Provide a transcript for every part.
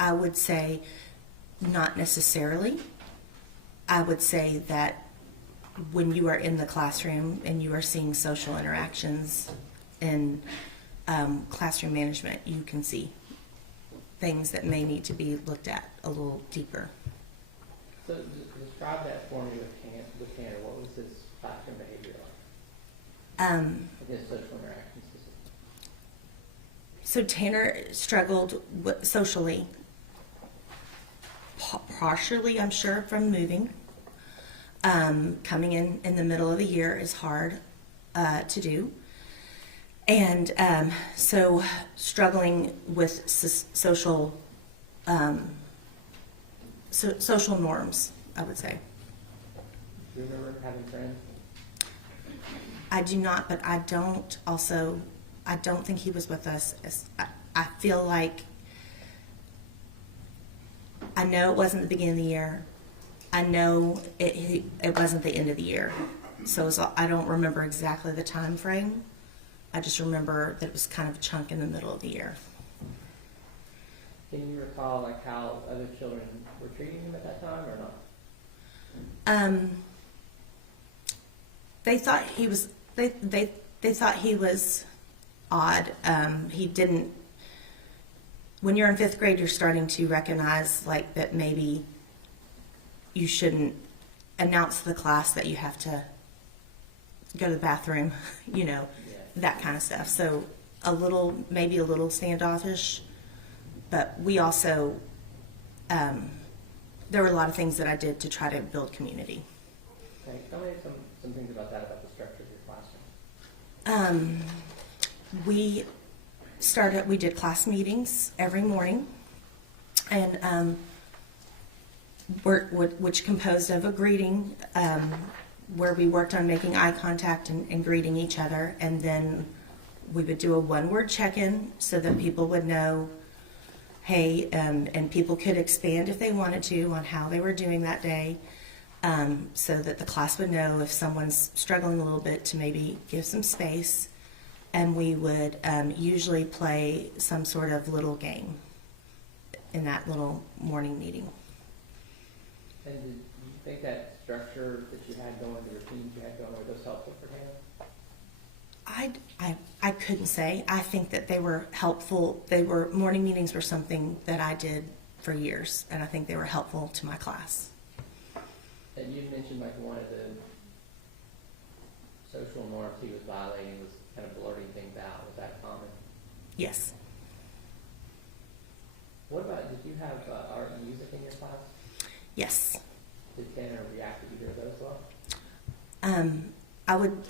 I would say not necessarily. I would say that when you are in the classroom and you are seeing social interactions in classroom management, you can see things that may need to be looked at a little deeper. So describe that for me with Tanner. What was his classroom behavior like? His social interactions specifically. So Tanner struggled socially, partially, I'm sure, from moving. Coming in the middle of the year is hard to do. And so struggling with social social norms, I would say. Do you remember having friends? I do not, but I don't think he was with us. I feel like, I know it wasn't the beginning of the year. I know it wasn't the end of the year. So I don't remember exactly the time frame. I just remember that it was kind of a chunk in the middle of the year. Can you recall like how other children were treating him at that time or not? They thought he was they thought he was odd. He didn't. When you're in 5th grade, you're starting to recognize like that maybe you shouldn't announce to the class that you have to go to the bathroom, you know, that kind of stuff. So maybe a little standoffish, but we also, there were a lot of things that I did to try to build community. Okay, tell me some things about that, about the structure of your classroom. We did class meetings every morning, and which composed of a greeting, where we worked on making eye contact and greeting each other, and then we would do a one-word check-in so that people would know, hey, and people could expand if they wanted to on how they were doing that day, so that the class would know if someone's struggling a little bit to maybe give some space. And we would usually play some sort of little game in that little morning meeting. And did you think that structure that you had going, the routines you had going, were those helpful for Tanner? I couldn't say. I think that they were helpful. Morning meetings were something that I did for years, and I think they were helpful to my class. And you mentioned like one of the social norms he was violating was kind of blurting things out. Was that common? Yes. What about, did you have art and music in your class? Yes. Did Tanner react to either of those well?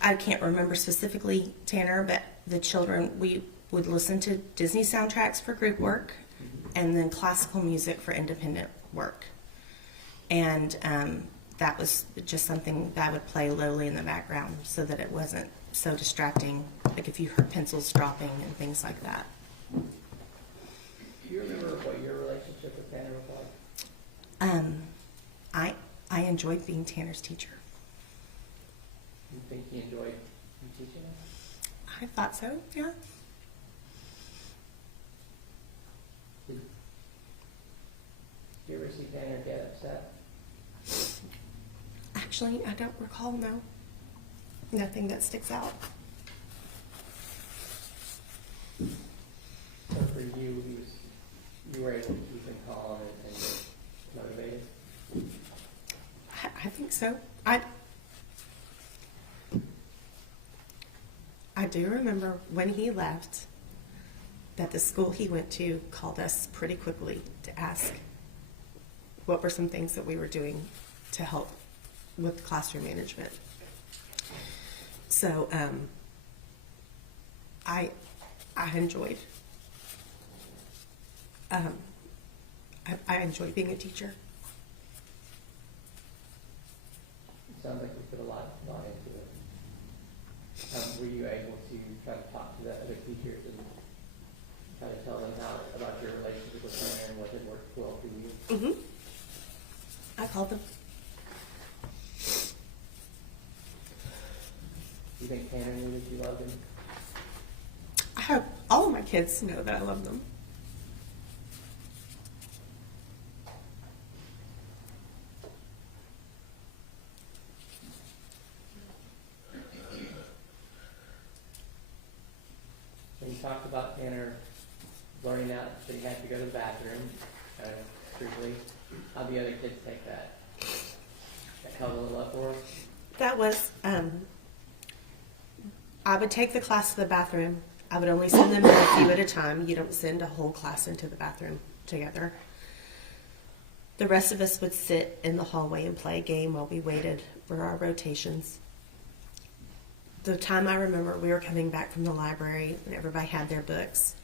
I can't remember specifically Tanner, but the children, we would listen to Disney soundtracks for group work, and then classical music for independent work. And that was just something that I would play lowly in the background so that it wasn't so distracting, like if you heard pencils dropping and things like that. Do you remember what your relationship with Tanner was like? I enjoyed being Tanner's teacher. You think he enjoyed you teaching him? I thought so, yeah. Did you ever see Tanner get upset? Actually, I don't recall, no. Nothing that sticks out. So for you, you were able to keep him calm and motivated? I think so. I do remember when he left that the school he went to called us pretty quickly to ask what were some things that we were doing to help with classroom management. So I enjoyed I enjoyed being a teacher. It sounds like you put a lot of thought into it. Were you able to try to talk to the other teachers and try to tell them about your relationship with Tanner and what had worked well for you? Mm-hmm. I called them. Do you think Tanner knew that you loved him? I hope all of my kids know that I love them. talked about Tanner learning out that he had to go to the bathroom, briefly. How'd the other kids take that? That held a little up for us? That was, I would take the class to the bathroom. I would only send them in a few at a time. You don't send a whole class into the bathroom together. The rest of us would sit in the hallway and play a game while we waited for our rotations. The time I remember, we were coming back from the library and everybody had their books.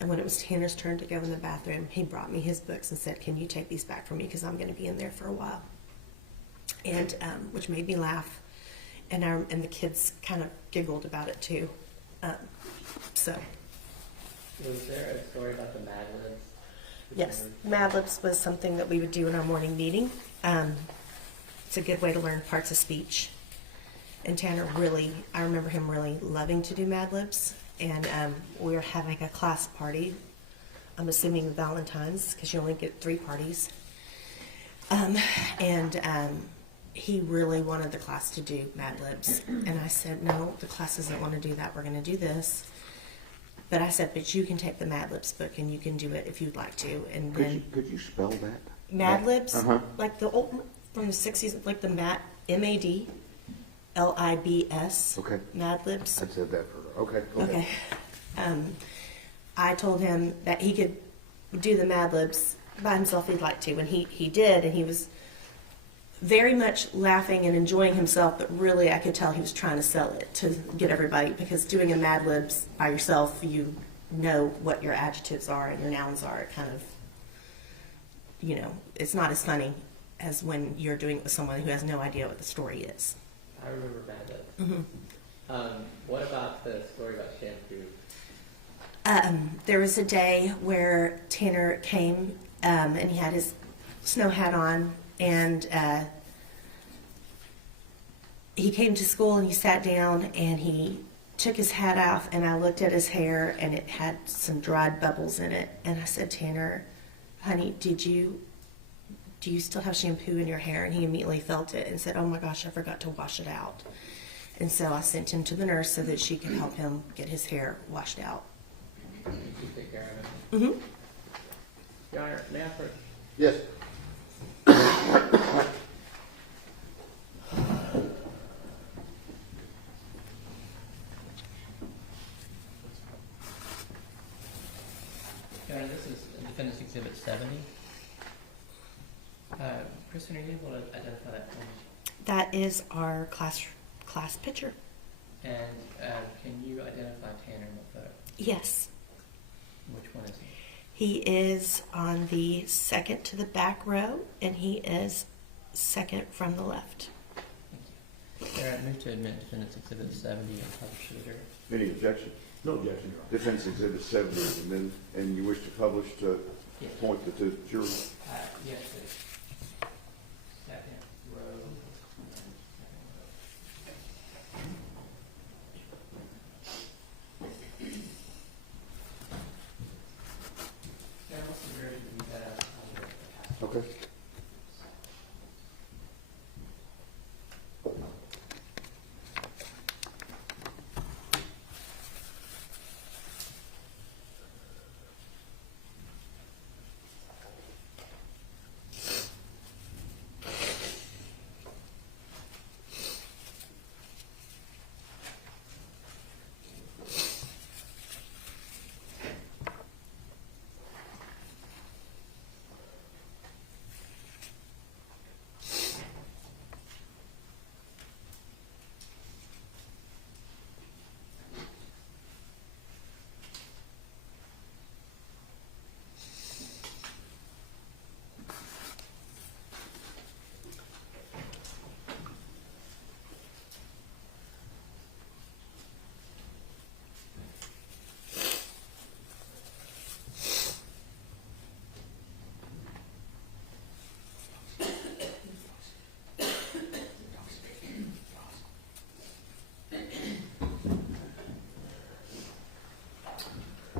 And when it was Tanner's turn to go in the bathroom, he brought me his books and said, "Can you take these back for me? Because I'm going to be in there for a while." And which made me laugh. And the kids kind of giggled about it too. So. Was there a story about the Mad Libs? Yes, Mad Libs was something that we would do in our morning meeting. It's a good way to learn parts of speech. And Tanner I remember him really loving to do Mad Libs. And we were having a class party. I'm assuming Valentine's, because you only get 3 parties. He really wanted the class to do Mad Libs. And I said, "No, the class doesn't want to do that. We're going to do this." But I said, "But you can take the Mad Libs book and you can do it if you'd like to." And then Could you spell that? Mad Libs, Uh-huh. like the old from the 60s, like the MADLIBS. Okay. Mad Libs. I said that for her. Okay, go Okay. ahead. I told him that he could do the Mad Libs by himself if he'd like to, and he did, and he was very much laughing and enjoying himself, but really I could tell he was trying to sell it to get everybody, because doing a Mad Libs by yourself, you know what your adjectives are and your nouns are. It kind of, it's not as funny as when you're doing it with someone who has no idea what the story is. I remember Mad Libs. Mm-hmm. What about the story about shampoo? There was a day where Tanner came and he had his snow hat on, and he came to school and he sat down and he took his hat off, and I looked at his hair and it had some dried bubbles in it, and I said, "Tanner, honey, do you still have shampoo in your hair?" And he immediately felt it and said, "Oh my gosh, I forgot to wash it out." And so I sent him to the nurse so that she could help him get his hair washed out. Did you take care of it? Mm-hmm. Your Honor, may I first? Yes. Your Honor, this is Defendant's Exhibit 70. Kristen, are you able to identify that for me? That is our class picture. And can you identify Tanner in the photo? Yes. Which one is he? He is on the second to the back row, and he is second from the left. Thank you. All right, move to admit Defendant's Exhibit 70 and publish it. Any objection? No objection, Your Honor. Defense Exhibit 70 is admitted, and you wish to publish to Yes. point the two jurors? Yes, please. Second row. Now, what's the version that you had? Okay.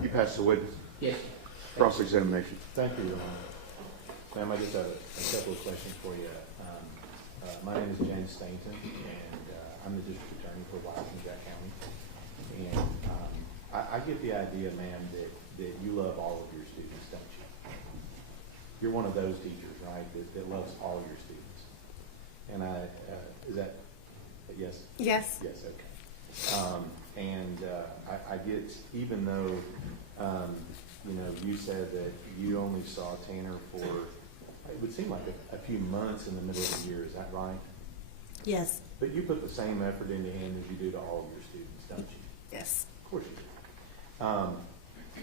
You pass the witness. Yes. Cross-examination. Thank you, Your Honor. Ma'am, I just have a couple of questions for you. My name is James Stainton, and I'm the district attorney for Washington, Jack County. And I get the idea, ma'am, that you love all of your students, don't you? You're one of those teachers, right, that loves all your students. And is that, yes? Yes. Yes, okay. I get, even though, you said that you only saw Tanner for, it would seem like a few months in the middle of the year, is that right? Yes. But you put the same effort into him as you do to all of your students, don't you? Yes. Of course you do.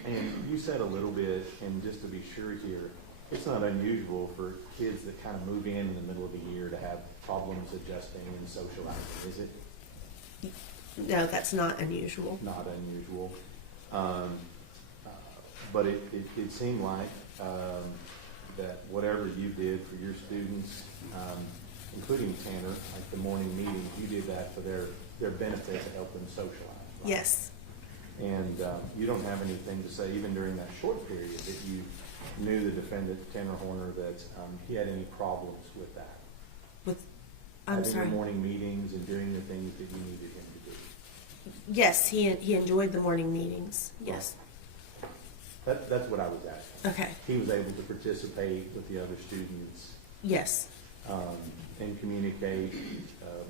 And you said a little bit, and just to be sure here, it's not unusual for kids that kind of move in the middle of the year to have problems adjusting and socializing, is it? No, that's not unusual. Not unusual. But it seemed like that whatever you did for your students, including Tanner, like the morning meetings, you did that for their benefit to help them socialize. Right? Yes. And you don't have anything to say, even during that short period, that you knew the defendant, Tanner Horner, that he had any problems with that? I'm having sorry. the morning meetings and doing the things that you needed him to do. Yes, he enjoyed the morning meetings. Yes. That's what I was asking. Okay. He was able to participate with the other students Yes. and communicate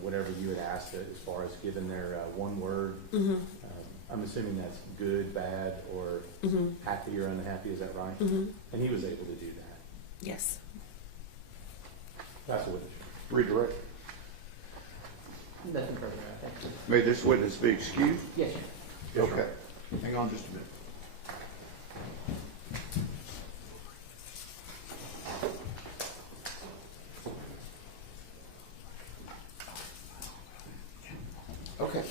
whatever you had asked as far as giving their one word. Mm-hmm. I'm assuming that's good, bad, or happy or unhappy. Is that right? Mm-hmm. And he was able to do that. Yes. That's what. Redirect. Nothing further, I think. May this witness be excused? Yes, sir. Yes, sir. Okay, hang on just a minute. Okay.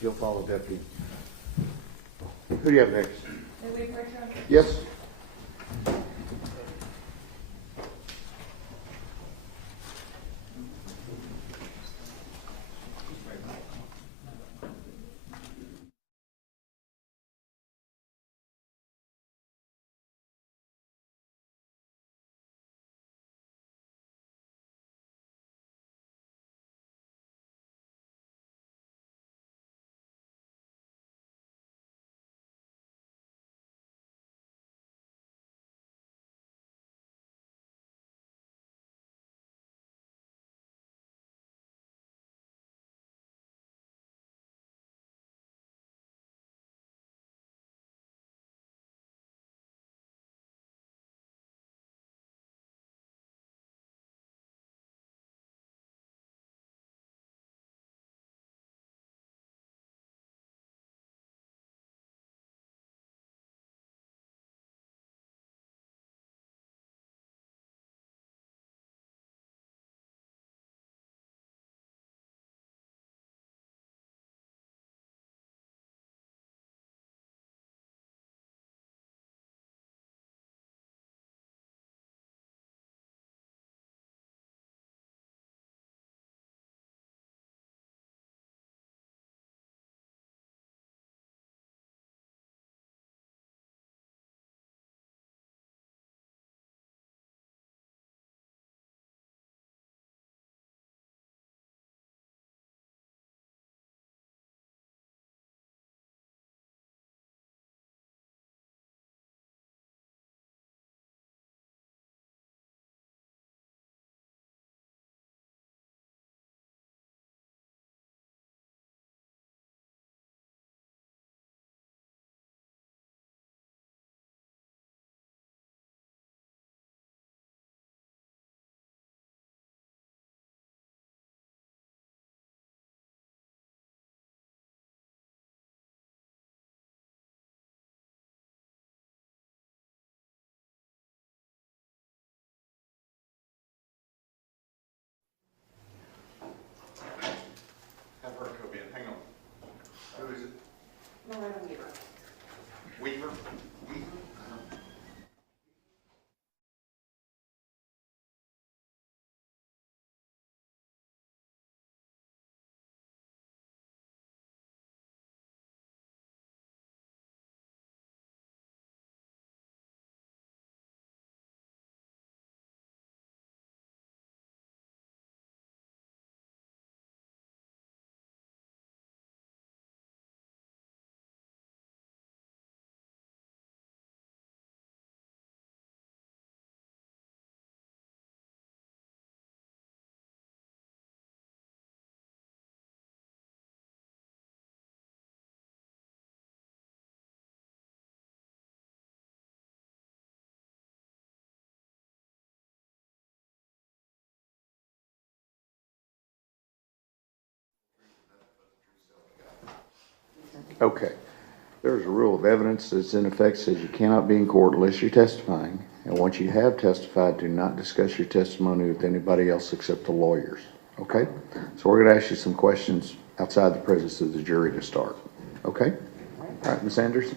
You'll follow deputy. Who do you have next? Yes. Okay. There's a rule of evidence that's in effect says you cannot be in court unless you're testifying. And once you have testified, do not discuss your testimony with anybody else except the lawyers. Okay? So we're going to ask you some questions outside the presence of the jury to start. Okay? All right, Ms. Anderson?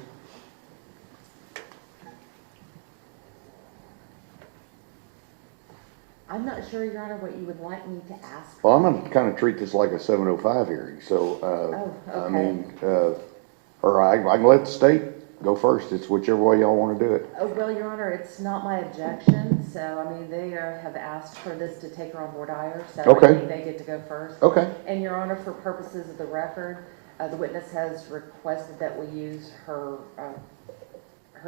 I'm not sure, Your Honor, what you would like me to ask. Well, I'm going to kind of treat this like a 705 hearing. So, Oh, I okay. mean, or I can let the state go first. It's whichever way y'all want to do it. Oh, well, Your Honor, it's not my objection, so, I mean, have asked for this to take her on board hire, so Okay. I think they get to go first. Okay. And Your Honor, for purposes of the record, the witness has requested that we use her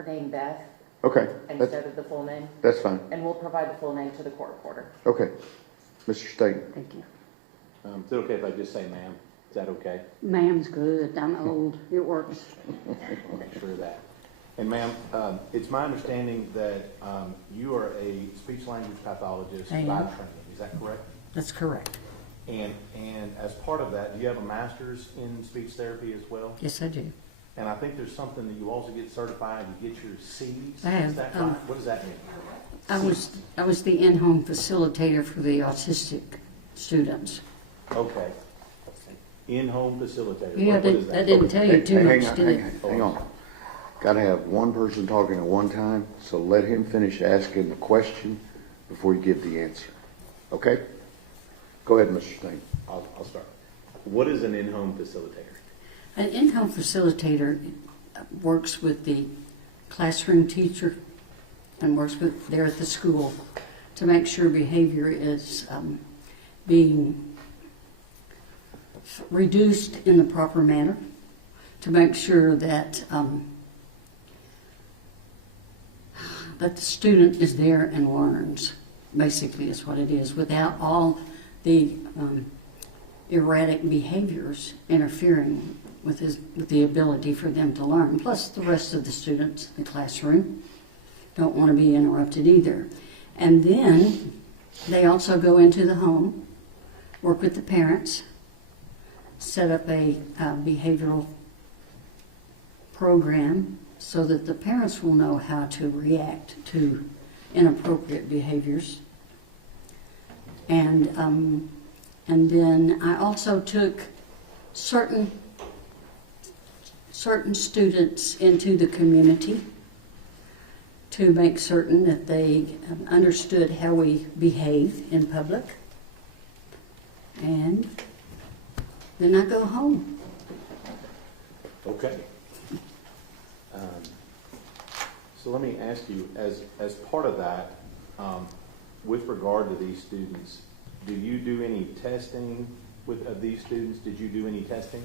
name Beth Okay. instead of the full name, That's fine. and we'll provide the full name to the court reporter. Okay. Mr. State. Thank you. Is it okay if I just say ma'am? Is that okay? Ma'am's good. I'm old. It works. Make sure of that. And ma'am, it's my understanding that you are a speech language pathologist I by am. training. Is that correct? That's correct. And as part of that, do you have a master's in speech therapy as well? Yes, I do. And I think there's something that you also get certified, you get your C's. I have, Is that right? What does that mean? I was the in-home facilitator for the autistic students. Okay. In-home facilitator. Yeah, What is that didn't tell you too Hang much, on, did it? hang on. Got to have one person talking at one time, so let him finish asking the question before you give the answer. Okay? Go ahead, Mr. Stain. I'll start. What is an in-home facilitator? An in-home facilitator works with the classroom teacher and works with there at the school to make sure behavior is being reduced in the proper manner, to make sure that that the student is there and learns, basically is what it is, without all the erratic behaviors interfering with the ability for them to learn. Plus, the rest of the students in the classroom don't want to be interrupted either. And then they also go into the home, work with the parents, set up a behavioral program so that the parents will know how to react to inappropriate behaviors. And then I also took certain students into the community to make certain that they understood how we behave in public. And then I go home. Okay. So let me ask you, as part of that, with regard to these students, do you do any testing of these students? Did you do any testing?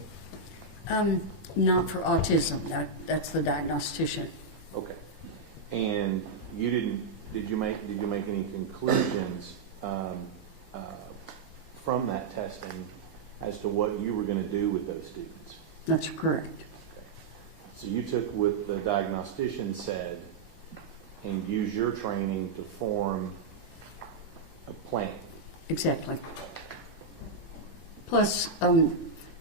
Not for autism. That's the diagnostician. Okay. And you didn't? Did you make any conclusions from that testing as to what you were going to do with those students? That's correct. So you took what the diagnostician said and used your training to form a plan. Exactly. Plus,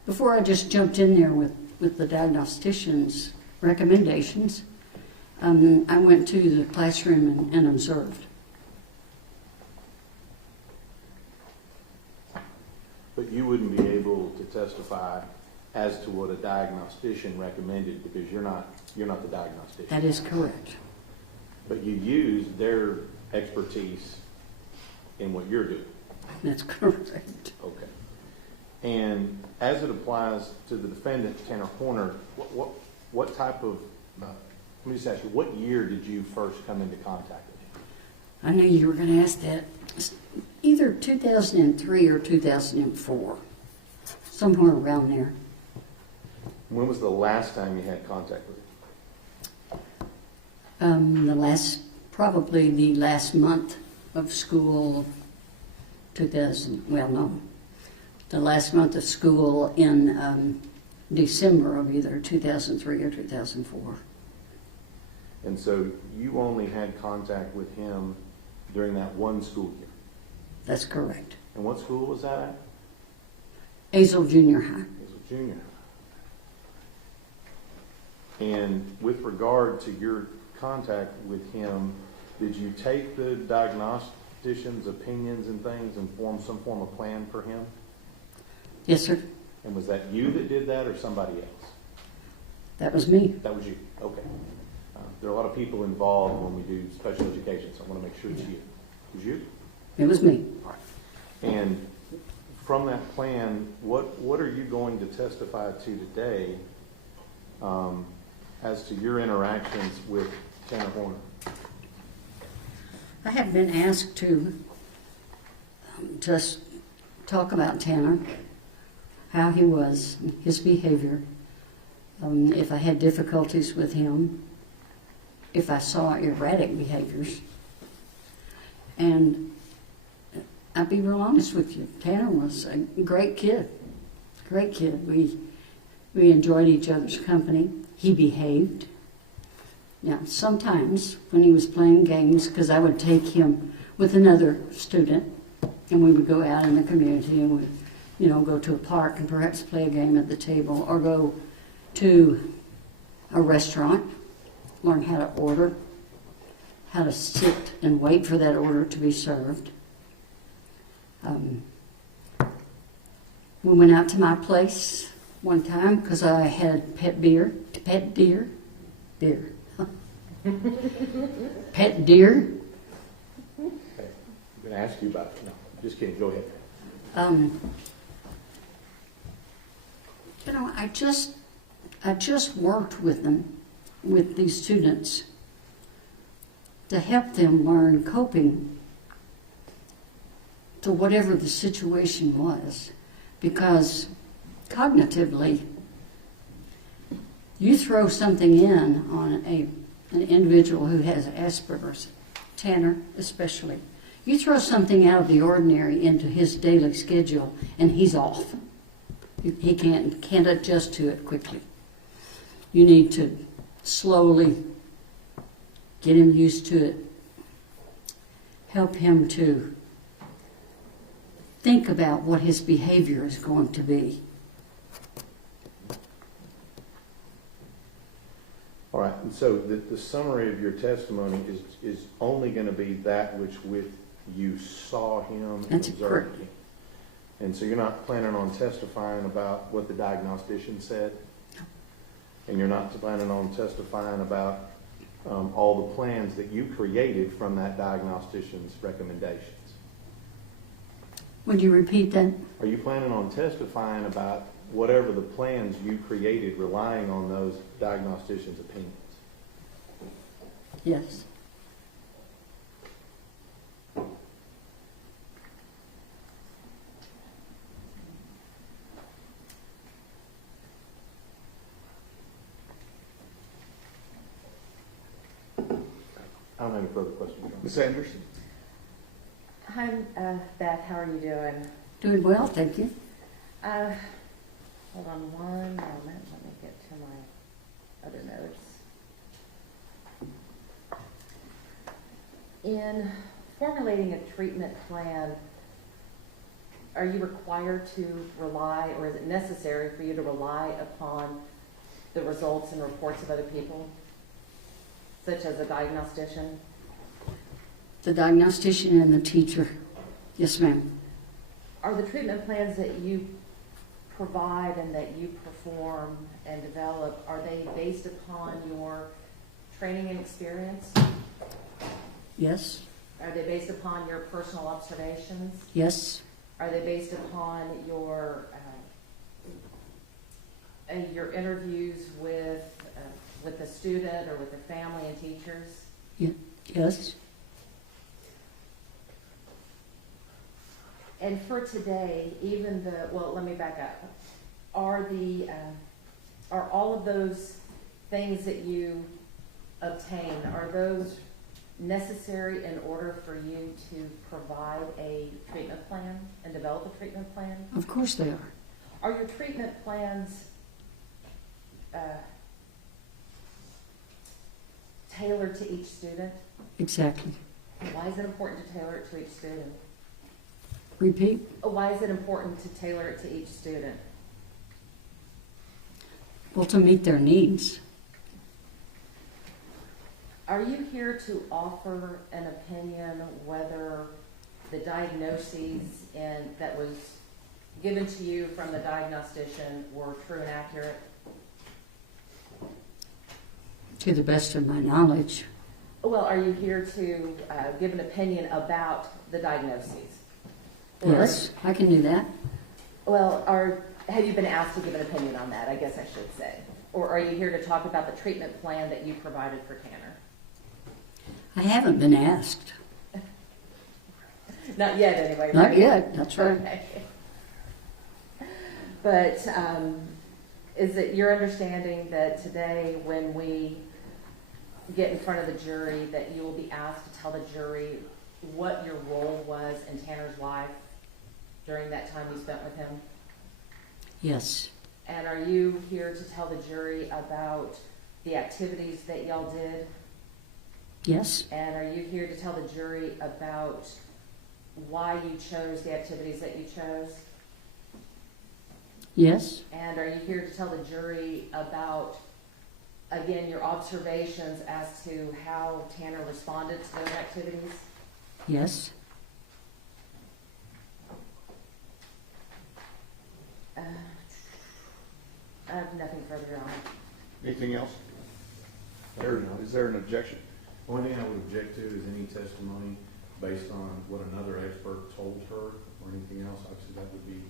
before I just jumped in there with the diagnostician's recommendations, I went to the classroom and observed. But you wouldn't be able to testify as to what a diagnostician recommended because you're not the diagnostician. That is correct. But you use their expertise in what you're doing. That's correct. Okay. And as it applies to the defendant, Tanner Horner, what type of, let me just ask you, what year did you first come into contact with him? I knew you were going to ask that. Either 2003 or 2004, somewhere around there. When was the last time you had contact with him? Probably the last month of school, the last month of school in December of either 2003 or 2004. And so you only had contact with him during that one school year? That's correct. And what school was that at? Azle Junior High. It was junior. And with regard to your contact with him, did you take the diagnostician's opinions and things and form some form of plan for him? Yes, sir. And was that you that did that or somebody else? That was me. That was you, okay. There are a lot of people involved when we do special education, so I want to make sure it's you. It was you? It was me. And from that plan, what are you going to testify to today as to your interactions with Tanner Horner? I have been asked to just talk about Tanner, how he was, his behavior, if I had difficulties with him, if I saw erratic behaviors. And I'll be real honest with you, Tanner was a great kid. Great kid. We enjoyed each other's company. He behaved. Now, sometimes when he was playing games, because I would take him with another student, and we would go out in the community and we'd, go to a park and perhaps play a game at the table, or go to a restaurant, learn how to order, how to sit and wait for that order to be served. We went out to my place one time because I had pet deer, pet deer. Okay. I'm going to ask you about it. No, just kidding. Go ahead. I just worked with them, with these students, to help them learn coping to whatever the situation was. Because cognitively, you throw something in on an individual who has Asperger's, Tanner especially, you throw something out of the ordinary into his daily schedule and he's off. He can't adjust to it quickly. You need to slowly get him used to it, help him to think about what his behavior is going to be. All right, and so the summary of your testimony is only going to be that which with you saw him and That's observed correct. him. And so you're not planning on testifying about what the diagnostician said? And you're not planning on testifying about all the plans that you created from that diagnostician's recommendations? Would you repeat that? Are you planning on testifying about whatever the plans you created relying on those diagnosticians' opinions? Yes. I don't have any further questions. Ms. Anderson? Hi, Beth, how are you doing? Doing well, thank you. Hold on one moment, let me get to my other notes. In formulating a treatment plan, are you required to rely, or is it necessary for you to rely upon the results and reports of other people, such as a diagnostician? The diagnostician and the teacher. Yes, ma'am. Are the treatment plans that you provide and that you perform and develop, are they based upon your training and experience? Yes. Are they based upon your personal observations? Yes. Are they based upon your interviews with the student or with the family and teachers? Yes. And for today, let me back up. Are all of those things that you obtain, are those necessary in order for you to provide a treatment plan and develop a treatment plan? Of course they are. Are your treatment plans tailored to each student? Exactly. Why is it important to tailor it to each student? Repeat. Why is it important to tailor it to each student? Well, to meet their needs. Are you here to offer an opinion whether the diagnoses that was given to you from the diagnostician were true and accurate? To the best of my knowledge, Well, are you here to give an opinion about the diagnoses? Or- yes, I can do that. Well, have you been asked to give an opinion on that, I guess I should say? Or are you here to talk about the treatment plan that you provided for Tanner? I haven't been asked. Not yet, anyway. Not right? yet, that's right. Okay. But is it your understanding that today, when we get in front of the jury, that you will be asked to tell the jury what your role was in Tanner's life during that time you spent with him? Yes, And are you here to tell the jury about the activities that y'all did? yes, And are you here to tell the jury about why you chose the activities that you chose? yes, And are you here to tell the jury about, again, your observations as to how Tanner responded to those activities? yes. I have nothing further, Your Honor. Anything else? Is there an objection? One thing I would object to is any testimony based on what another expert told her or anything else. Obviously, that would be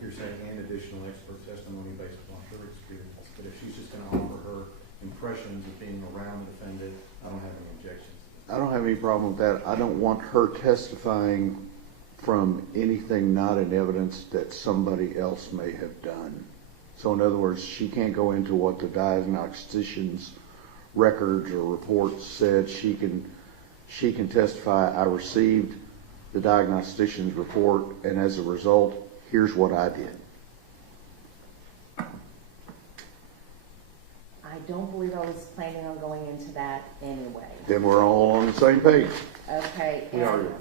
hearsay and additional expert testimony based upon her experience. But if she's just going to offer her impressions of being around the defendant, I don't have any objections. I don't have any problem with that. I don't want her testifying from anything not in evidence that somebody else may have done. So in other words, she can't go into what the diagnostician's records or reports said. She can testify, I received the diagnostician's report, and as a result, here's what I did. I don't believe I was planning on going into that anyway. Then we're all on the same page. Okay. We are. and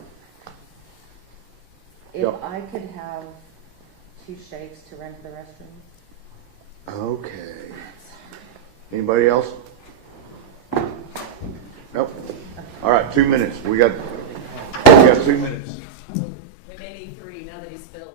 If Yep. I could have 2 shakes to run to the restroom. Okay. Anybody else? Nope. All right, 2 minutes. We got 2 minutes. We may need 3 now that he's spilled.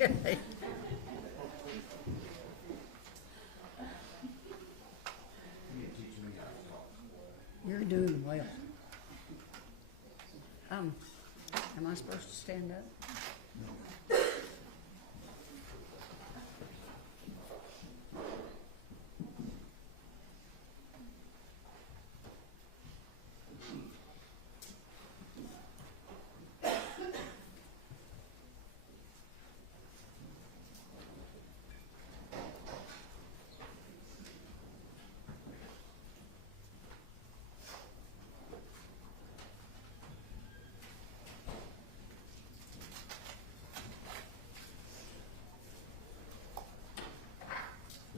Okay. You're doing well. Am I supposed to stand up?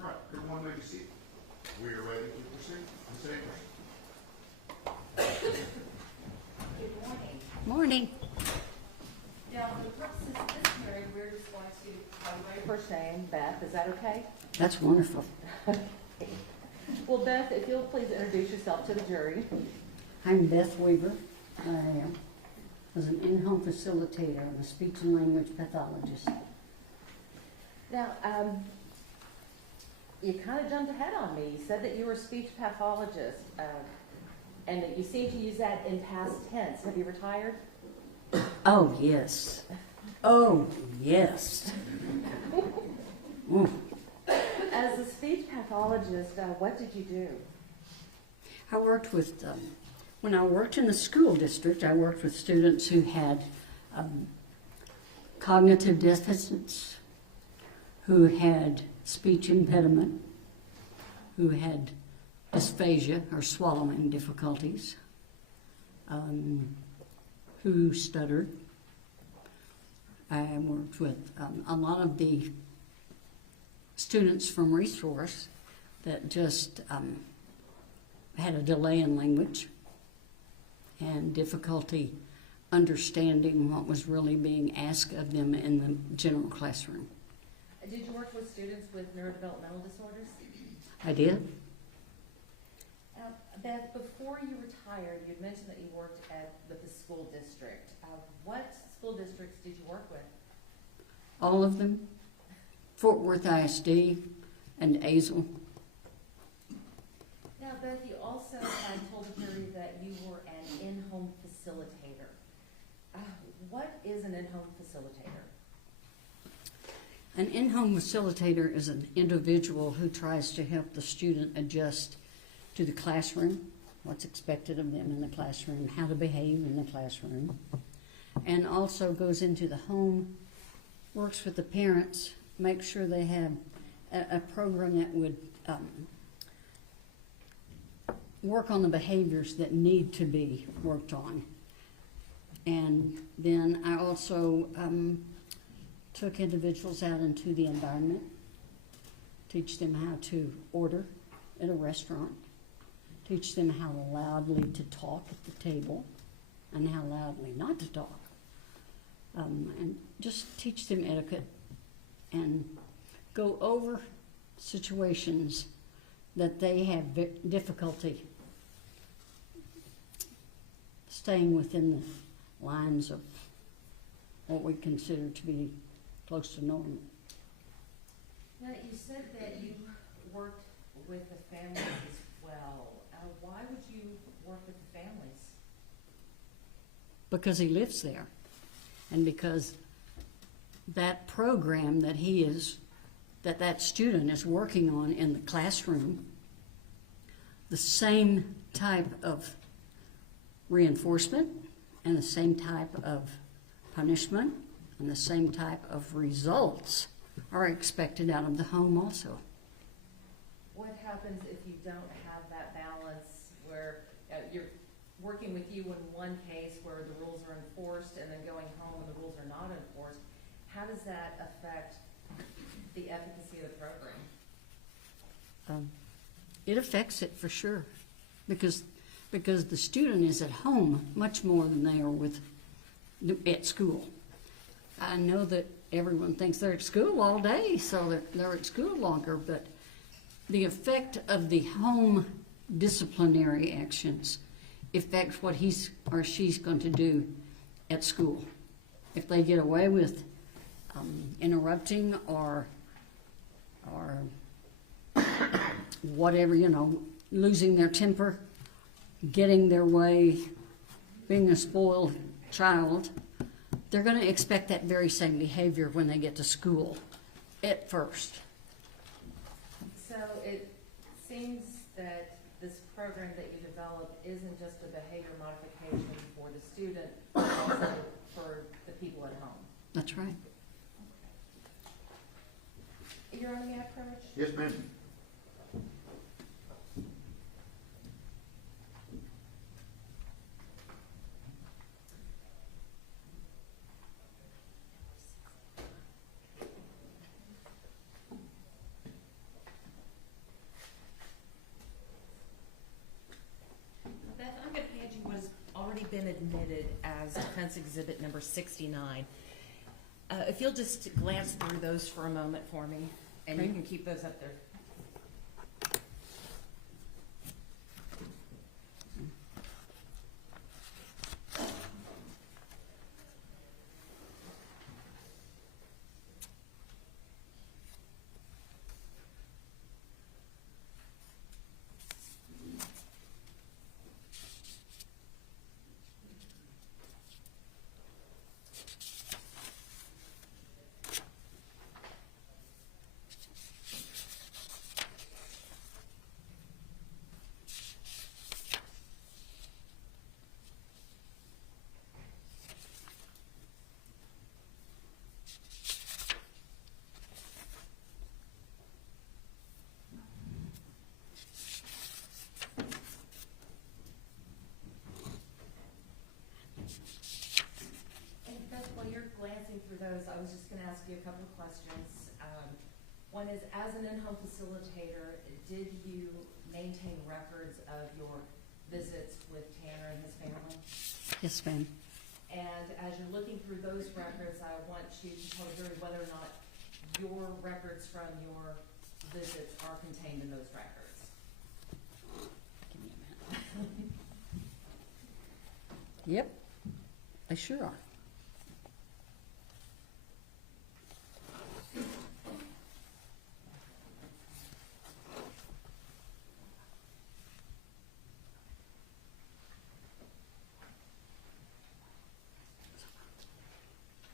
All right, everyone may be seated. We are ready to proceed. Ms. Abrams. Good morning. Morning. Now, for the purposes of this hearing, we're just going to call you by first name, Beth, is that okay? That's wonderful. Well, Beth, if you'll please introduce yourself to the jury. I'm Beth Weaver. I was an in-home facilitator and a speech and language pathologist. Now, you kind of jumped ahead on me. You said that you were a speech pathologist, and that you seem to use that in past tense. Have you retired? Oh, yes. Oh, yes. Mm. As a speech pathologist, what did you do? I worked with, when I worked in the school district, I worked with students who had cognitive deficits, who had speech impediment, who had dysphagia or swallowing difficulties, who stuttered. I worked with a lot of the students from resource that just had a delay in language and difficulty understanding what was really being asked of them in the general classroom. Did you work with students with neurodevelopmental disorders? I did. Beth, before you retired, you mentioned that you worked with the school district. What school districts did you work with? All of them. Fort Worth ISD and Azle. Now, Beth, you also told the jury that you were an in-home facilitator. What is an in-home facilitator? An in-home facilitator is an individual who tries to help the student adjust to the classroom, what's expected of them in the classroom, how to behave in the classroom, and also goes into the home, works with the parents, makes sure they have a program that would work on the behaviors that need to be worked on. And then I also took individuals out into the environment, teach them how to order at a restaurant, teach them how loudly to talk at the table and how loudly not to talk, and just teach them etiquette and go over situations that they have difficulty staying within the lines of what we consider to be close to normal. Now, you said that you worked with the families as well. Why would you work with the families? Because he lives there, and because that program that that student is working on in the classroom, the same type of reinforcement and the same type of punishment and the same type of results are expected out of the home also. What happens if you don't have that balance where you're working with you in one case where the rules are enforced and then going home and the rules are not enforced? How does that affect the efficacy of the program? It affects it for sure, because the student is at home much more than they are at school. I know that everyone thinks they're at school all day, so they're at school longer, but the effect of the home disciplinary actions affects what he's or she's going to do at school. If they get away with interrupting or whatever, losing their temper, getting their way, being a spoiled child, they're going to expect that very same behavior when they get to school at first. So it seems that this program that you develop isn't just a behavior modification for the student, but also for the people at home. That's right. You're on the approach? Yes, ma'am. Beth, I'm going to hand you what has already been admitted as defense exhibit number 69. If you'll just glance through those for a moment for me, and you can keep those up there. And Beth, while you're glancing through those, I was just going to ask you a couple of questions. One is, as an in-home facilitator, did you maintain records of your visits with Tanner and his family? Yes, ma'am. And as you're looking through those records, I want you to tell the jury whether or not your records from your visits are contained in those records. Give me a minute. Yep, they sure are.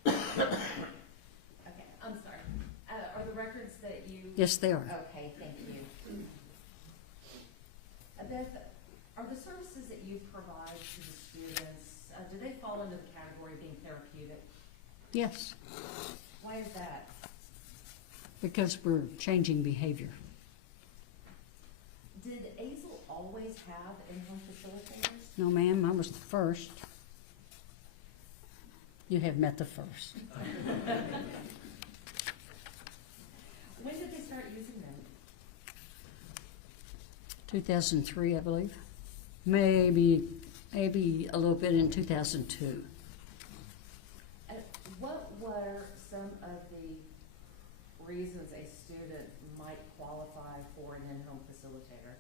Okay, I'm sorry. Are the records that you? Yes, they are. Okay, thank you. Beth, are the services that you provide to the students, do they fall into the category of being therapeutic? Yes, Why is that? because we're changing behavior. Did Azel always have in-home facilitators? No, ma'am, I was the first. You have met the first. When did they start using them? 2003, I believe. Maybe a little bit in 2002. What were some of the reasons a student might qualify for an in-home facilitator?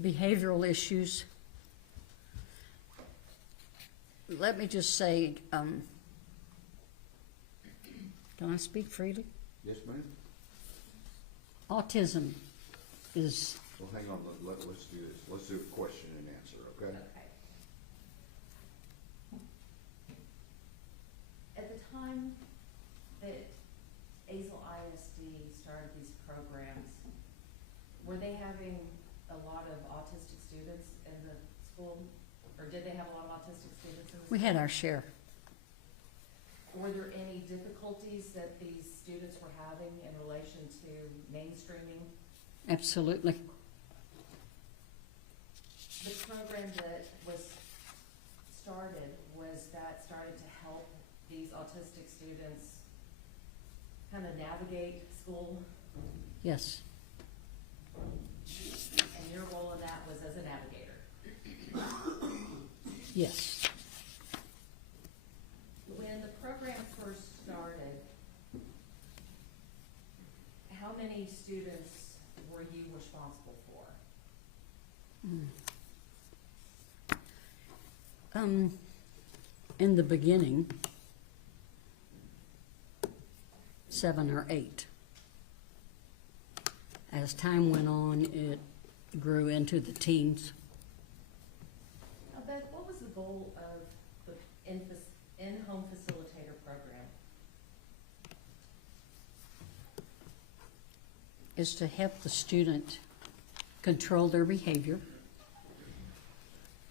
Behavioral issues. Let me just say, can I speak freely? Yes, ma'am. Autism is, Well, hang on, let's do this. Let's do a question and answer, okay? Okay. At the time that Azel ISD started these programs, were they having a lot of autistic students in the school? Or did they have a lot of autistic students in the school? we had our share. Were there any difficulties that these students were having in relation to mainstreaming? Absolutely. The program that was started, was that started to help these autistic students kind of navigate school? Yes. And your role in that was as a navigator? Yes. When the program first started, how many students were you responsible for? In the beginning, 7 or 8. As time went on, it grew into the teens. Now, Beth, what was the goal of the in-home facilitator program? Is to help the student control their behavior,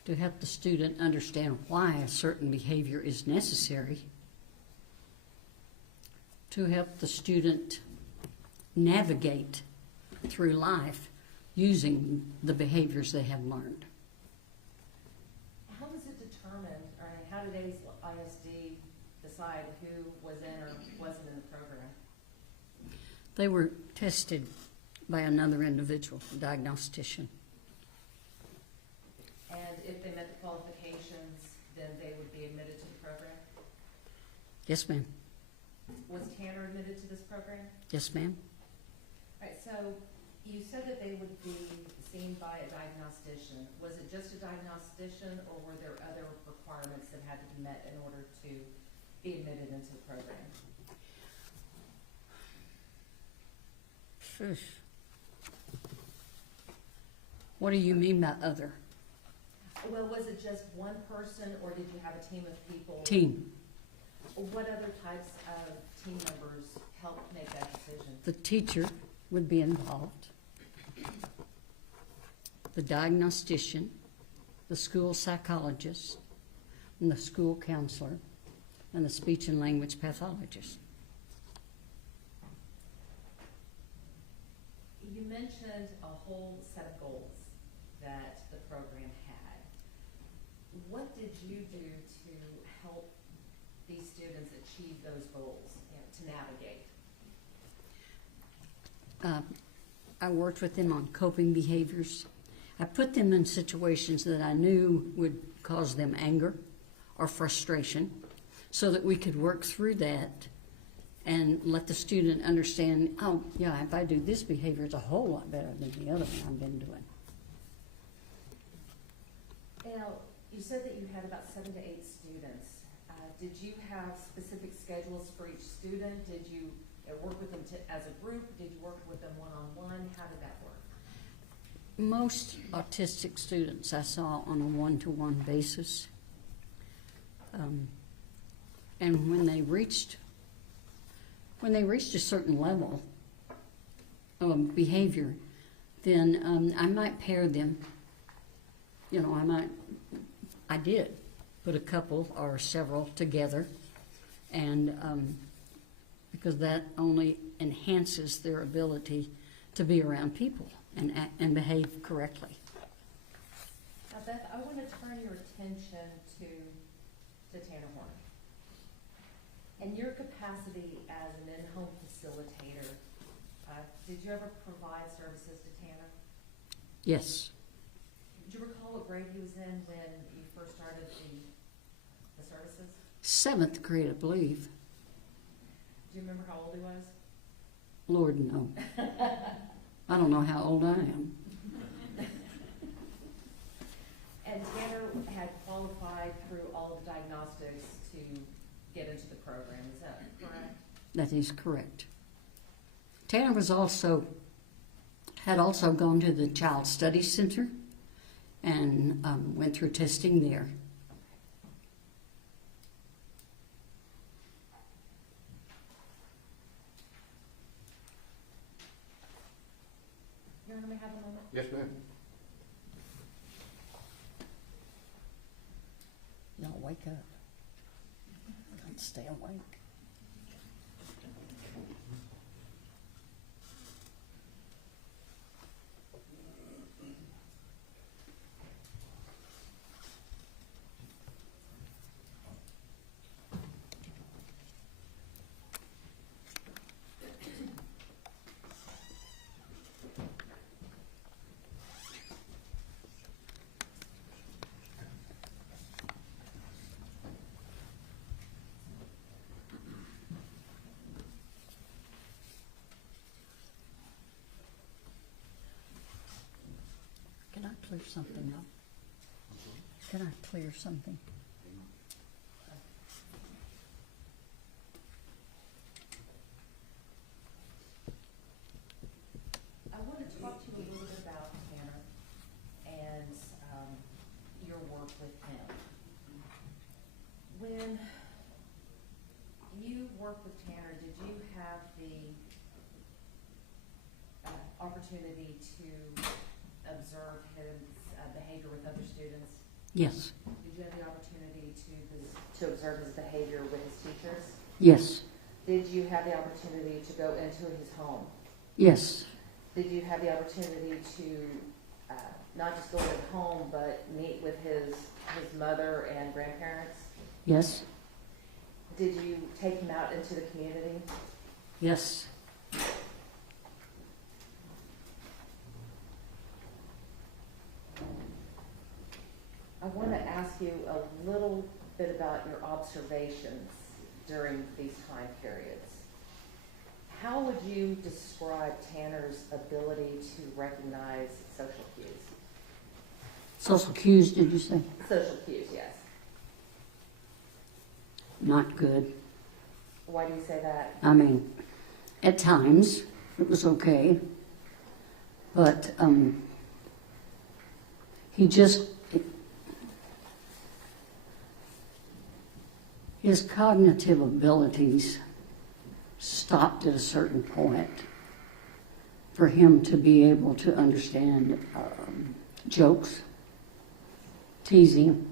to help the student understand why a certain behavior is necessary, to help the student navigate through life using the behaviors they have learned. How was it determined, or how did ISD decide who was in or wasn't in the program? They were tested by another individual, a diagnostician. And if they met the qualifications, then they would be admitted to the program? Yes, ma'am. Was Tanner admitted to this program? Yes, ma'am. All right, so you said that they would be seen by a diagnostician. Was it just a diagnostician, or were there other requirements that had to be met in order to be admitted into the program? Phew. What do you mean by other? Well, was it just one person, or did you have a team of people? Team. What other types of team members helped make that decision? The teacher would be involved, the diagnostician, the school psychologist, and the school counselor, and the speech and language pathologist. You mentioned a whole set of goals that the program had. What did you do to help these students achieve those goals, to navigate? I worked with them on coping behaviors. I put them in situations that I knew would cause them anger or frustration so that we could work through that and let the student understand, oh, yeah, if I do this behavior, it's a whole lot better than the other one I've been doing. Now, you said that you had about 7 to 8 students. Did you have specific schedules for each student? Did you work with them as a group? Did you work with them one-on-one? How did that work? Most autistic students I saw on a one-to-one basis. And when they reached a certain level of behavior, then I might pair them. You know, I did put a couple or several together, and because that only enhances their ability to be around people and behave correctly. Now, Beth, I want to turn your attention to Tanner Horn. In your capacity as an in-home facilitator, did you ever provide services to Tanner? Yes. Do you recall what grade he was in when you first started the services? 7th grade, I believe. Do you remember how old he was? Lord, no. I don't know how old I am. And Tanner had qualified through all of the diagnostics to get into the program, is that correct? That is correct. Tanner had also gone to the Child Study Center and went through testing there. You want me to have a moment? Yes, ma'am. Y'all wake up. Don't stay awake. Can I clear something up? Can I clear something? with him. When you worked with Tanner, did you have the opportunity to observe his behavior with other students? Yes, Did you have the opportunity to observe his behavior with his teachers? yes, Did you have the opportunity to go into his home? yes, Did you have the opportunity to not just go to his home, but meet with his mother and grandparents? yes, Did you take him out into the community? yes. I want to ask you a little bit about your observations during these time periods. How would you describe Tanner's ability to recognize social cues? Social cues, did you say? Social cues, yes. Not good. Why do you say that? I mean, at times it was okay, but he just, his cognitive abilities stopped at a certain point for him to be able to understand jokes, teasing,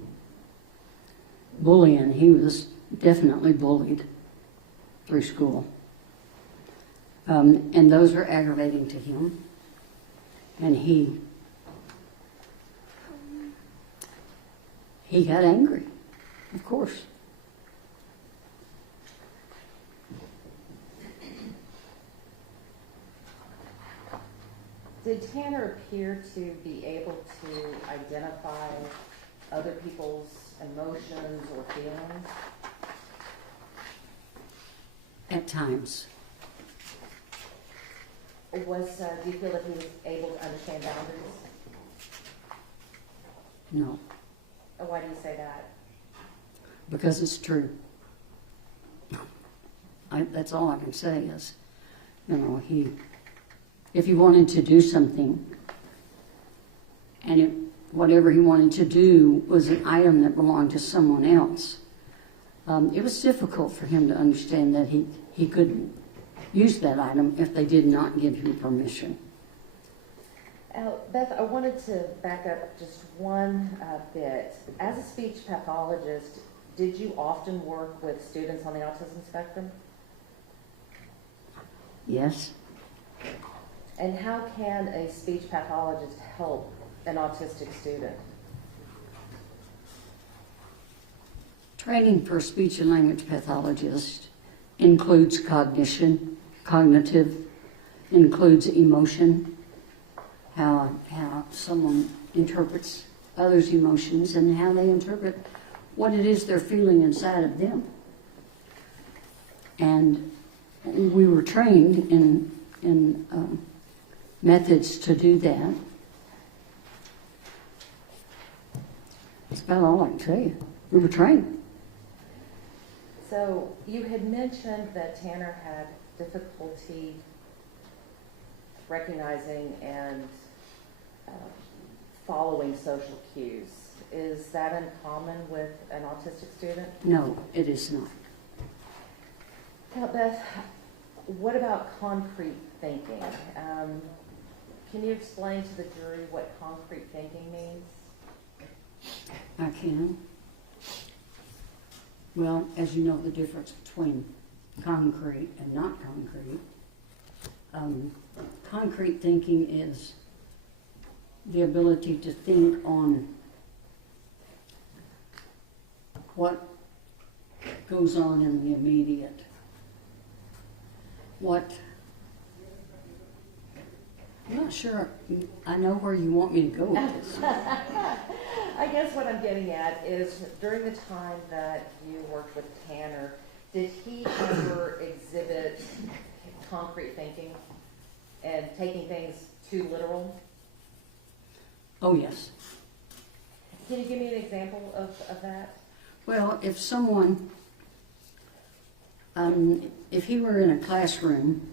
bullying. He was definitely bullied through school. And those were aggravating to him. And he got angry, of course. Did Tanner appear to be able to identify other people's emotions or feelings? At times. Do you feel that he was able to understand boundaries? No, Why do you say that? because it's true. That's all I can say is, if he wanted to do something, and whatever he wanted to do was an item that belonged to someone else, it was difficult for him to understand that he couldn't use that item if they did not give him permission. Beth, I wanted to back up just one bit. As a speech pathologist, did you often work with students on the autism spectrum? Yes, And how can a speech pathologist help an autistic student? training for a speech and language pathologist includes cognitive, includes emotion, how someone interprets others' emotions and how they interpret what it is they're feeling inside of them. And we were trained in methods to do that. That's about all I can tell you. We were trained. So you had mentioned that Tanner had difficulty recognizing and following social cues. Is that uncommon with an autistic student? No, it is not. Now, Beth, what about concrete thinking? Can you explain to the jury what concrete thinking means? I can. Well, as you know, the difference between concrete and not concrete. Concrete thinking is the ability to think on what goes on in the immediate. I'm not sure I know where you want me to go with this. I guess what I'm getting at is during the time that you worked with Tanner, did he ever exhibit concrete thinking and taking things too literal? Oh, yes. Can you give me an example of that? Well, if someone, if he were in a classroom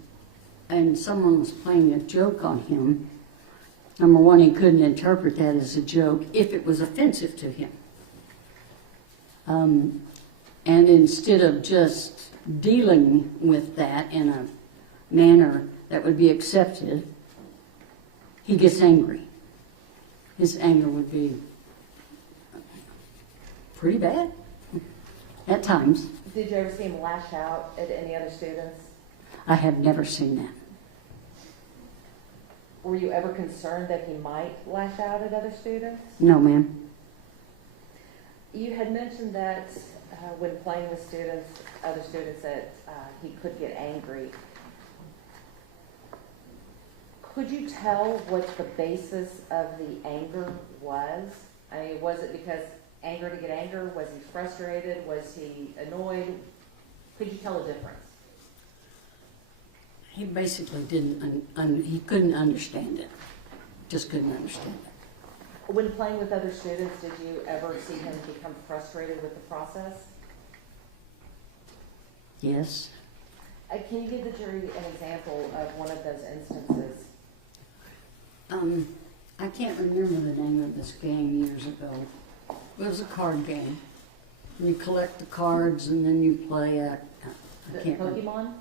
and someone was playing a joke on him, number one, he couldn't interpret that as a joke if it was offensive to him. And instead of just dealing with that in a manner that would be accepted, he gets angry. His anger would be pretty bad at times. Did you ever see him lash out at any other students? I have never seen that. Were you ever concerned that he might lash out at other students? No, ma'am. You had mentioned that when playing with students, other students, that he could get angry. Could you tell what the basis of the anger was? I mean, was it because anger to get anger? Was he frustrated? Was he annoyed? Could you tell a difference? He basically he couldn't understand it. Just couldn't understand it. When playing with other students, did you ever see him become frustrated with the process? Yes. Can you give the jury an example of one of those instances? I can't remember the name of this game years ago. It was a card game. You collect the cards and then you play I The can't remember. Pokemon?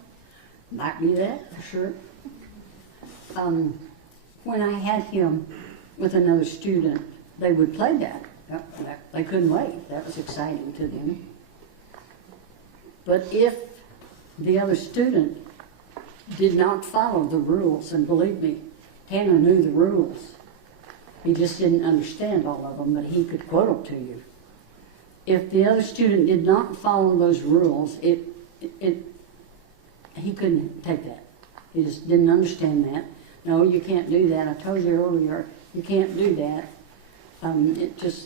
Might be that, for sure. When I had him with another student, they would play that. They couldn't wait. That was exciting to them. But if the other student did not follow the rules, and believe me, Hannah knew the rules. He just didn't understand all of them, but he could quote them to you. If the other student did not follow those rules, he couldn't take that. He just didn't understand that. No, you can't do that. I told you earlier, you can't do that.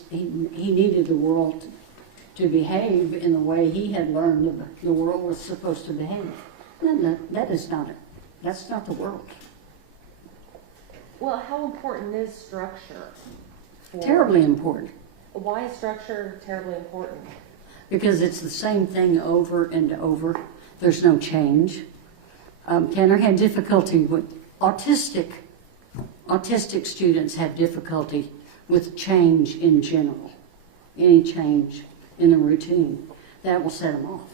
He needed the world to behave in the way he had learned the world was supposed to behave. That's not the world. Well, how important is structure? Terribly important. Why is structure terribly important? Because it's the same thing over and over. There's no change. Tanner had difficulty with autistic students have difficulty with change in general. Any change in the routine, that will set them off.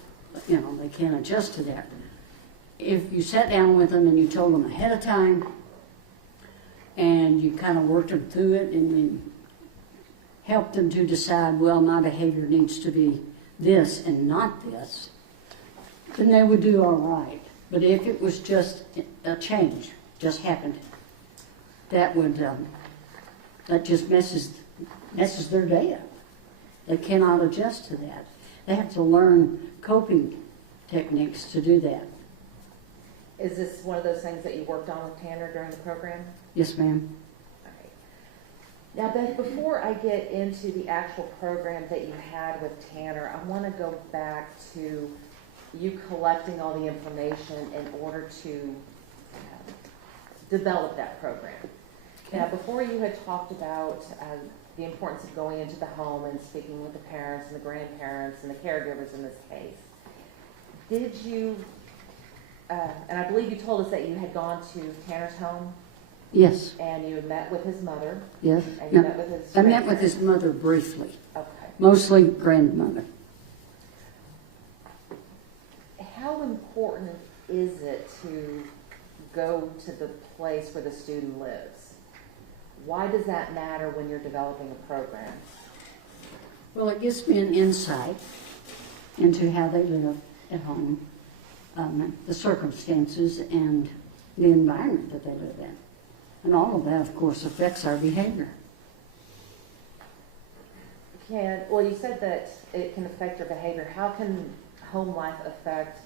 They can't adjust to that. If you sat down with them and you told them ahead of time and you kind of worked them through it and you helped them to decide, well, my behavior needs to be this and not this, then they would do all right. But if it was just a change, just happened, that just messes their day up. They cannot adjust to that. They have to learn coping techniques to do that. Is this one of those things that you worked on with Tanner during the program? Yes, ma'am. All right. Now, Beth, before I get into the actual program that you had with Tanner, I want to go back to you collecting all the information in order to develop that program. Okay. Now, before you had talked about the importance of going into the home and speaking with the parents and the grandparents and the caregivers in this case, did you, and I believe you told us that you had gone to Tanner's home Yes. and you had met with his mother. Yes. And you No, met with his I met with grandparents. his mother briefly, Okay. mostly grandmother. How important is it to go to the place where the student lives? Why does that matter when you're developing a program? Well, it gives me an insight into how they live at home, the circumstances and the environment that they live in. And all of that, of course, affects our behavior. Well, you said that it can affect your behavior. How can home life affect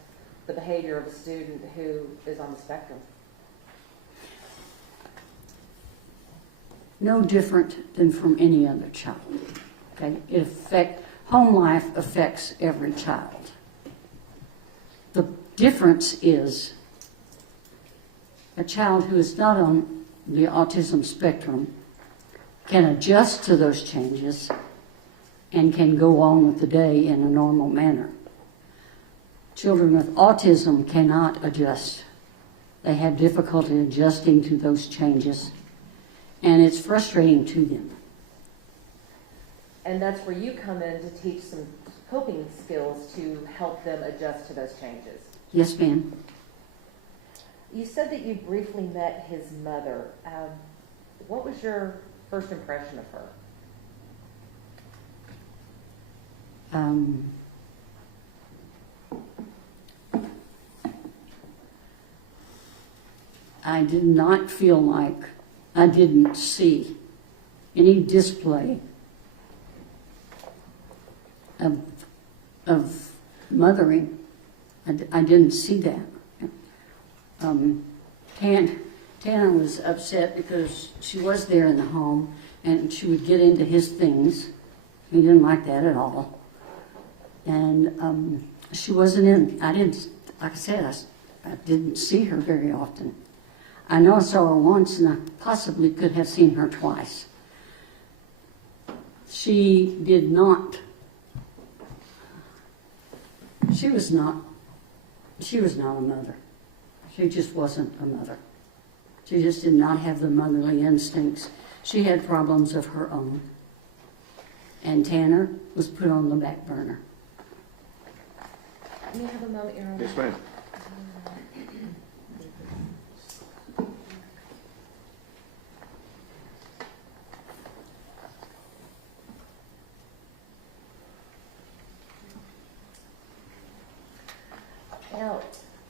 the behavior of a student who is on the spectrum? No different than from any other child. Okay? Home life affects every child. The difference is a child who is not on the autism spectrum can adjust to those changes and can go on with the day in a normal manner. Children with autism cannot adjust. They have difficulty adjusting to those changes, and it's frustrating to them. And that's where you come in to teach some coping skills to help them adjust to those changes. Yes, ma'am. You said that you briefly met his mother. What was your first impression of her? I did not feel like I didn't see any display of mothering. I didn't see that. Tana was upset because she was there in the home and she would get into his things. He didn't like that at all. And she wasn't in, I didn't, like I said, I didn't see her very often. I know I saw her once and I possibly could have seen her twice. She did not, she was not a mother. She just wasn't a mother. She just did not have the motherly instincts. She had problems of her own. And Tanner was put on the back burner. May I have a moment, Your Honor? Yes, ma'am. Now,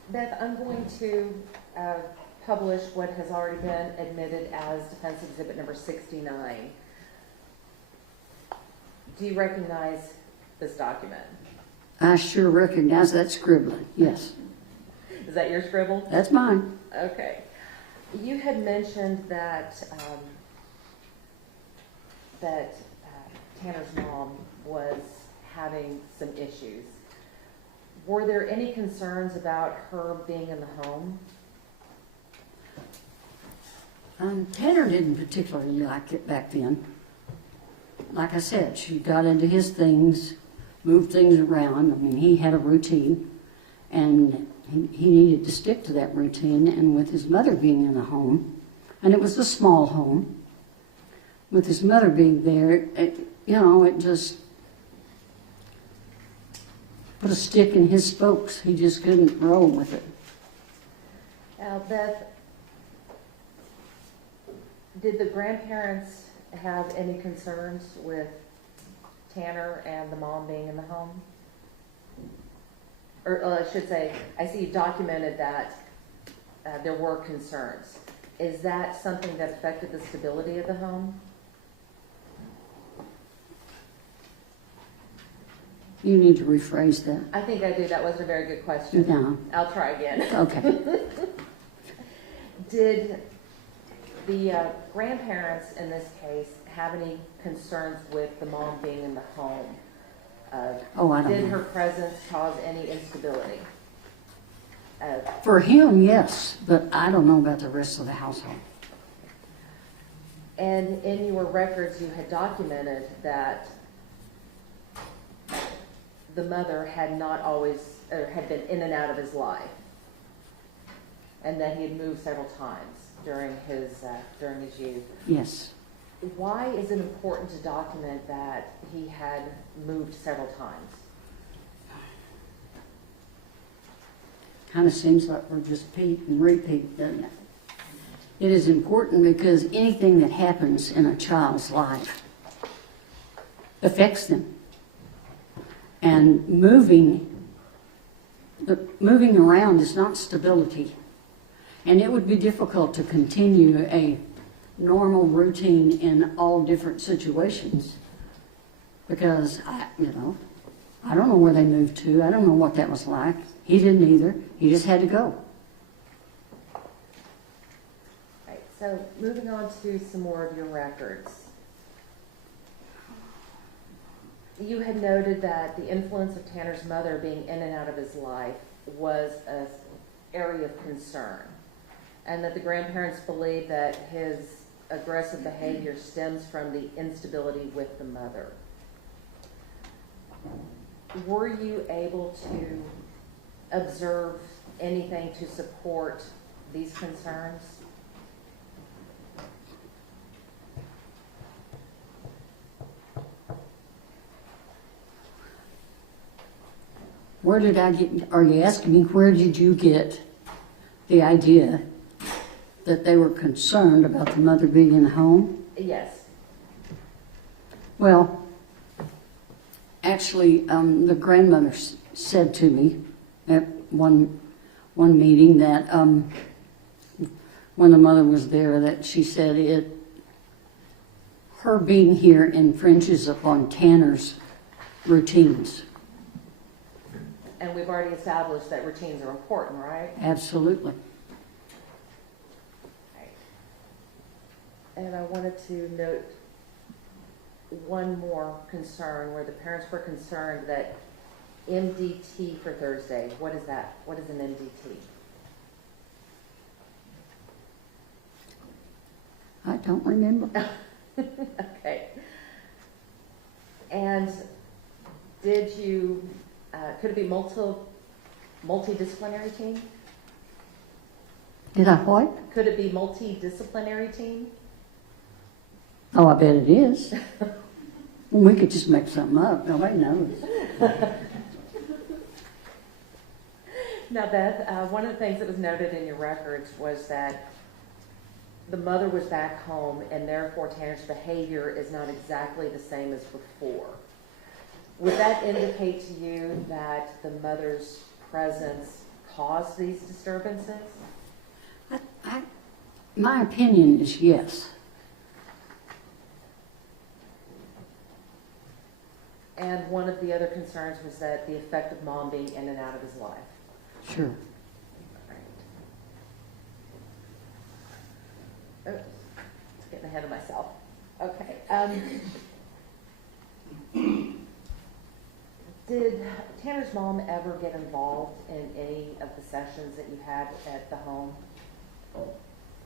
Beth, I'm going to publish what has already been admitted as Defense Exhibit number 69. Do you recognize this document? I sure recognize that scribbling, yes. Is that your scribble? That's mine. Okay. You had mentioned that Tanner's mom was having some issues. Were there any concerns about her being in the home? Tanner didn't particularly like it back then. Like I said, she got into his things, moved things around. I mean, he had a routine, and he needed to stick to that routine. And with his mother being in the home, and it was a small home, with his mother being there, it just put a stick in his spokes. He just couldn't roll with it. Now, Beth, did the grandparents have any concerns with Tanner and the mom being in the home? Or I should say, I see you documented that there were concerns. Is that something that affected the stability of the home? You need to rephrase that. I think I do. That wasn't a very good question. No. I'll try again. Okay. Did the grandparents in this case have any concerns with the mom being in the home? I don't Did know. her presence cause any instability? For him, yes, but I don't know about the rest of the household. And in your records, you had documented that the mother had not always, or had been in and out of his life, and that he had moved several times during his youth. Yes. Why is it important to document that he had moved several times? Kind of seems like we're just repeat and repeat, doesn't it? It is important because anything that happens in a child's life affects them. And moving around is not stability. And it would be difficult to continue a normal routine in all different situations. Because, I don't know where they moved to. I don't know what that was like. He didn't either. He just had to go. Right, so moving on to some more of your records. You had noted that the influence of Tanner's mother being in and out of his life was an area of concern, and that the grandparents believe that his aggressive behavior stems from the instability with the mother. Were you able to observe anything to support these concerns? where did I get, are you asking me where did you get the idea that they were concerned about the mother being in the home? Yes. Well, actually, the grandmother said to me at one meeting that when the mother was there, that she said her being here infringes upon Tanner's routines. And we've already established that routines are important, right? Absolutely. And I wanted to note one more concern where the parents were concerned that MDT for Thursday. What is that? What is an MDT? I don't remember. Okay. And did you, could it be multidisciplinary team? Did I what? Could it be multidisciplinary team? Oh, I bet it is. We could just make something up. Nobody knows. Now, Beth, one of the things that was noted in your records was that the mother was back home and therefore Tanner's behavior is not exactly the same as before. Would that indicate to you that the mother's presence caused these disturbances? My opinion is yes. And one of the other concerns was that the effect of mom being in and out of his life. Sure. Oops, getting ahead of myself. Okay. Did Tanner's mom ever get involved in any of the sessions that you had at the home?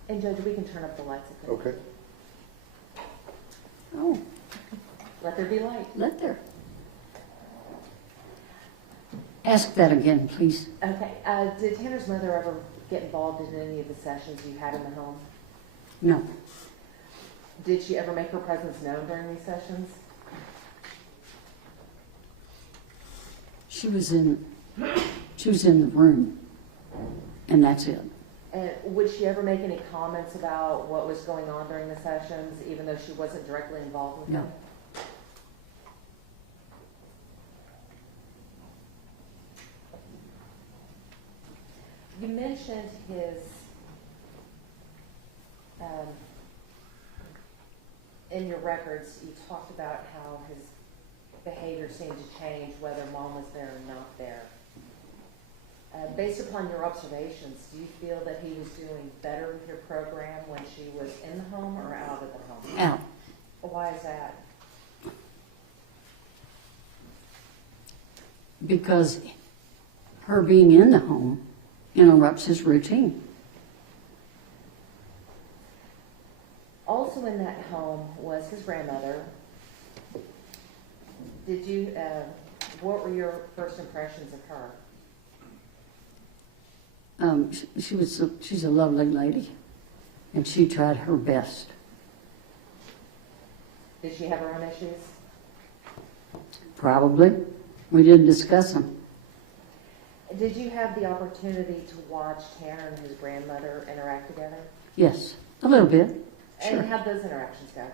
And Judge, we can turn up the lights if you want. Okay. Oh, Let there be light. let there. Ask that again, please. Okay. Did Tanner's mother ever get involved in any of the sessions you had in the home? No. Did she ever make her presence known during these sessions? She was in the room, and that's it. And would she ever make any comments about what was going on during the sessions, even though she wasn't directly involved with No. them? You mentioned his, in your records, you talked about how his behavior seemed to change whether mom was there or not there. Based upon your observations, do you feel that he was doing better with your program when she was in the home or out of the home? Out. Why is that? Because her being in the home interrupts his routine. Also in that home was his grandmother. Did you, what were your first impressions of her? She's a lovely lady, and she tried her best. Did she have her own issues? Probably. We didn't discuss them. Did you have the opportunity to watch Tanner and his grandmother interact together? Yes, a little bit. Sure. And how'd those interactions go?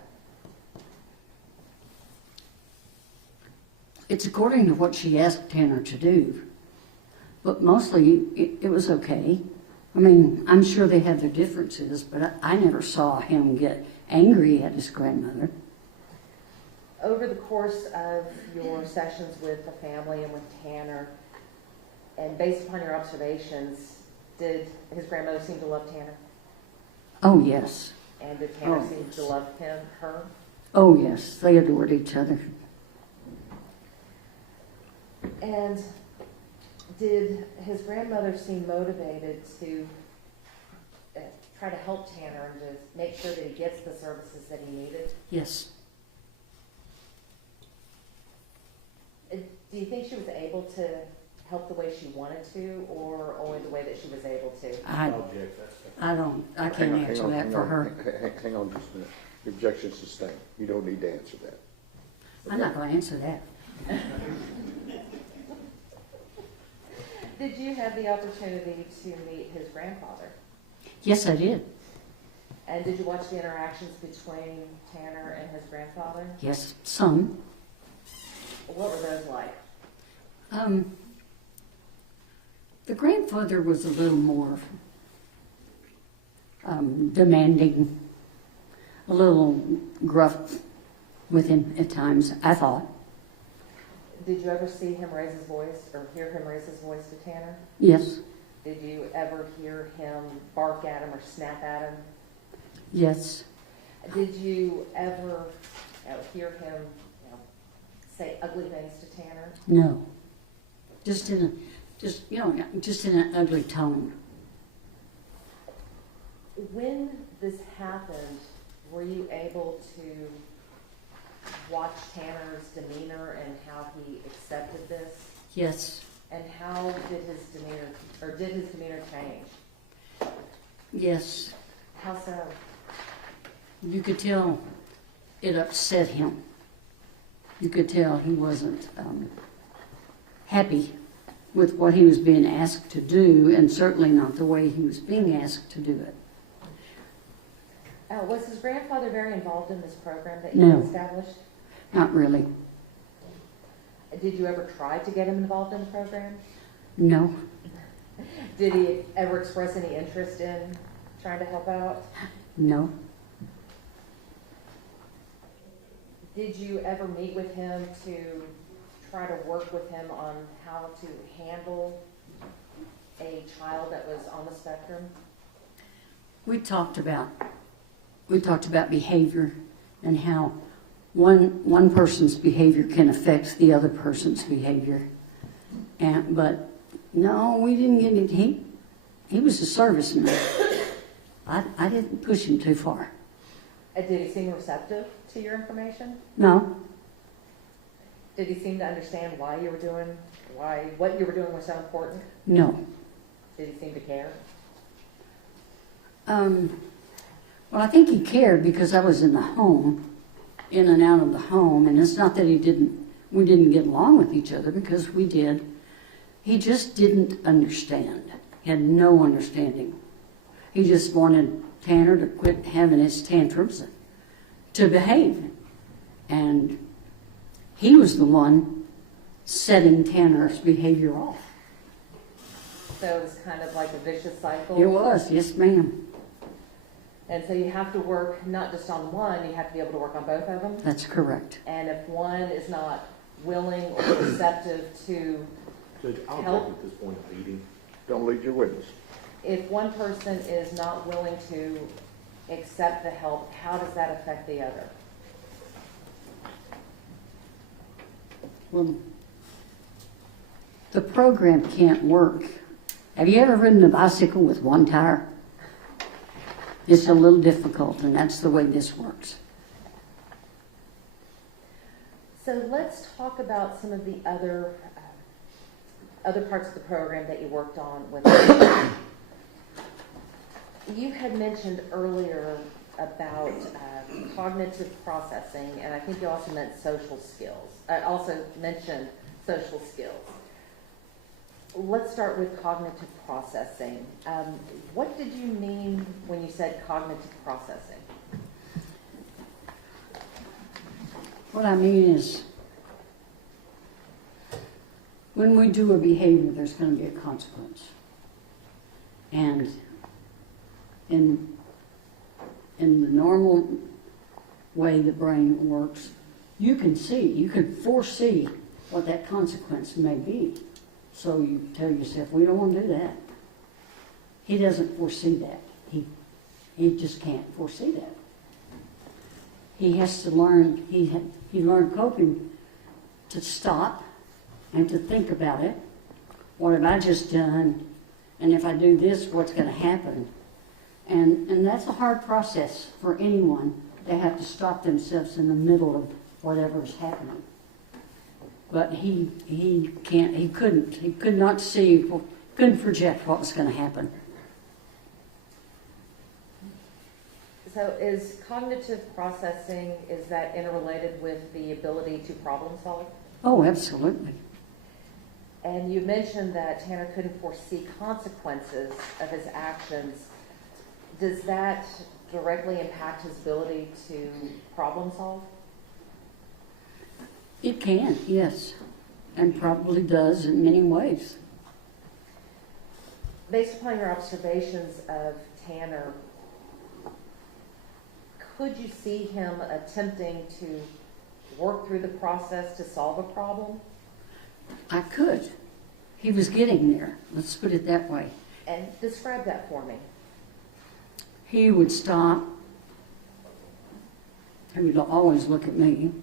It's according to what she asked Tanner to do. But mostly, it was okay. I mean, I'm sure they had their differences, but I never saw him get angry at his grandmother. Over the course of your sessions with the family and with Tanner, and based upon your observations, did his grandmother seem to love Tanner? Oh, yes. And did Tanner Oh, seem yes. to love her? Oh, yes. They adored each other. And did his grandmother seem motivated to try to help Tanner and to make sure that he gets the services that he needed? Yes. Do you think she was able to help the way she wanted to, or only the way that she was able to? I can't answer that for her. Hang on just a minute. Your objection's sustained. You don't need to answer that. I'm not going to answer that. Did you have the opportunity to meet his grandfather? Yes, I did. And did you watch the interactions between Tanner and his grandfather? Yes, some. What were those like? The grandfather was a little more demanding, a little gruff with him at times, I thought. Did you ever see him raise his voice or hear him raise his voice to Tanner? Yes, Did you ever hear him bark at him or snap at him? yes, Did you ever hear him say ugly things to Tanner? no. Just in an ugly tone. When this happened, were you able to watch Tanner's demeanor and how he accepted this? Yes, And how did his demeanor change? yes. How so? You could tell it upset him. You could tell he wasn't happy with what he was being asked to do, and certainly not the way he was being asked to do it. Was his grandfather very involved in this program that you No. established? Not really. Did you ever try to get him involved in the program? No, Did he ever express any interest in trying to help out? no, Did you ever meet with him to try to work with him on how to handle a child that was on the spectrum? we talked about behavior and how one person's behavior can affect the other person's behavior. But no, we didn't get it. He was a serviceman. I didn't push him too far. Did he seem receptive to your information? No, Did he seem to understand what you were doing was so important? no. Did he seem to care? Well, I think he cared because I was in the home, in and out of the home, and it's not that we didn't get along with each other, because we did. He just didn't understand. He had no understanding. He just wanted Tanner to quit having his tantrums, to behave. And he was the one setting Tanner's behavior off. So it was kind of like a vicious cycle? It was, yes ma'am. And so you have to work not just on one, you have to be able to work on both of them? That's correct. And if one is not willing or receptive to Judge, I'll help. object at this point of leading. Don't lead your witness. If one person is not willing to accept the help, how does that affect the other? Well, the program can't work. Have you ever ridden a bicycle with one tire? It's a little difficult, and that's the way this works. So let's talk about some of the other parts of the program that you worked on with us. You had mentioned earlier about cognitive processing, and I think you also meant social skills. Mentioned social skills. Let's start with cognitive processing. What did you mean when you said cognitive processing? What I mean is, when we do a behavior, there's going to be a consequence. And in the normal way the brain works, you can foresee what that consequence may be. So you tell yourself, we don't want to do that. He doesn't foresee that. He just can't foresee that. He has to learn, he learned coping to stop and to think about it. What have I just done? And if I do this, what's going to happen? And that's a hard process for anyone. They have to stop themselves in the middle of whatever is happening. But he couldn't project what was going to happen. So is cognitive processing, is that interrelated with the ability to problem solve? Oh, absolutely. And you mentioned that Tanner couldn't foresee consequences of his actions. Does that directly impact his ability to problem solve? It can, yes, and probably does in many ways. Based upon your observations of Tanner, could you see him attempting to work through the process to solve a problem? I could. He was getting there, let's put it that way. And describe that for me. He would stop. He would always look at me,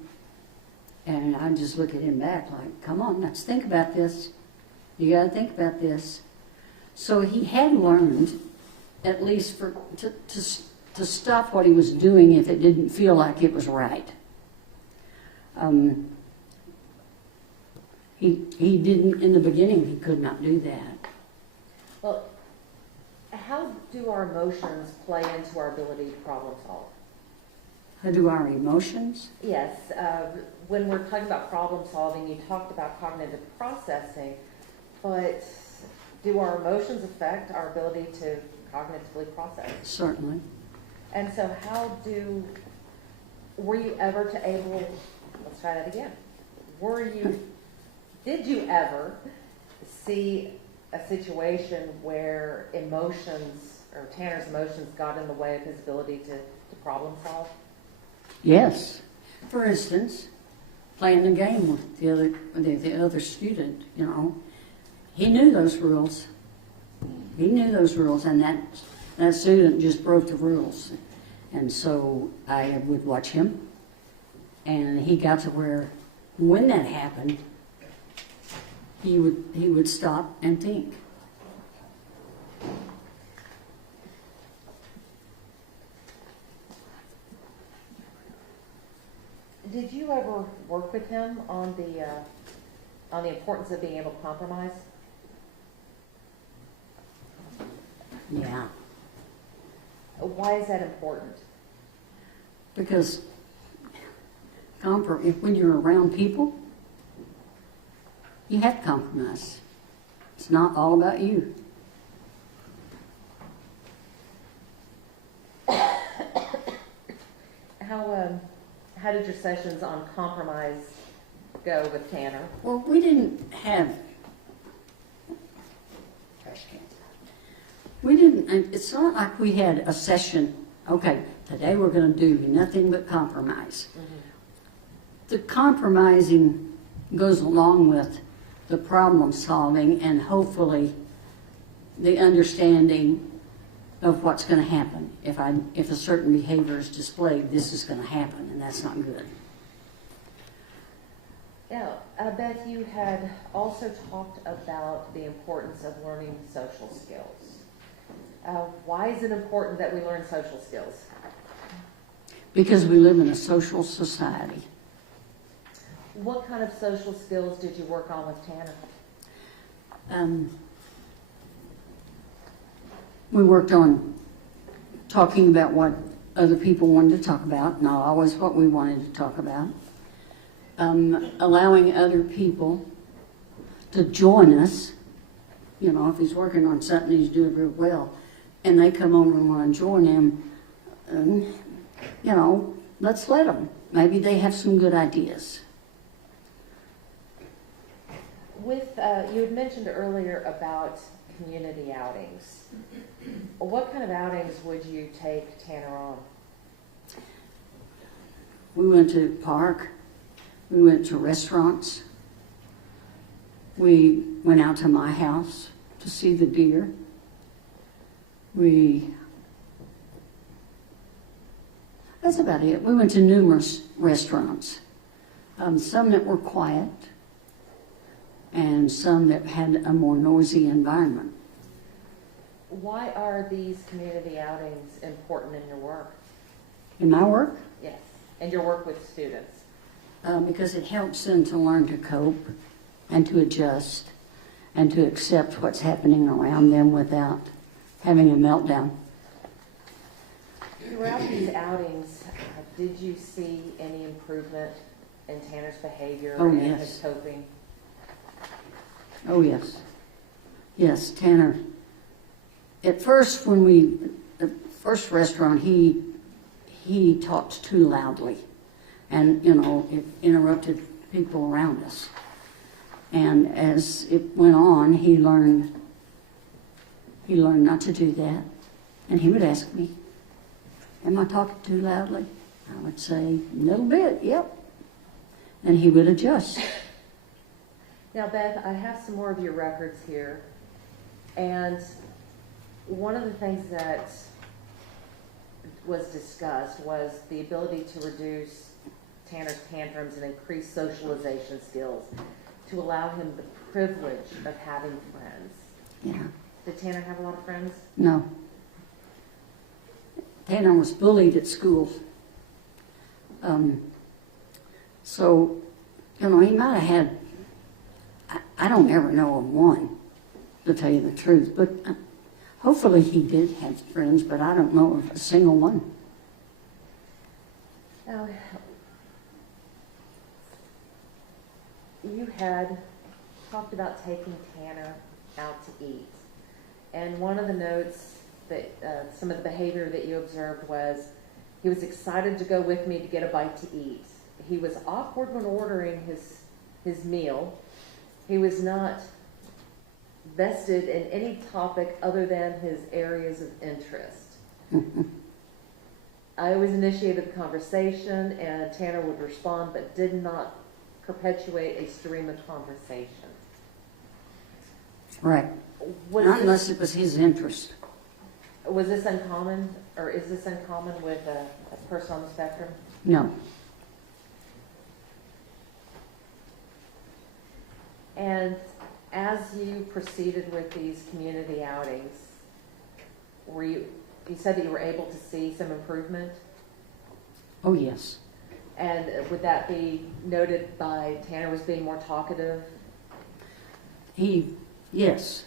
and I'd just look at him back like, come on, let's think about this. You got to think about this. So he had learned, at least to stop what he was doing if it didn't feel like it was right. He didn't, in the beginning, he could not do that. Well, how do our emotions play into our ability to problem solve? How do our emotions? Yes, when we're talking about problem solving, you talked about cognitive processing, but do our emotions affect our ability to cognitively process? Certainly. And so were you ever let's try that again. Did you ever see a situation where emotions, or Tanner's emotions, got in the way of his ability to problem solve? Yes. For instance, playing the game with the other student, you know. He knew those rules. He knew those rules, and that student just broke the rules. And so I would watch him, and he got to where, when that happened, he would stop and think. Did you ever work with him on the importance of being able to compromise? Yeah. Why is that important? Because when you're around people, you have to compromise. It's not all about you. How did your sessions on compromise go with Tanner? Well, we didn't have. It's not like we had a session, okay, today we're going to do nothing but compromise. Mm-hmm. The compromising goes along with the problem solving and hopefully the understanding of what's going to happen. If a certain behavior is displayed, this is going to happen, and that's not good. Yeah, Beth, you had also talked about the importance of learning social skills. Why is it important that we learn social skills? Because we live in a social society. What kind of social skills did you work on with Tanner? We worked on talking about what other people wanted to talk about, not always what we wanted to talk about. Allowing other people to join us. You know, if he's working on something, he's doing real well, and they come over and want to join him, you know, let's let them. Maybe they have some good ideas. You had mentioned earlier about community outings. What kind of outings would you take Tanner on? We went to the park. We went to restaurants. We went out to my house to see the deer. That's about it. We went to numerous restaurants. Some that were quiet and some that had a more noisy environment. Why are these community outings important in your work? In my work? Yes, and your work with students. Because it helps them to learn to cope and to adjust and to accept what's happening around them without having a meltdown. Throughout these outings, did you see any improvement in Tanner's behavior and yes. his coping? Oh, yes. Yes, Tanner. At first, the first restaurant, he talked too loudly. And, it interrupted people around us. And as it went on, he learned not to do that. And he would ask me, am I talking too loudly? I would say, a little bit, yep. And he would adjust. Now, Beth, I have some more of your records here. And one of the things that was discussed was the ability to reduce Tanner's tantrums and increase socialization skills to allow him the privilege of having friends. Yeah. Did Tanner have a lot of friends? No. Tanner was bullied at school. So, he might have had, I don't ever know of one, to tell you the truth, but hopefully he did have friends, but I don't know of a single one. Now, you had talked about taking Tanner out to eat. And one of the notes that some of the behavior that you observed was he was excited to go with me to get a bite to eat. He was awkward when ordering his meal. He was not vested in any topic other than his areas of interest. I always initiated the conversation, and Tanner would respond, but did not perpetuate a stream of conversation. Right. Not unless it was his interest. Was this uncommon, or is this uncommon with a person on the spectrum? No. And as you proceeded with these community outings, you said that you were able to see some improvement? Oh, yes. And would that be noted by Tanner was being more talkative? Yes.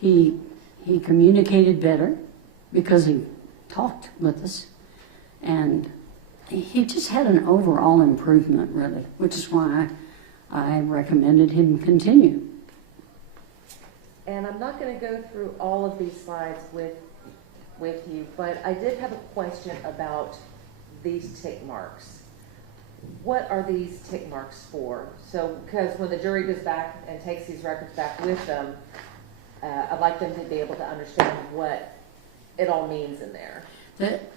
He communicated better because he talked with us. And he just had an overall improvement, really, which is why I recommended him continue. And I'm not going to go through all of these slides with you, but I did have a question about these tick marks. What are these tick marks for? So, because when the jury goes back and takes these records back with them, I'd like them to be able to understand what it all means in there. It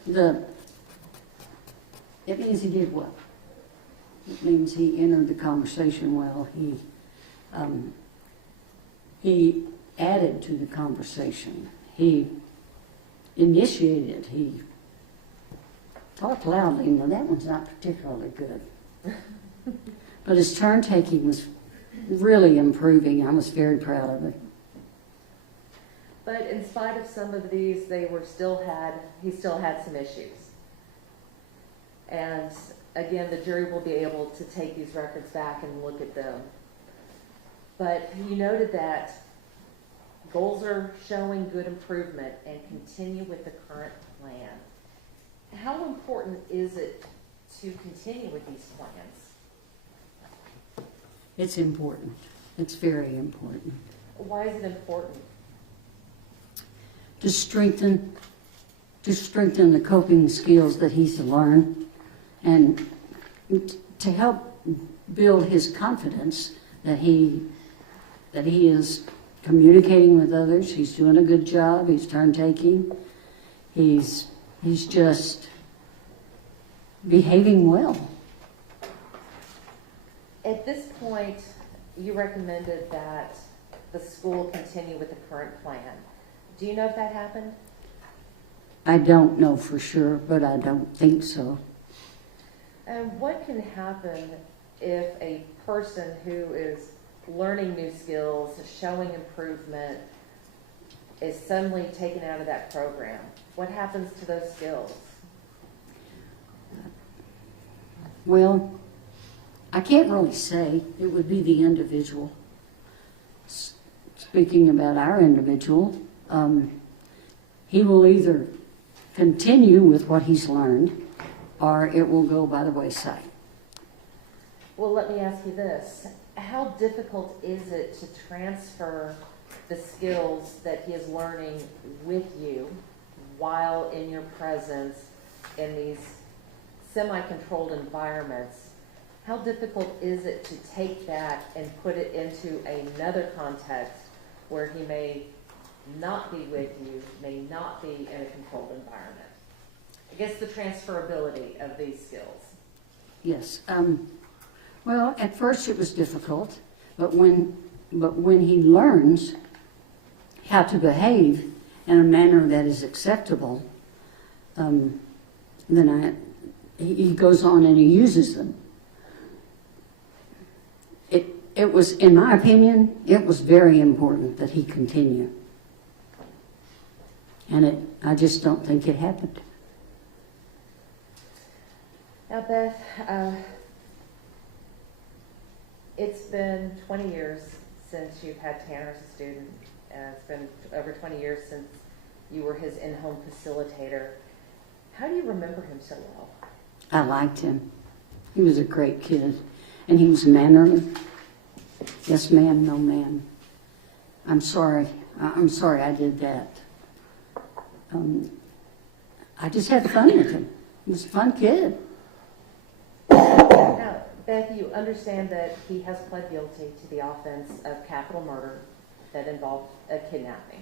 means he did well. It means he entered the conversation well. He added to the conversation. He initiated. He talked loudly. Now that one's not particularly good. But his turn taking was really improving. I was very proud of it. But in spite of some of these, he still had some issues. And again, the jury will be able to take these records back and look at them. But you noted that goals are showing good improvement and continue with the current plan. How important is it to continue with these plans? It's important. It's very important. Why is it important? To strengthen the coping skills that he's learned, and to help build his confidence that he is communicating with others. He's doing a good job. He's turn taking. He's just behaving well. At this point, you recommended that the school continue with the current plan. Do you know if that happened? I don't know for sure, but I don't think so. And what can happen if a person who is learning new skills, showing improvement, is suddenly taken out of that program? What happens to those skills? Well, I can't really say. It would be the individual. Speaking about our individual, he will either continue with what he's learned or it will go by the wayside. Well, let me ask you this. how difficult is it to transfer the skills that he is learning with you while in your presence in these semi-controlled environments? How difficult is it to take that and put it into another context where he may not be with you, may not be in a controlled environment? I guess the transferability of these skills. Yes. Well, at first it was difficult, but when he learns how to behave in a manner that is acceptable, then he goes on and he uses them. It was, in my opinion, it was very important that he continue. And I just don't think it happened. Now, Beth, it's been 20 years since you've had Tanner as a student. It's been over 20 years since you were his in-home facilitator. How do you remember him so well? I liked him. He was a great kid, and he was mannerly. Yes, ma'am, no, ma'am. I'm sorry I did that. I just had fun with him. He was a fun kid. Now, Beth, you understand that he has pled guilty to the offense of capital murder that involved a kidnapping.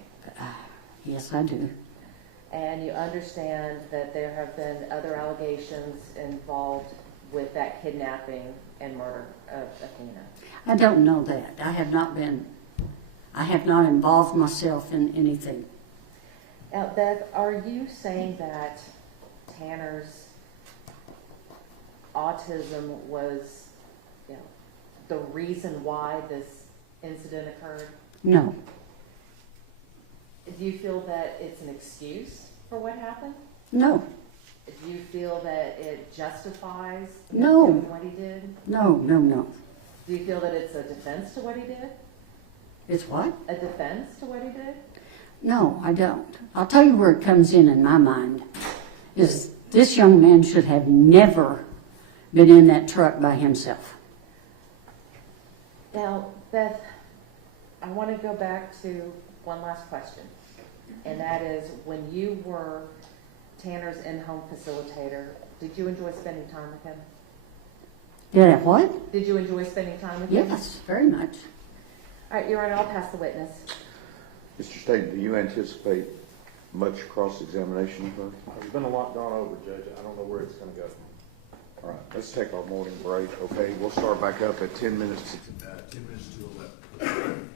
Yes, I do. And you understand that there have been other allegations involved with that kidnapping and murder of Athena. I don't know that. I have not involved myself in anything. Now, Beth, are you saying that Tanner's autism was, the reason why this incident occurred? No. Do you feel that it's an excuse for what happened? No. Do you feel that it justifies No. doing what he did? No. Do you feel that it's a defense to what he did? It's what? A defense to what he did? No, I don't. I'll tell you where it comes in my mind, is this young man should have never been in that truck by himself. Now, Beth, I want to go back to one last question, and that is, when you were Tanner's in-home facilitator, did you enjoy spending time with him? Did I what? Did you enjoy spending time with him? Yes, very much. All right, Your Honor, I'll pass the witness. Mr. Staten, do you anticipate much cross-examination of her? There's been a lot gone over, Judge. I don't know where it's going to go. All right, let's take our morning break, okay? We'll start back up at 10 minutes. 10 minutes to 11.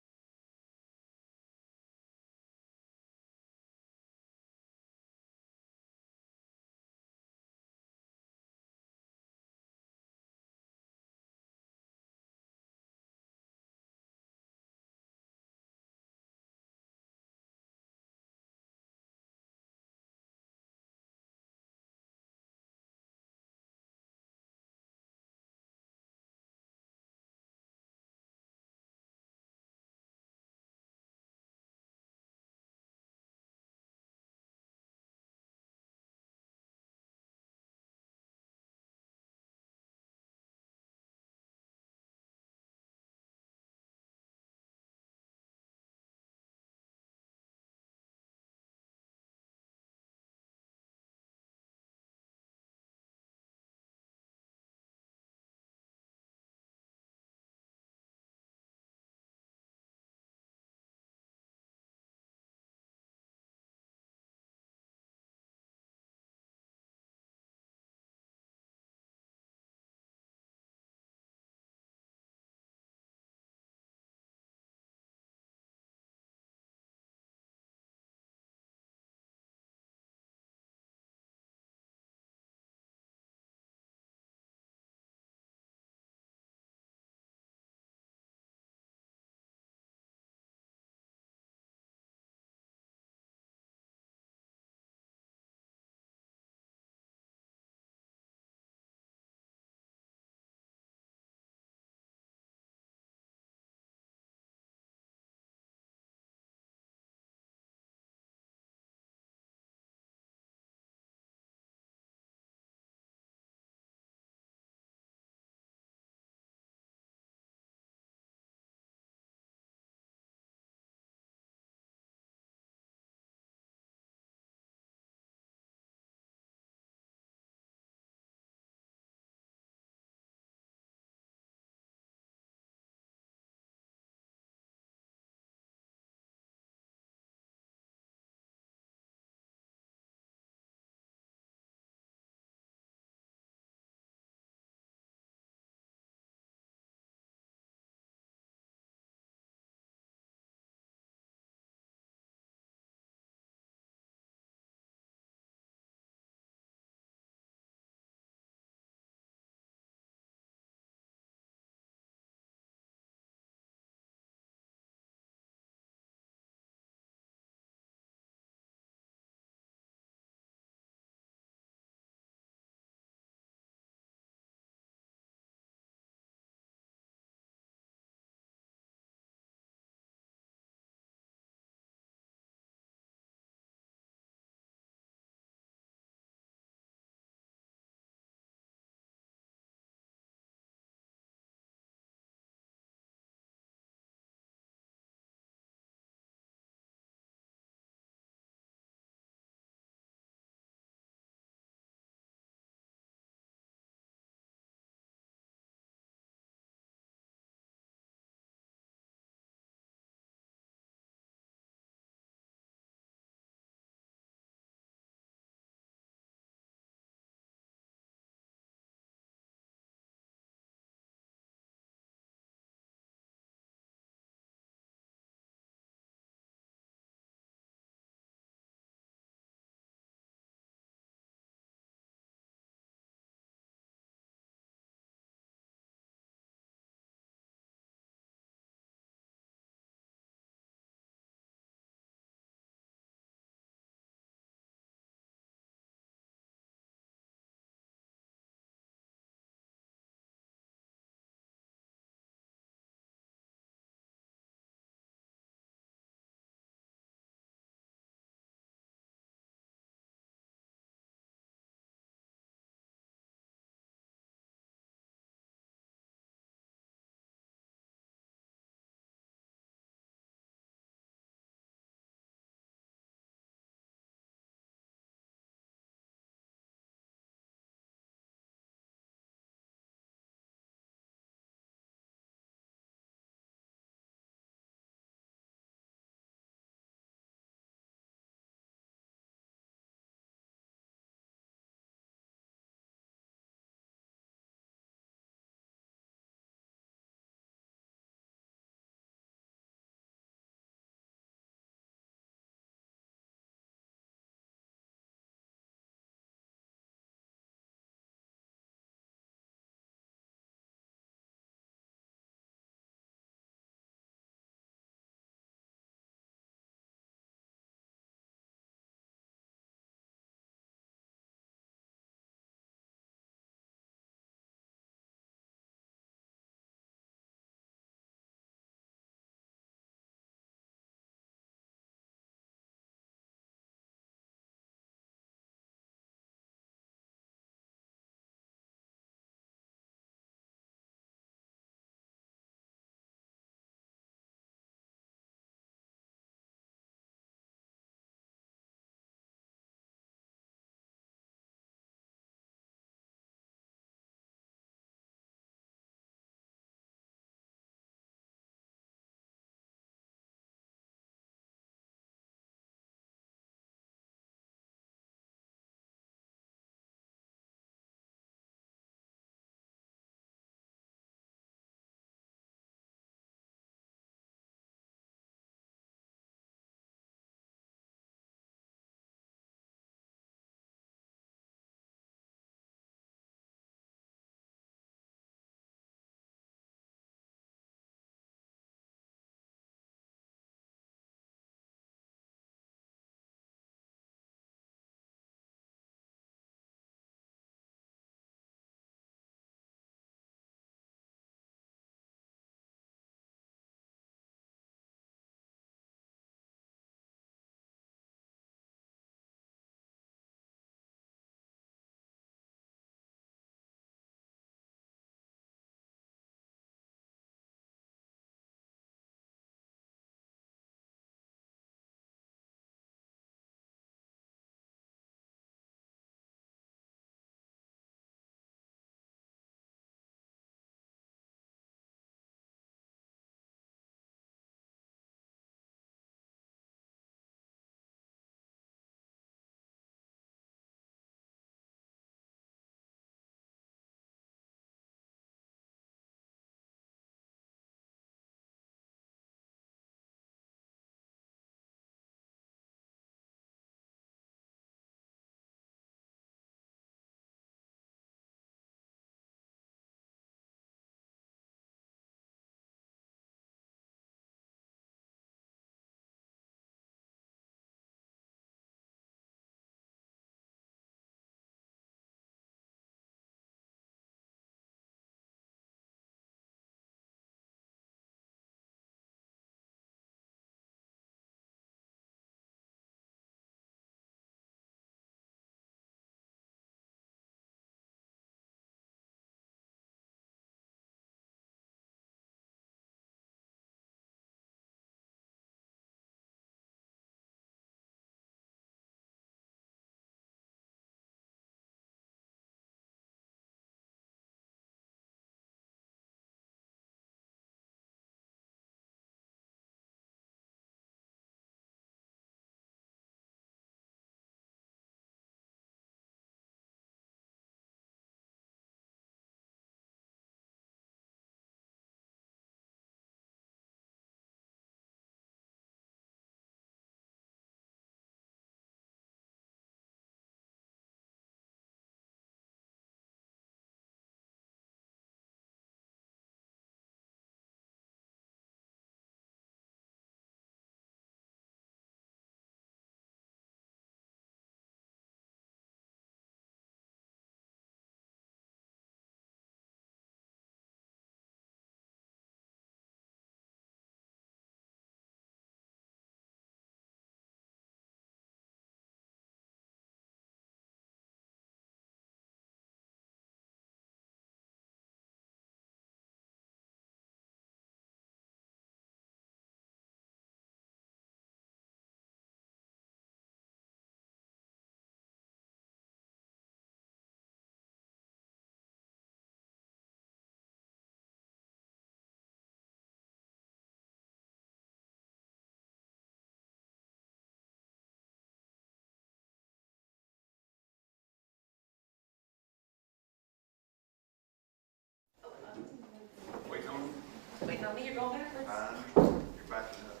me, you're going backwards. You're backing up.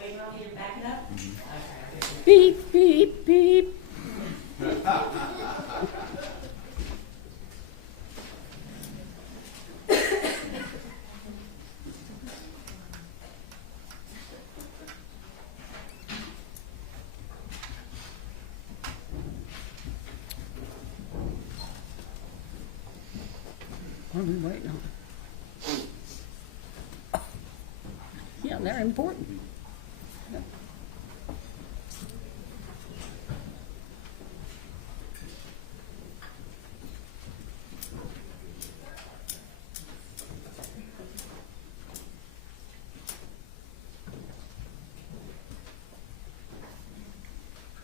Wait, Mommy, you're backing up? Beep, beep, beep. What are we waiting on? Yeah, they're important.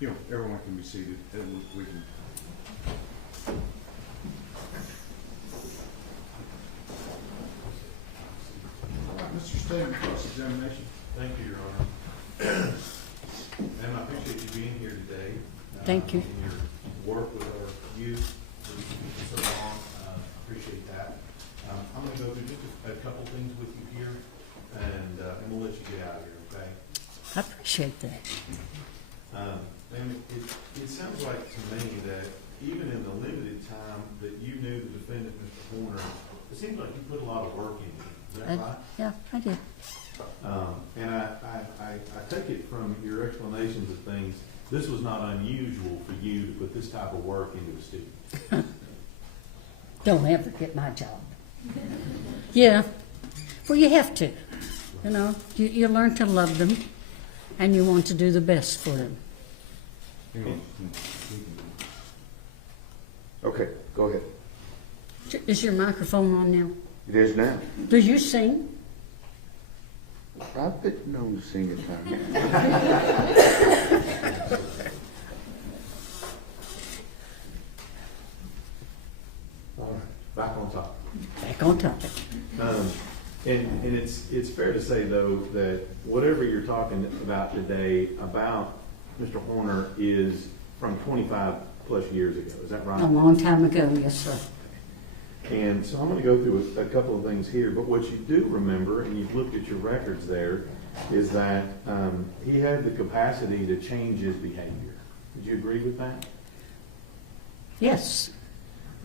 You know, everyone can be seated, and we can. All right, Mr. Staley, cross-examination. Thank you, Your Honor. Ma'am, I appreciate you being here today. Thank you. And your work with our youth for so long. Appreciate that. I'm going to go through just a couple things with you here, and we'll let you get out of here, okay? I appreciate that. Ma'am, it sounds like to me that even in the limited time that you knew the defendant, Mr. Horner, it seems like you put a lot of work into it. Is that right? Yeah, I did. And I take it from your explanations of things, this was not unusual for you to put this type of work into a student. Don't ever get my job. Yeah. Well, you have to. You know, you learn to love them, and you want to do the best for them. Okay, go ahead. Is your microphone on now? It is now. Do you sing? I've been known to sing at times. All right, back on top. Back on topic. And it's fair to say, though, that whatever you're talking about today about Mr. Horner is from 25 plus years ago. Is that right? A long time ago, yes, sir. And so I'm going to go through a couple of things here. But what you do remember, and you've looked at your records there, is that he had the capacity to change his behavior. Would you agree with that? Yes.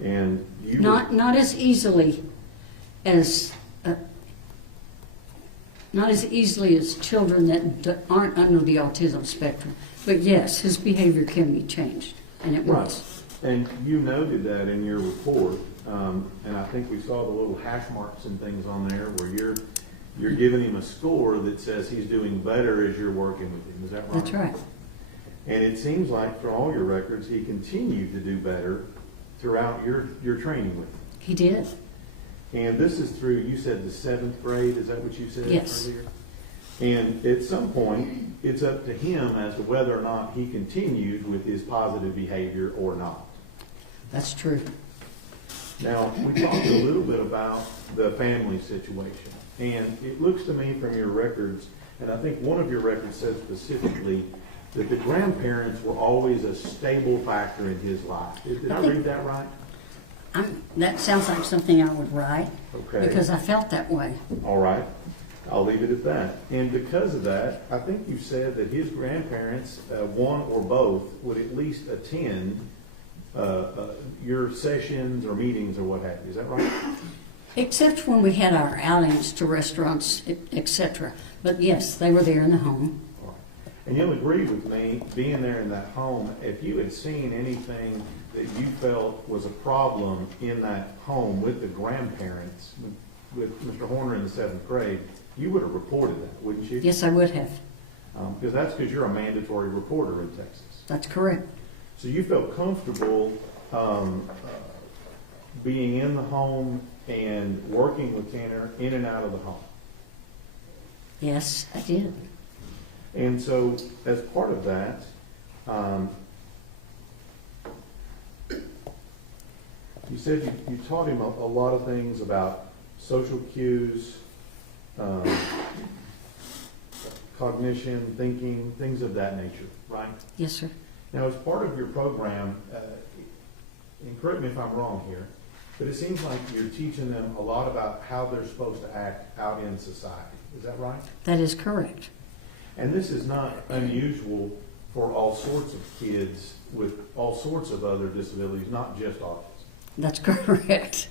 And you Not as easily as children that aren't under the autism spectrum. But yes, his behavior can be changed, and it was. Right. And you noted that in your report, and I think we saw the little hash marks and things on there where you're giving him a score that says he's doing better as you're working with him. Is that right? That's right. And it seems like for all your records, he continued to do better throughout your training with him. He did. And this is through, you said the 7th grade, is that what you said Yes. earlier? And at some point, it's up to him as to whether or not he continued with his positive behavior or not. That's true. Now, we talked a little bit about the family situation. And it looks to me from your records, and I think one of your records said specifically that the grandparents were always a stable factor in his life. Did I read that right? That sounds like something I would write. Okay. Because I felt that way. All right. I'll leave it at that. And because of that, I think you said that his grandparents, one or both, would at least attend your sessions or meetings or what have you. Is that right? Except when we had our outings to restaurants, etc. But yes, they were there in the home. All right. And you'll agree with me, being there in that home, if you had seen anything that you felt was a problem in that home with the grandparents, with Mr. Horner in the 7th grade, you would have reported that, wouldn't you? Yes, I would have. Because that's because you're a mandatory reporter in Texas. That's correct. So you felt comfortable being in the home and working with Tanner in and out of the home. Yes, I did. And so as part of that, you said you taught him a lot of things about social cues, cognition, thinking, things of that nature, right? Yes, sir. Now, as part of your program, and correct me if I'm wrong here, but it seems like you're teaching them a lot about how they're supposed to act out in society. Is that right? That is correct. And this is not unusual for all sorts of kids with all sorts of other disabilities, not just autism. That's correct.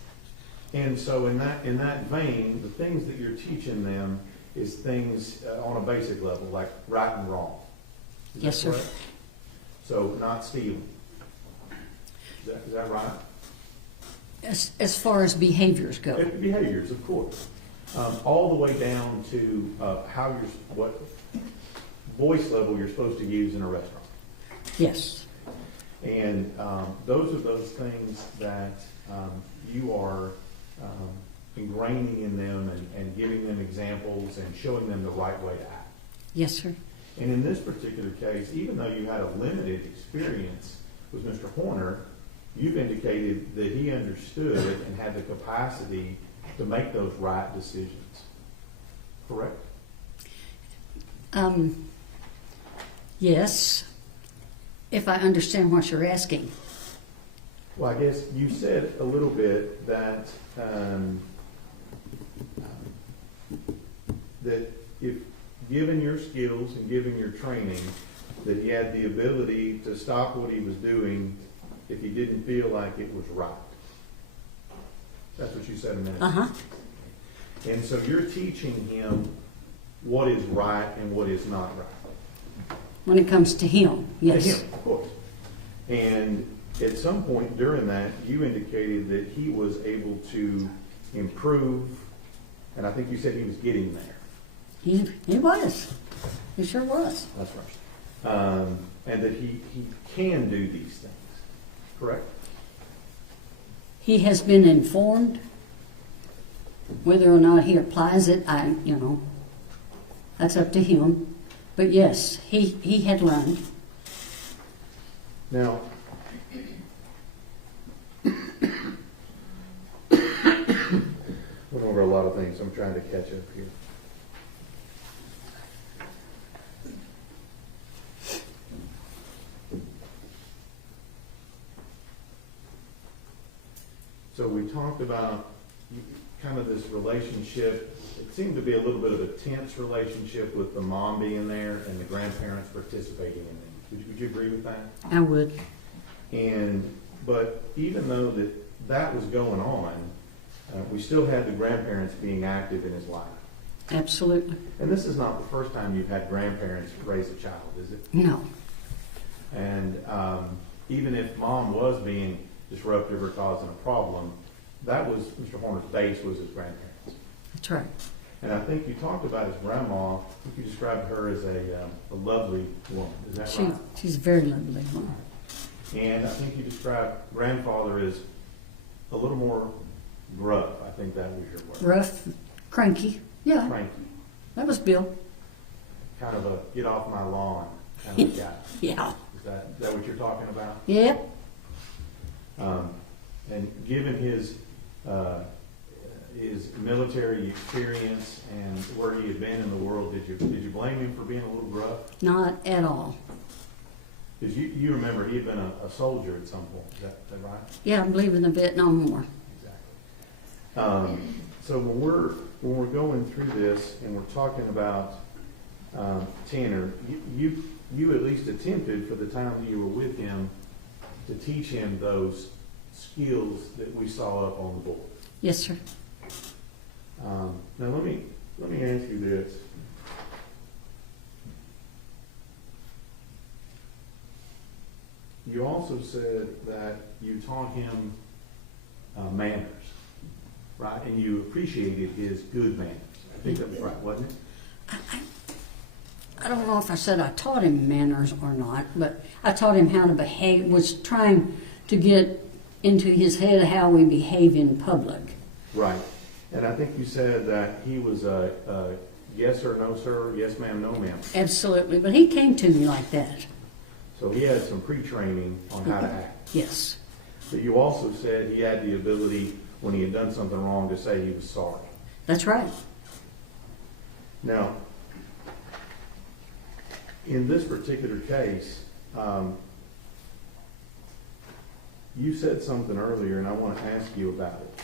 And so in that vein, the things that you're teaching them is things on a basic level, like right and wrong. Is Yes, that sir. correct? So not stealing. Is that right? As far as behaviors go. Behaviors, of course. All the way down to what voice level you're supposed to use in a restaurant. Yes. And those are those things that you are ingraining in them and giving them examples and showing them the right way to act. Yes, sir. And in this particular case, even though you had a limited experience with Mr. Horner, you've indicated that he understood and had the capacity to make those right decisions. Correct? Yes, if I understand what you're asking. Well, I guess you said a little bit that that if given your skills and given your training, that he had the ability to stop what he was doing if he didn't feel like it was right. That's what you said a minute ago. Uh-huh. And so you're teaching him what is right and what is not right. When it comes to him, yes. To him, of course. And at some point during that, you indicated that he was able to improve, and I think you said he was getting there. He was. He sure was. That's right. And that he can do these things, correct? He has been informed. Whether or not he applies it, that's up to him. But yes, he had learned. Now, went over a lot of things. I'm trying to catch up here. So we talked about kind of this relationship. It seemed to be a little bit of a tense relationship with the mom being there and the grandparents participating in it. Would you agree with that? I would. But even though that was going on, we still had the grandparents being active in his life. Absolutely. And this is not the first time you've had grandparents raise a child, is it? No. And even if mom was being disruptive or causing a problem, that was Mr. Horner's base was his grandparents. That's right. And I think you talked about his grandma. I think you described her as a lovely woman. Is that right? She's a very lovely woman. And I think you described grandfather as a little more gruff. I think that was your word. Rough, cranky. Yeah, Cranky. that was Bill. Kind of a get off my lawn kind of guy. Yeah. Is that what you're talking about? Yep. And given his military experience and where he had been in the world, did you blame him for being a little gruff? Not at all. Because you remember he had been a soldier at some point. Is that right? Yeah, I believe in the Vietnam War. Exactly. So when we're going through this and we're talking about Tanner, you at least attempted for the time that you were with him to teach him those skills that we saw up on the board. Yes, sir. Now let me ask you this. You also said that you taught him manners, right? And you appreciated his good manners. I think that was right, wasn't it? I don't know if I said I taught him manners or not, but I taught him how to behave, was trying to get into his head how we behave in public. Right. And I think you said that he was a yes or no, sir, yes, ma'am, no, ma'am. Absolutely, but he came to me like that. So he had some pre-training on how to act. Yes. But you also said he had the ability, when he had done something wrong, to say he was sorry. That's right. Now, in this particular case, you said something earlier, and I want to ask you about it.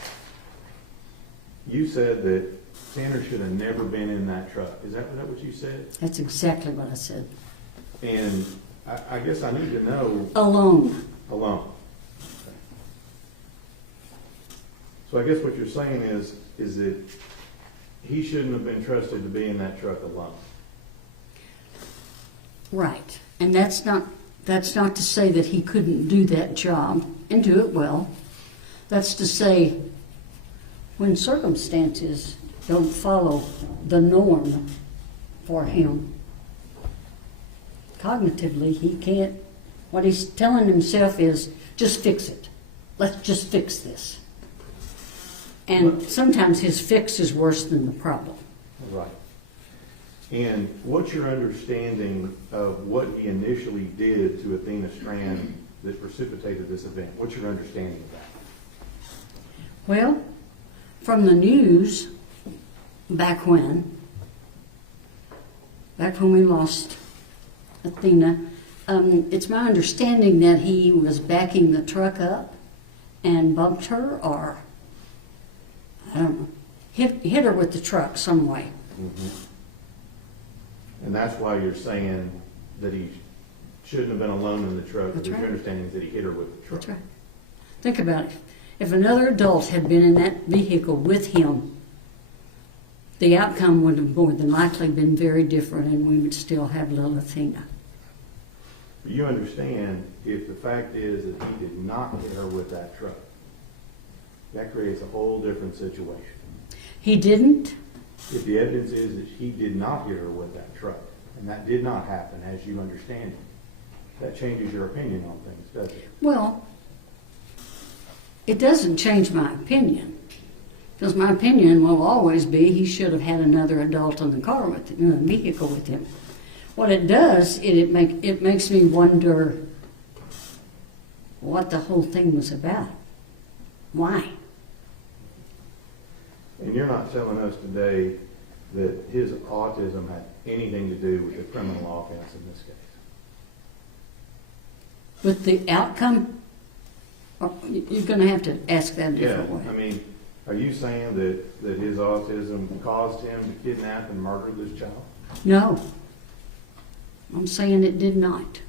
You said that Tanner should have never been in that truck. Is that what you said? That's exactly what I said. And I guess I need to know. Alone. Alone. So I guess what you're saying is that he shouldn't have been trusted to be in that truck alone. Right. And that's not to say that he couldn't do that job and do it well. That's to say, when circumstances don't follow the norm for him, cognitively, he can't, what he's telling himself is, just fix it. Let's just fix this. And sometimes his fix is worse than the problem. Right. And what's your understanding of what he initially did to Athena Strand that precipitated this event? What's your understanding of that? Well, from the news, back when we lost Athena, it's my understanding that he was backing the truck up and bumped her, or I don't know, hit her with the truck some way. Mm-hmm. And that's why you're saying that he shouldn't have been alone in the truck. That's Because right. your understanding is that he hit her with the truck. That's right. Think about it. If another adult had been in that vehicle with him, the outcome would have more than likely been very different, and we would still have little Athena. You understand, if the fact is that he did not hit her with that truck, that creates a whole different situation. He didn't? If the evidence is that he did not hit her with that truck, and that did not happen as you understand it, that changes your opinion on things, doesn't it? Well, it doesn't change my opinion, because my opinion will always be he should have had another adult in the car with him, in the vehicle with him. What it does, it makes me wonder what the whole thing was about. Why? And you're not telling us today that his autism had anything to do with the criminal offense in this case. With the outcome, you're going to have to ask that a different I way. mean, are you saying that his autism caused him to kidnap and murder this child? No. I'm saying it did not.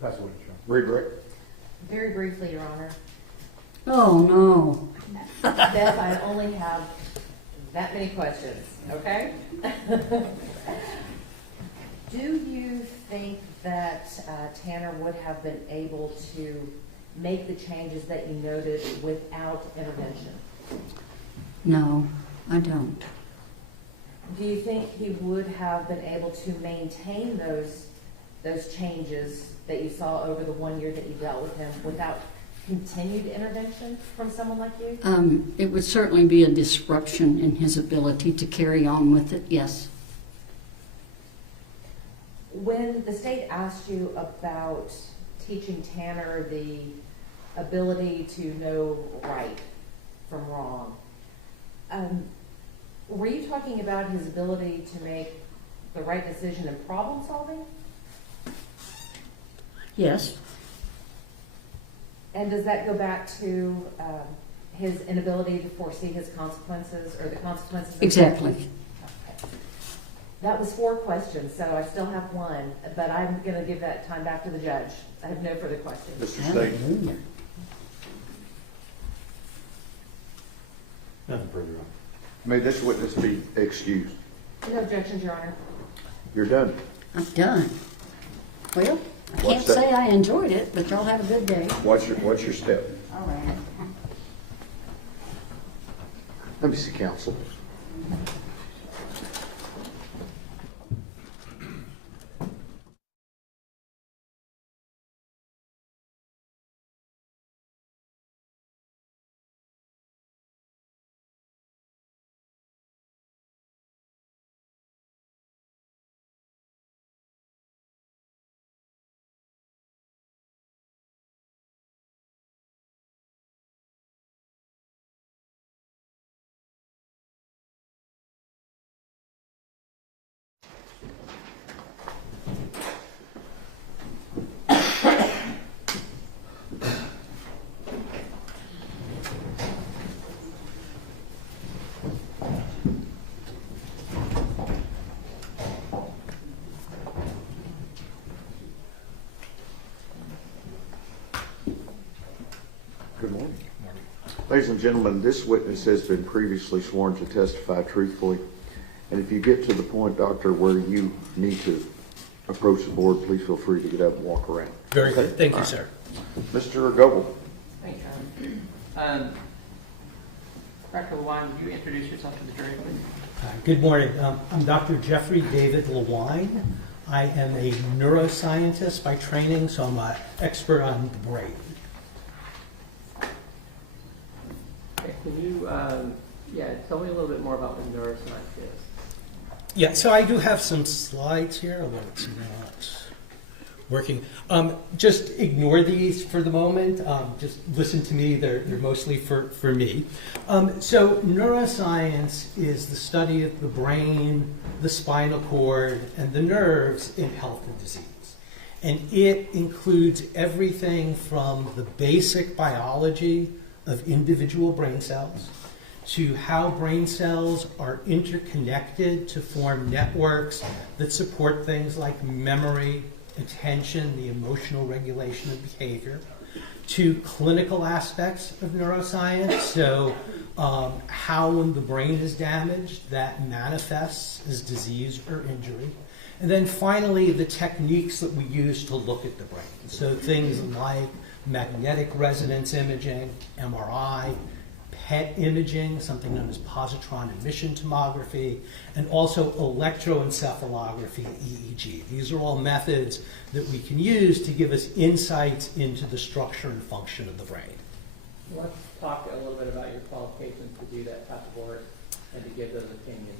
That's what it's Read, Rick. Very briefly, Your Honor. Oh, no. Beth, I only have that many questions, okay? Do you think that Tanner would have been able to make the changes that you noted without intervention? No, I don't. Do you think he would have been able to maintain those changes that you saw over the 1 year that you dealt with him without continued intervention from someone like you? It would certainly be a disruption in his ability to carry on with it, yes. When the state asked you about teaching Tanner the ability to know right from wrong, were you talking about his ability to make the right decision in problem solving? Yes. And does that go back to his inability to foresee his consequences or the consequences? Exactly. Okay. That was 4 questions, so I still have 1, but I'm going to give that time back to the judge. I have no further questions. Mr. State. Hallelujah. Nothing further on. May this witness be excused. No objections, Your Honor. You're done. I'm done. Well, I can't What's that? say I enjoyed it, but y'all have a good day. What's your step? All right. Let me see counsel. Ladies and gentlemen, this witness has been previously sworn to testify truthfully. And if you get to the point, doctor, where you need to approach the board, please feel free to get up and walk around. Very Okay? good. Thank you, All right. sir. Mr. Goebel. Thanks, Dr. Lewine, would you introduce yourself to the jury, please? Good morning. I'm Dr. Jeffrey David Lewine. I am a neuroscientist by training, so I'm an expert on the brain. Okay, can you, tell me a little bit more about what neuroscience is? Yeah, so I do have some slides here, although it's not working. Just ignore these for the moment. Just listen to me. They're mostly for me. So neuroscience is the study of the brain, the spinal cord, and the nerves in health and disease. And it includes everything from the basic biology of individual brain cells to how brain cells are interconnected to form networks that support things like memory, attention, the emotional regulation of behavior, to clinical aspects of neuroscience, so how when the brain is damaged, that manifests as disease or injury. And then finally, the techniques that we use to look at the brain. So things like magnetic resonance imaging, MRI, PET imaging, something known as positron emission tomography, and also electroencephalography, EEG. These are all methods that we can use to give us insights into the structure and function of the brain. Let's talk a little bit about your qualifications to do that type of work and to give those opinions.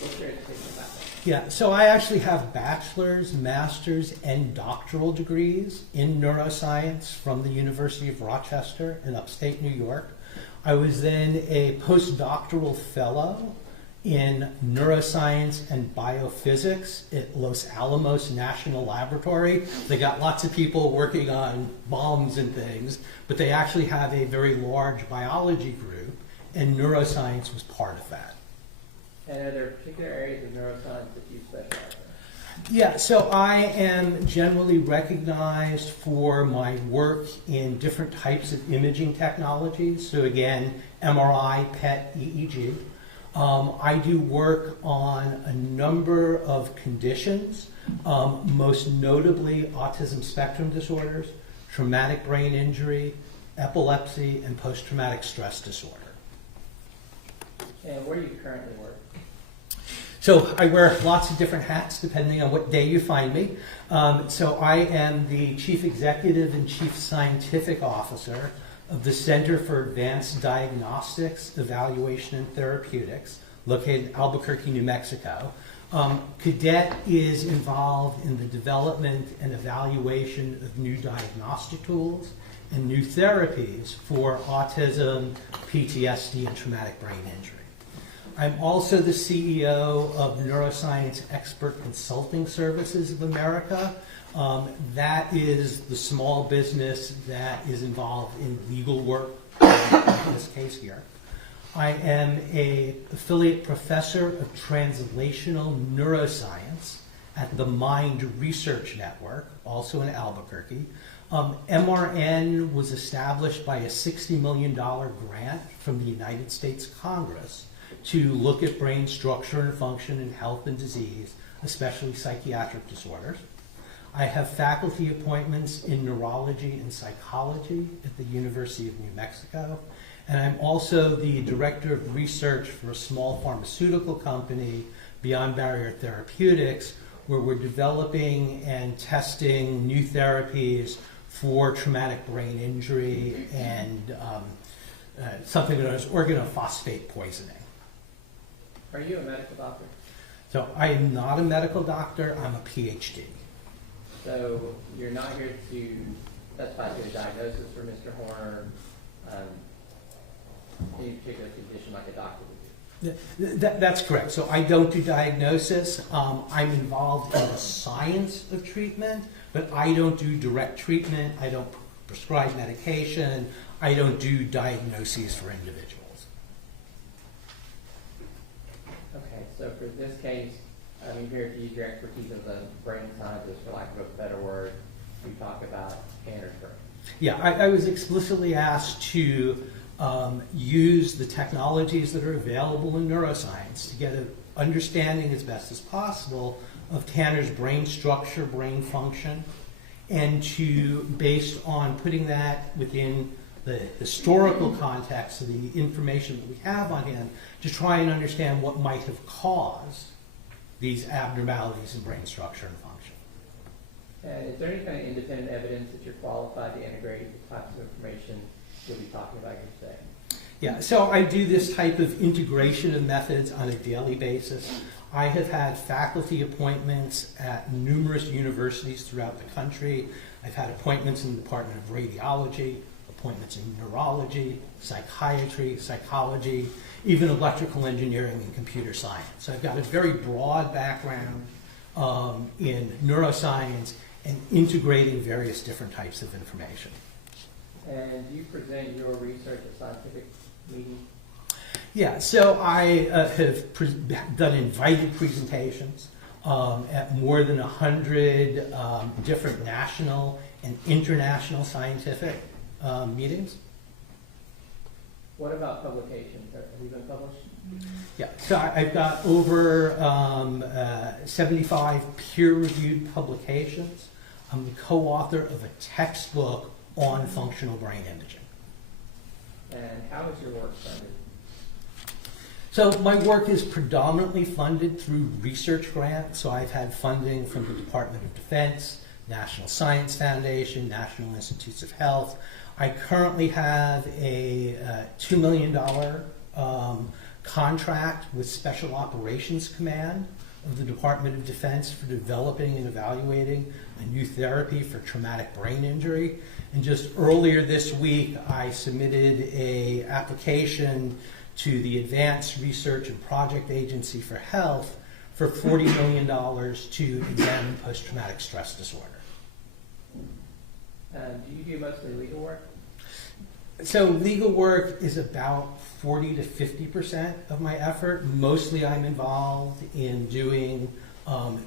What's your education background? Yeah, so I actually have bachelor's, master's, and doctoral degrees in neuroscience from the University of Rochester in upstate New York. I was then a postdoctoral fellow in neuroscience and biophysics at Los Alamos National Laboratory. They got lots of people working on bombs and things, but they actually have a very large biology group, and neuroscience was part of that. And are there particular areas of neuroscience that you specialize in? Yeah, so I am generally recognized for my work in different types of imaging technologies. So again, MRI, PET, EEG. I do work on a number of conditions, most notably autism spectrum disorders, traumatic brain injury, epilepsy, and post-traumatic stress disorder. And where do you currently work? So I wear lots of different hats depending on what day you find me. So I am the Chief Executive and Chief Scientific Officer of the Center for Advanced Diagnostics, Evaluation, and Therapeutics, located in Albuquerque, New Mexico. Cadet is involved in the development and evaluation of new diagnostic tools and new therapies for autism, PTSD, and traumatic brain injury. I'm also the CEO of Neuroscience Expert Consulting Services of America. That is the small business that is involved in legal work, in this case here. I am an affiliate professor of translational neuroscience at the Mind Research Network, also in Albuquerque. MRN was established by a $60 million grant from the United States Congress to look at brain structure and function in health and disease, especially psychiatric disorders. I have faculty appointments in neurology and psychology at the University of New Mexico, and I'm also the director of research for a small pharmaceutical company, Beyond Barrier Therapeutics, where we're developing and testing new therapies for traumatic brain injury and something known as organophosphate poisoning. Are you a medical doctor? So I am not a medical doctor, I'm a PhD. So you're not here to specify to a diagnosis for Mr. Horner, any particular condition like a doctor would do? That's correct. So I don't do diagnosis. I'm involved in the science of treatment, but I don't do direct treatment. I don't prescribe medication. I don't do diagnoses for individuals. Okay, so for this case, you're here to use your expertise as a brain scientist, for lack of a better word, to talk about Tanner's brain. Yeah, I was explicitly asked to use the technologies that are available in neuroscience to get an understanding as best as possible of Tanner's brain structure, brain function, and to, based on putting that within the historical context of the information that we have on him, to try and understand what might have caused these abnormalities in brain structure and function. And is there any kind of independent evidence that you're qualified to integrate the types of information you'll be talking about here today? Yeah, so I do this type of integration of methods on a daily basis. I have had faculty appointments at numerous universities throughout the country. I've had appointments in the Department of Radiology, appointments in neurology, psychiatry, psychology, even electrical engineering and computer science. So I've got a very broad background in neuroscience and integrating various different types of information. And do you present your research at scientific meetings? Yeah, so I have done invited presentations at more than 100 different national and international scientific meetings. What about publications? Have you been published? Yeah, so I've got over 75 peer-reviewed publications. I'm the co-author of a textbook on functional brain imaging. And how is your work funded? So my work is predominantly funded through research grants. So I've had funding from the Department of Defense, National Science Foundation, National Institutes of Health. I currently have a $2 million contract with Special Operations Command of the Department of Defense for developing and evaluating a new therapy for traumatic brain injury. And just earlier this week, I submitted a application to the Advanced Research and Project Agency for Health for $40 million to examine post-traumatic stress disorder. Do you do mostly legal work? So legal work is about 40 to 50% of my effort. Mostly I'm involved in doing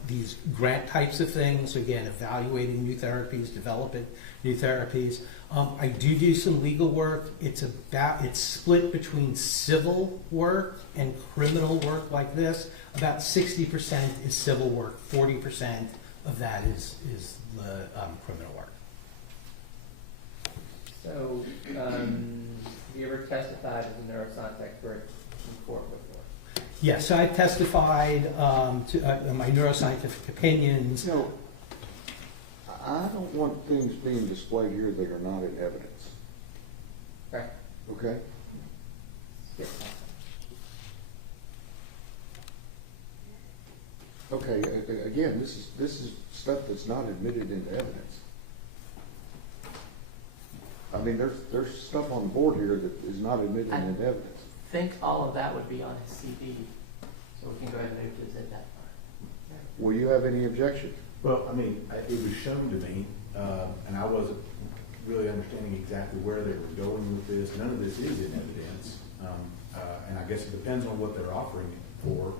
these grant types of things. So again, evaluating new therapies, developing new therapies. I do some legal work. It's split between civil work and criminal work like this. About 60% is civil work, 40% of that is the criminal work. So, have you ever testified as a neuroscience expert in court before? Yes, so I've testified to my neuroscientific opinions. You know, I don't want things being displayed here that are not in evidence. Right. Okay? Yes. Okay, again, this is stuff that's not admitted into evidence. I mean, there's stuff on the board here that is not admitted into evidence. I think all of that would be on his CV, so we can go ahead and move to his at that part. Will you have any objection? Well, I mean, it was shown to me, and I wasn't really understanding exactly where they were going with this. None of this is in evidence, and I guess it depends on what they're offering it for.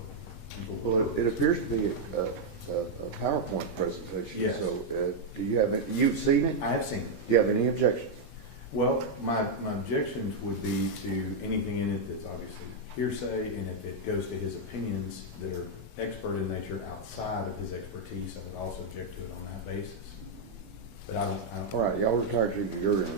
Well, it appears to be a PowerPoint presentation. Yes. So, do you have you've seen it? I have seen it. Do you have any objection? Well, my objections would be to anything in it that's obviously hearsay, and if it goes to his opinions that are expert in nature outside of his expertise, I would also object to it on that basis. But I don't. All right, y'all retired to your interview.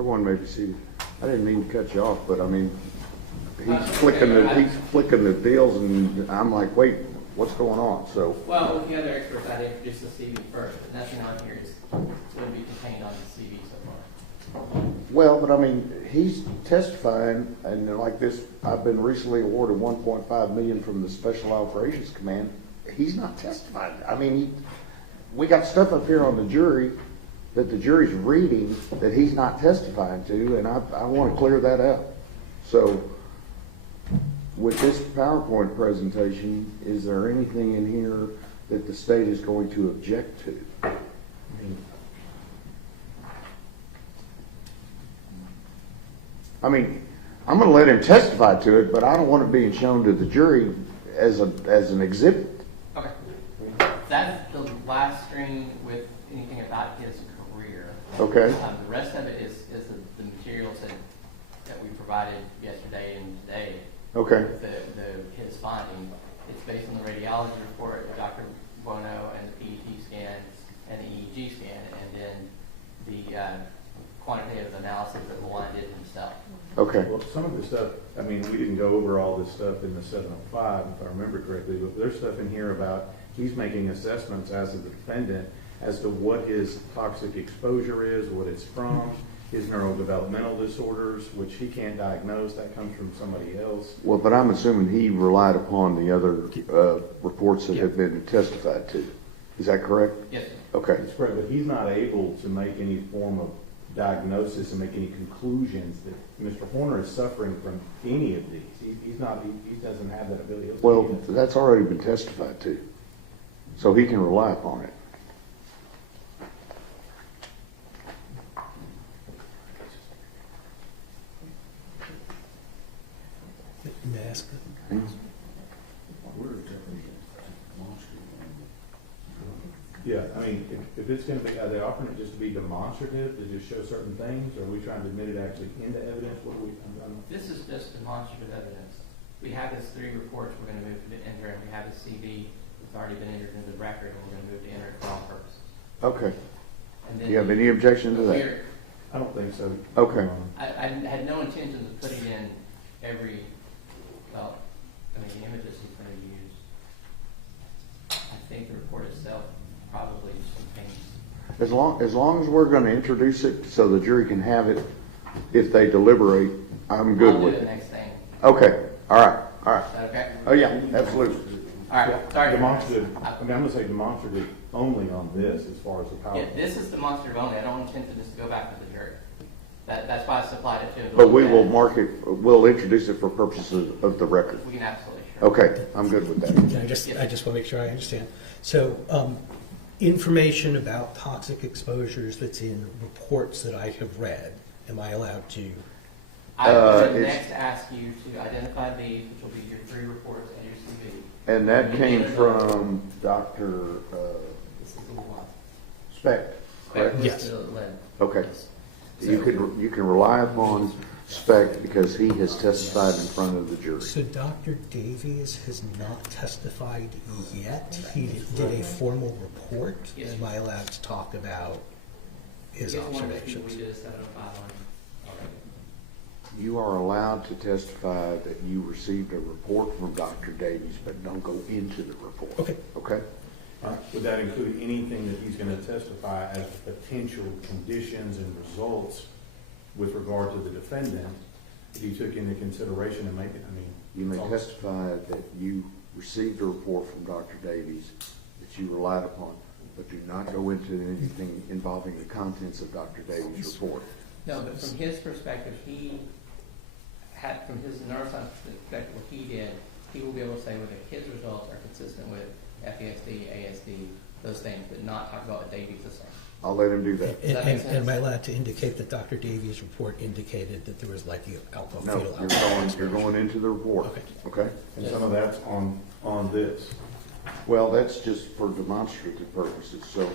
Everyone may be seated. I didn't mean to cut you off, but I mean, he's flicking the deals, and I'm like, wait, what's going on? So. Well, with the other experts, I'd introduce the CV first, but nothing on here is going to be contained on the CV so far. Well, but I mean, he's testifying, and like this, I've been recently awarded $1.5 million from the Special Operations Command. He's not testifying. I mean, we got stuff up here on the jury that the jury's reading that he's not testifying to, and I want to clear that up. So with this PowerPoint presentation, is there anything in here that the state is going to object to? I mean, I'm going to let him testify to it, but I don't want it being shown to the jury as an exhibit. Okay. That's the last screen with anything about his career. Okay. The rest of it is the materials that we provided yesterday and today. Okay. His finding. It's based on the radiology report of Dr. Bono and the PET scans and the EEG scan, and then the quantitative analysis that Luan did himself. Okay. Well, some of the stuff, I mean, we didn't go over all this stuff in the 705, if I remember correctly, but there's stuff in here about he's making assessments as a defendant as to what his toxic exposure is, what it's from, his neurodevelopmental disorders, which he can't diagnose. That comes from somebody else. Well, but I'm assuming he relied upon the other reports that have been testified to. Is that correct? Yes, sir. Okay. That's correct, but he's not able to make any form of diagnosis and make any conclusions that Mr. Horner is suffering from any of these. He doesn't have that ability. Well, that's already been testified to, so he can rely upon it. May I ask? Yeah, I mean, if it's going to be, are they offering it just to be demonstrative, to just show certain things, or are we trying to admit it actually into evidence? What do we? This is just demonstrative evidence. We have his 3 reports we're going to move to enter, and we have his CV. It's already been entered into the record, and we're going to move to enter it for all purposes. Okay. And Do then you have any objection to that? I don't think so. Okay. I had no intention of putting in every, well, I mean, the images he's going to use. I think the report itself probably contains. As long as we're going to introduce it so the jury can have it if they deliberate, I'm good I'll do with the it. next thing. Okay. All right. All right. Is that okay? Oh yeah, absolutely. All right. Sorry. Demonstrative. I mean, I'm going to say demonstrative only on this as far as the power. Yeah, this is demonstrative only. I don't intend to just go back to the jury. That's why I supplied it to him. But we will mark it. We'll introduce it for purposes of the record. We can absolutely. Sure. Okay, I'm good with that. I just want to make sure I understand. So, information about toxic exposures that's in reports that I have read, am I allowed to? I would it's- next ask you to identify these, which will be your 3 reports and your CV. And that came from Dr. This is the one. Speck, correct? Yes. Okay. So- You can rely upon Speck because he has testified in front of the jury. So Dr. Davies has not testified yet. He did a formal report. Yes. Am I allowed to talk about his Here's one that observations? we did a 705 on already. You are allowed to testify that you received a report from Dr. Davies, but don't go into the report. Okay. Okay? Would that include anything that he's going to testify as potential conditions and results with regard to the defendant that he took into consideration and make it, I mean. You may testify that you received a report from Dr. Davies that you relied upon, but do not go into anything involving the contents of Dr. Davies' report. No, but from his perspective, he had, from his neuroscience perspective, what he did, he will be able to say whether his results are consistent with FESD, ASD, those things, but not talk about what Davies is saying. I'll let him do that. Does that make And sense? am I allowed to indicate that Dr. Davies' report indicated that there was likely alcohol, No, fetal you're alcohol going exposure? into the report. Okay. Okay? And some of that's on this. Well, that's just for demonstrative purposes, so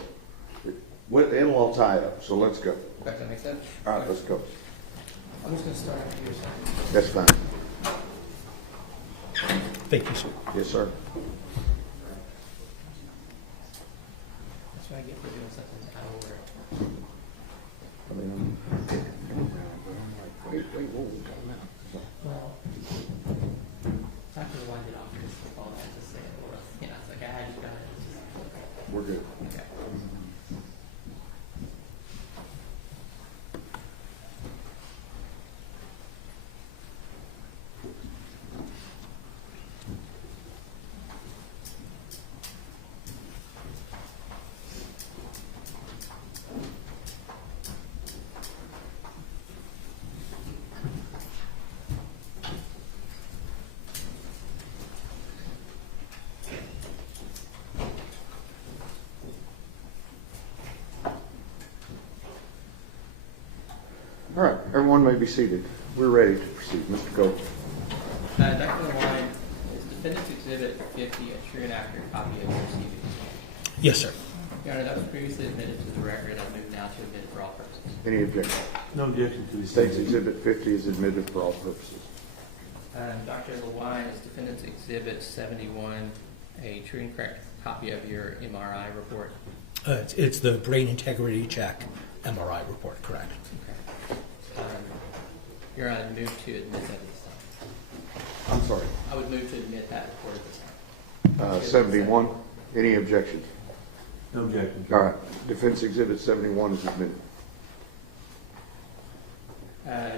it'll all tie up, so let's go. Does that make sense? All right, let's go. I'm just going to start up here, sir. That's fine. Thank you, sir. Yes, sir. That's what I get for doing something out of order. I mean, I'm like, wait, whoa, time out. Well, Dr. Luan did offer this, all that to say, or, you know, it's like, I just got it. We're good. Okay. Everyone may be seated. We're ready to proceed. Mr. Cole. Dr. Lewine, is Defendant's Exhibit 50 a true and accurate copy of your CV? Yes, sir. Your Honor, that was previously admitted to the record. I move now to admit it for all purposes. Any objection? No objection to the State's Exhibit 50 is admitted for all purposes. Dr. Lewine, is Defendant's Exhibit 71 a true and correct copy of your MRI report? It's the brain integrity check MRI report, correct? Okay. Your Honor, I move to admit that at this time. I'm sorry. I would move to admit that report at this time. 71. Any objections? No objection. All right. Defense Exhibit 71 is admitted.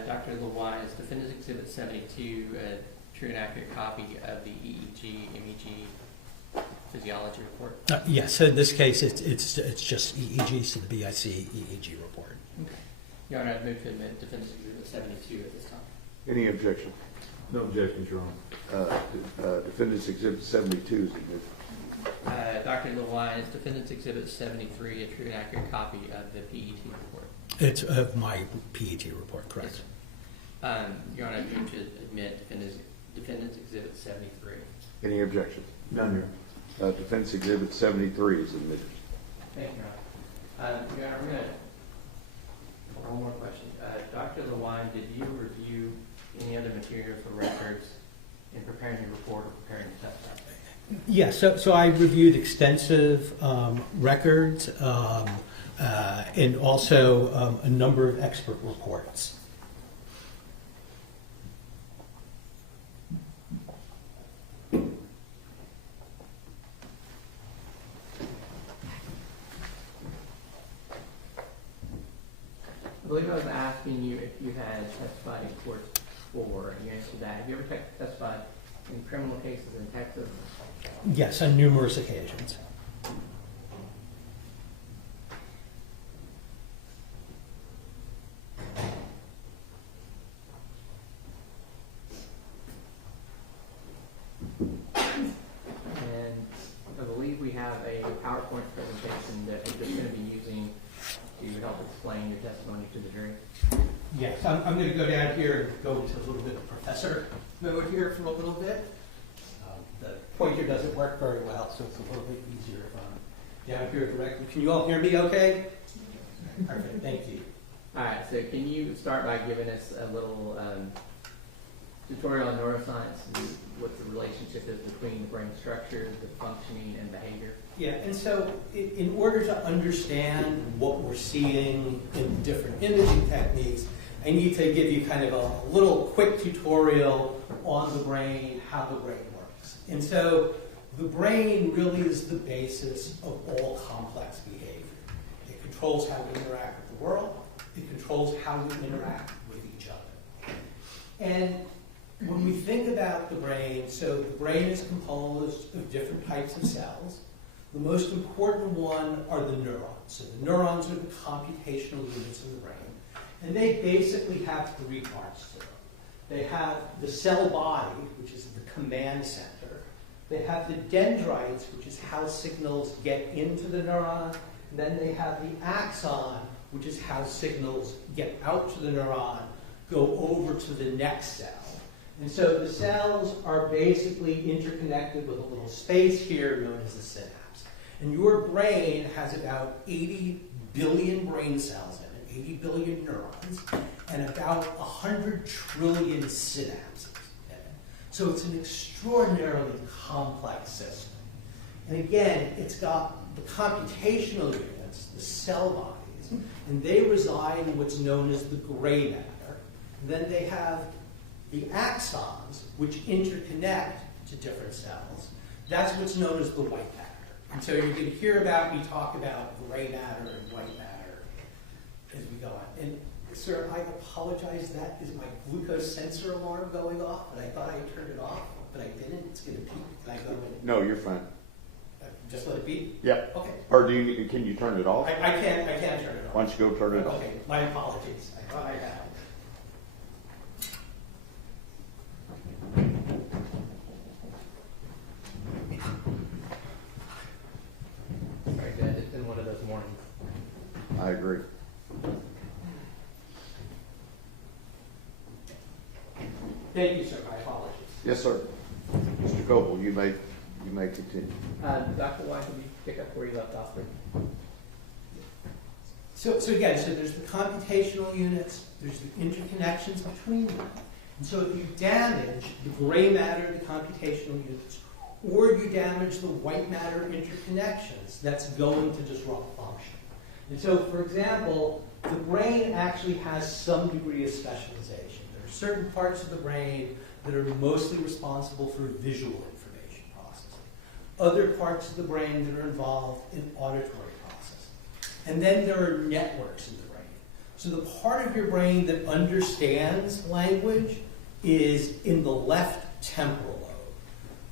Dr. Lewine, is Defendant's Exhibit 72 a true and accurate copy of the EEG, MEG physiology report? Yes, in this case, it's just EEG, so the BIC EEG report. Okay. Your Honor, I move to admit Defendant's Exhibit 72 at this time. Any objection? No objections, Your Honor. Defendant's Exhibit 72 is admitted. Dr. Lewine, is Defendant's Exhibit 73 a true and accurate copy of the PET report? It's my PET report, correct? Yes. Your Honor, I move to admit Defendant's Exhibit 73. Any objections? None, Your Honor. Defense Exhibit 73 is admitted. Thank you, Your Honor. Your Honor, we're going to one more question. Dr. Lewine, did you review any other materials or records in preparing your report or preparing the testimony? Yes, so I reviewed extensive records and also a number of expert reports. I believe I was asking you if you had testified in court before, and you answered that. Have you ever testified in criminal cases in Texas? Yes, on numerous occasions. And I believe we have a PowerPoint presentation that we're just going to be using to help explain your testimony to the jury. Yes, I'm going to go down here and go into a little bit of professor mode here for a little bit. The pointer doesn't work very well, so it's a little bit easier if I'm down here directly. Can you all hear me okay? Perfect, thank you. All right, so can you start by giving us a little tutorial on neuroscience and what the relationship is between the brain structure, the functioning, and behavior? Yeah, and so in order to understand what we're seeing in different imaging techniques, I need to give you kind of a little quick tutorial on the brain, how the brain works. And so the brain really is the basis of all complex behavior. It controls how we interact with the world. It controls how we interact with each other. And when we think about the brain, so the brain is composed of different types of cells. The most important one are the neurons. So the neurons are the computational units in the brain. And they basically have three parts to them. They have the cell body, which is the command center. They have the dendrites, which is how signals get into the neuron. And then they have the axon, which is how signals get out to the neuron, go over to the next cell. And so the cells are basically interconnected with a little space here known as the synapse. And your brain has about 80 billion brain cells in it, 80 billion neurons, and about 100 trillion synapses in it. So it's an extraordinarily complex system. And again, it's got the computational units, the cell bodies, and they reside in what's known as the gray matter. And then they have the axons, which interconnect to different cells. That's what's known as the white matter. And so you're going to hear about me talk about gray matter and white matter as we go on. And sir, I apologize, that is my glucose sensor alarm going off, and I thought I turned it off, but I didn't. It's going to beep. Can I go in? No, you're fine. Just let it beep? Yeah. Okay. Or can you turn it off? I can't turn it off. Why don't you go turn it off? Okay, my apologies. I thought I had. Very good. It's been one of those mornings. I agree. Thank you, sir. My apologies. Yes, sir. Mr. Coble, you may continue. Dr. White, can you pick up where you left off, please? So again, there's the computational units, there's the interconnections between them. And so if you damage the gray matter, the computational units, or you damage the white matter interconnections, that's going to disrupt function. And so, for example, the brain actually has some degree of specialization. There are certain parts of the brain that are mostly responsible for visual information processing. Other parts of the brain that are involved in auditory processing. And then there are networks in the brain. So the part of your brain that understands language is in the left temporal lobe.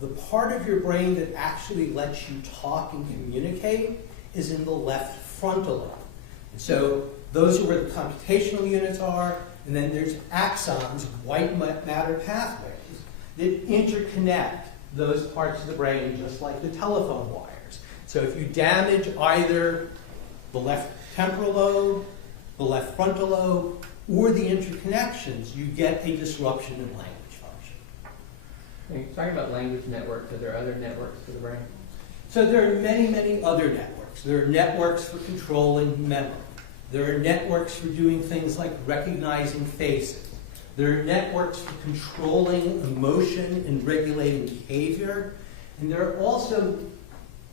The part of your brain that actually lets you talk and communicate is in the left frontal lobe. And so those are where the computational units are, and then there's axons, white matter pathways, that interconnect those parts of the brain just like the telephone wires. So if you damage either the left temporal lobe, the left frontal lobe, or the interconnections, you get a disruption in language function. You're talking about language networks. Are there other networks for the brain? So there are many, many other networks. There are networks for controlling memory. There are networks for doing things like recognizing faces. There are networks for controlling emotion and regulating behavior. And there are also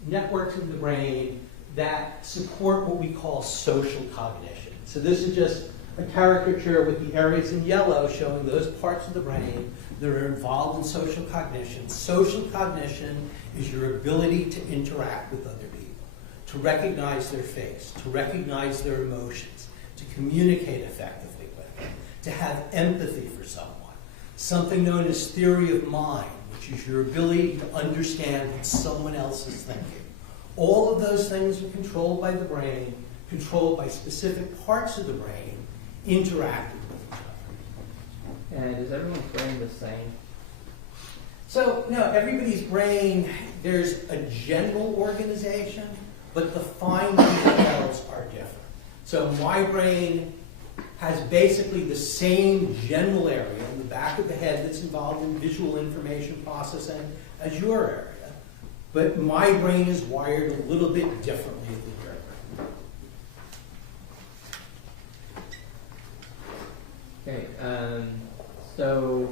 networks in the brain that support what we call social cognition. So this is just a caricature with the areas in yellow showing those parts of the brain that are involved in social cognition. Social cognition is your ability to interact with other people, to recognize their face, to recognize their emotions, to communicate effectively with them, to have empathy for someone. Something known as theory of mind, which is your ability to understand what someone else is thinking. All of those things are controlled by the brain, controlled by specific parts of the brain, interacting with each other. And is everyone's brain the same? So, no, everybody's brain, there's a general organization, but the fine details are different. So my brain has basically the same general area in the back of the head that's involved in visual information processing as your area. But my brain is wired a little bit differently than your brain. Okay, so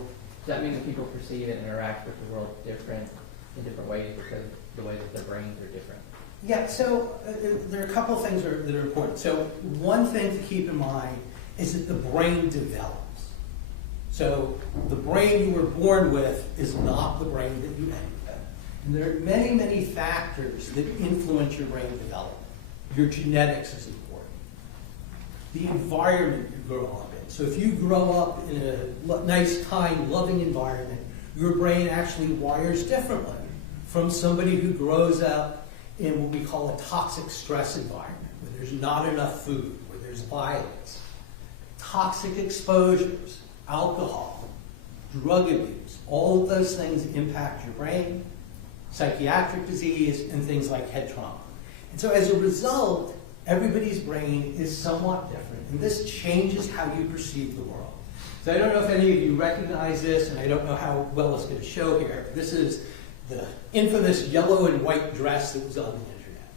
does that mean that people perceive and interact with the world in different ways because of the way that their brains are different? Yeah, so there are a couple of things that are important. So one thing to keep in mind is that the brain develops. So the brain you were born with is not the brain that you end with. And there are many, many factors that influence your brain development. Your genetics is important. The environment you grow up in. So if you grow up in a nice, kind, loving environment, your brain actually wires differently from somebody who grows up in what we call a toxic stress environment, where there's not enough food, where there's violence. Toxic exposures, alcohol, drug abuse, all of those things impact your brain, psychiatric disease, and things like head trauma. And so as a result, everybody's brain is somewhat different, and this changes how you perceive the world. So I don't know if any of you recognize this, and I don't know how well it's going to show here. This is the infamous yellow and white dress that was on the internet.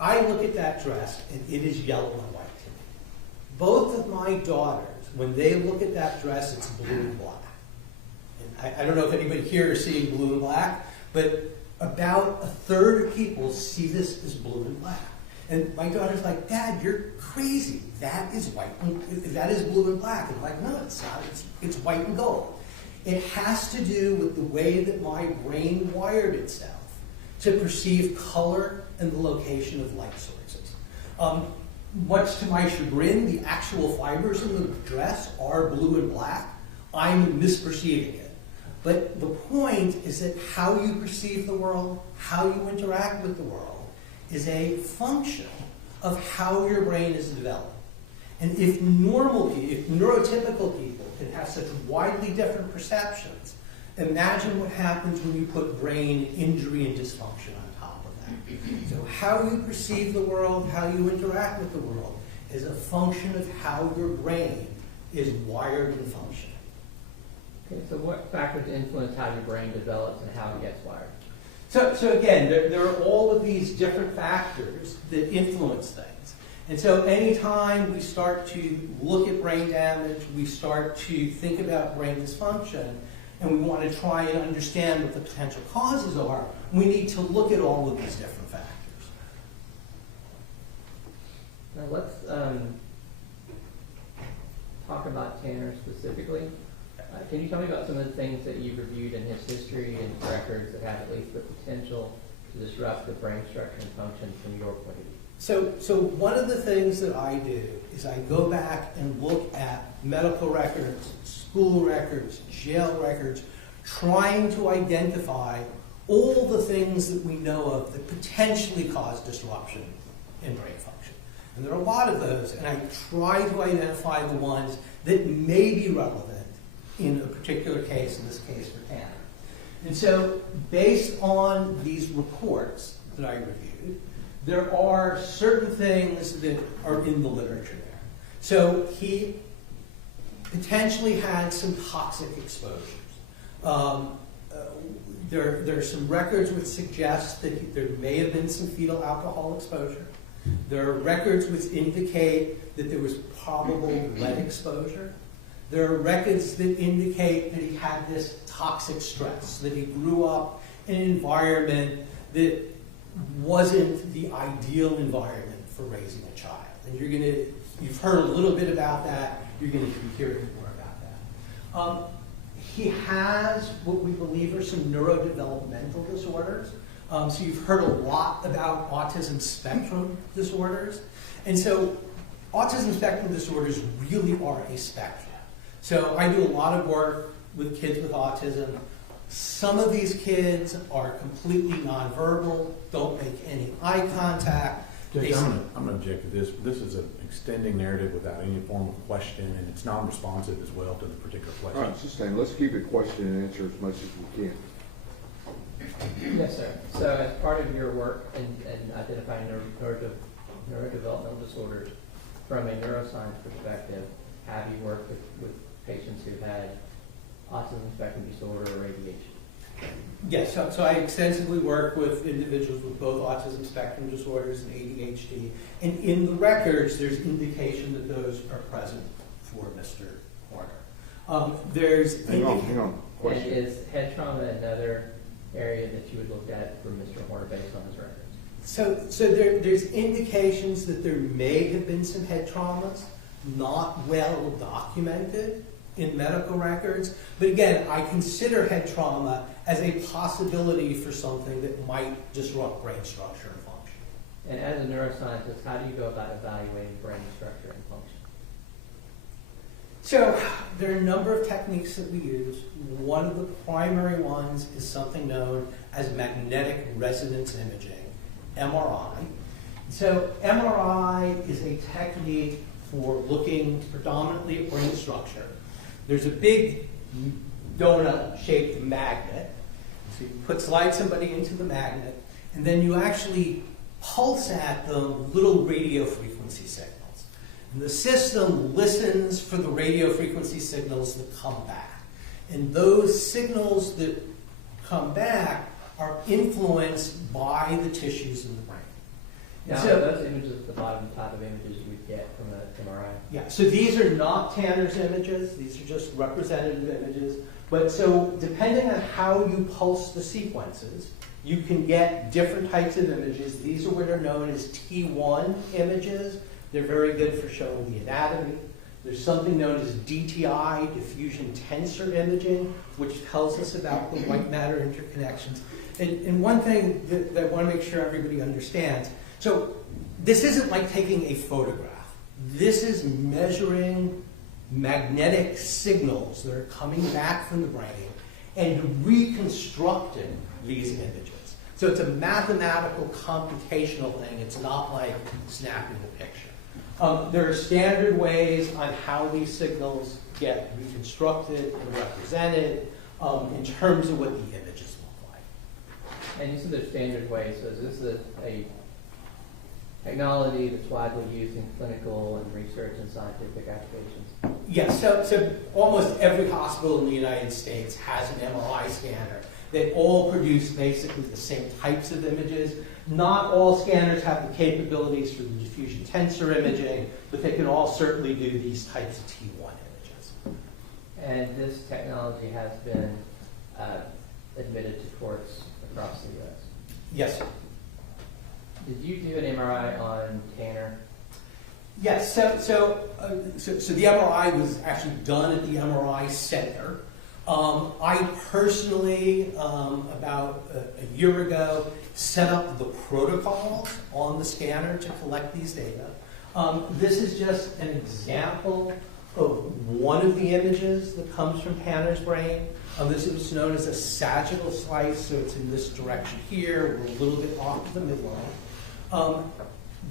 I look at that dress, and it is yellow and white to me. Both of my daughters, when they look at that dress, it's blue and black. And I don't know if anybody here is seeing blue and black, but about a third of people see this as blue and black. And my daughter's like, Dad, you're crazy. That is white, that is blue and black. And I'm like, no, it's not. It's white and gold. It has to do with the way that my brain wired itself to perceive color and the location of light sources. Much to my chagrin, the actual fibers in the dress are blue and black. I'm misperceiving it. But the point is that how you perceive the world, how you interact with the world, is a function of how your brain is developed. And if neurotypical people can have such widely different perceptions, imagine what happens when you put brain injury and dysfunction on top of that. So how you perceive the world, how you interact with the world, is a function of how your brain is wired and functioning. Okay, so what factors influence how your brain develops and how it gets wired? So again, there are all of these different factors that influence things. And so anytime we start to look at brain damage, we start to think about brain dysfunction, and we want to try and understand what the potential causes are, we need to look at all of these different factors. Now let's talk about Tanner specifically. Can you tell me about some of the things that you've reviewed in his history and records that have at least the potential to disrupt the brain structure and function from your point of view? So one of the things that I do is I go back and look at medical records, school records, jail records, trying to identify all the things that we know of that potentially cause disruption in brain function. And there are a lot of those, and I try to identify the ones that may be relevant in a particular case, in this case for Tanner. And so based on these reports that I reviewed, there are certain things that are in the literature there. So he potentially had some toxic exposures. There are some records which suggest that there may have been some fetal alcohol exposure. There are records which indicate that there was probable lead exposure. There are records that indicate that he had this toxic stress, that he grew up in an environment that wasn't the ideal environment for raising a child. And you've heard a little bit about that. You're going to be hearing more about that. He has what we believe are some neurodevelopmental disorders. So you've heard a lot about autism spectrum disorders. And so autism spectrum disorders really are a spectrum. So I do a lot of work with kids with autism. Some of these kids are completely nonverbal, don't make any eye contact. Judge, I'm going to object to this. This is an extending narrative without any form of question, and it's non-responsive as well to the particular question. All right, sustain. Let's keep it question and answer as much as we can. Yes, sir. So as part of your work in identifying neurodevelopmental disorders from a neuroscience perspective, have you worked with patients who had autism spectrum disorder or ADHD? Yes, so I extensively work with individuals with both autism spectrum disorders and ADHD. And in the records, there's indication that those are present for Mr. Horner. Hang on. And Question. is head trauma another area that you would look at for Mr. Horner based on his records? So there's indications that there may have been some head traumas, not well documented in medical records. But again, I consider head trauma as a possibility for something that might disrupt brain structure and function. And as a neuroscientist, how do you go about evaluating brain structure and function? So there are a number of techniques that we use. One of the primary ones is something known as magnetic resonance imaging, MRI. So MRI is a technique for looking predominantly at brain structure. There's a big donut-shaped magnet. So you slide somebody into the magnet, and then you actually pulse at them little radio frequency signals. And the system listens for the radio frequency signals that come back. And those signals that come back are influenced by the tissues in the brain. Now, so, those images at the bottom, the type of images you would get from an MRI? Yeah, so these are not Tanner's images. These are just representative images. But so depending on how you pulse the sequences, you can get different types of images. These are what are known as T1 images. They're very good for showing the anatomy. There's something known as DTI, diffusion tensor imaging, which tells us about the white matter interconnections. And one thing that I want to make sure everybody understands, so this isn't like taking a photograph. This is measuring magnetic signals that are coming back from the brain and reconstructing these images. So it's a mathematical, computational thing. It's not like snapping a picture. There are standard ways on how these signals get reconstructed and represented in terms of what the images look like. And you said there's standard ways. So is this a technology that's widely used in clinical and research and scientific applications? Yes, so almost every hospital in the United States has an MRI scanner. They all produce basically the same types of images. Not all scanners have the capabilities for the diffusion tensor imaging, but they can all certainly do these types of T1 images. And this technology has been admitted to courts across the U.S. Yes, sir. Did you do an MRI on Tanner? Yes, so the MRI was actually done at the MRI center. I personally, about a year ago, set up the protocol on the scanner to collect these data. This is just an example of one of the images that comes from Tanner's brain. This is known as a sagittal slice, so it's in this direction here. We're a little bit off the midline.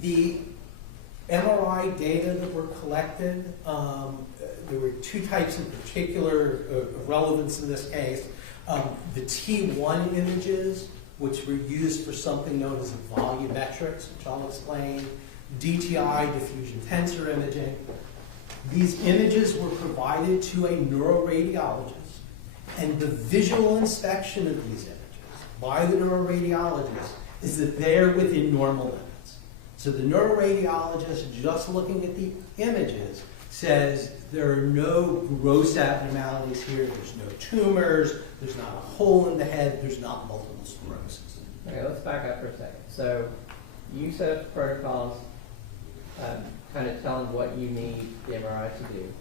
The MRI data that were collected, there were two types in particular of relevance in this case. The T1 images, which were used for something known as volumetrics, which I'll explain, DTI, diffusion tensor imaging. These images were provided to a neuroradiologist, and the visual inspection of these images by the neuroradiologist is that they're within normal limits. So the neuroradiologist, just looking at the images, says there are no gross abnormalities here, there's no tumors, there's not a hole in the head, there's not multiple sclerosis. Okay, let's back up for a second. So you set up protocols, kind of telling what you need the MRI to do,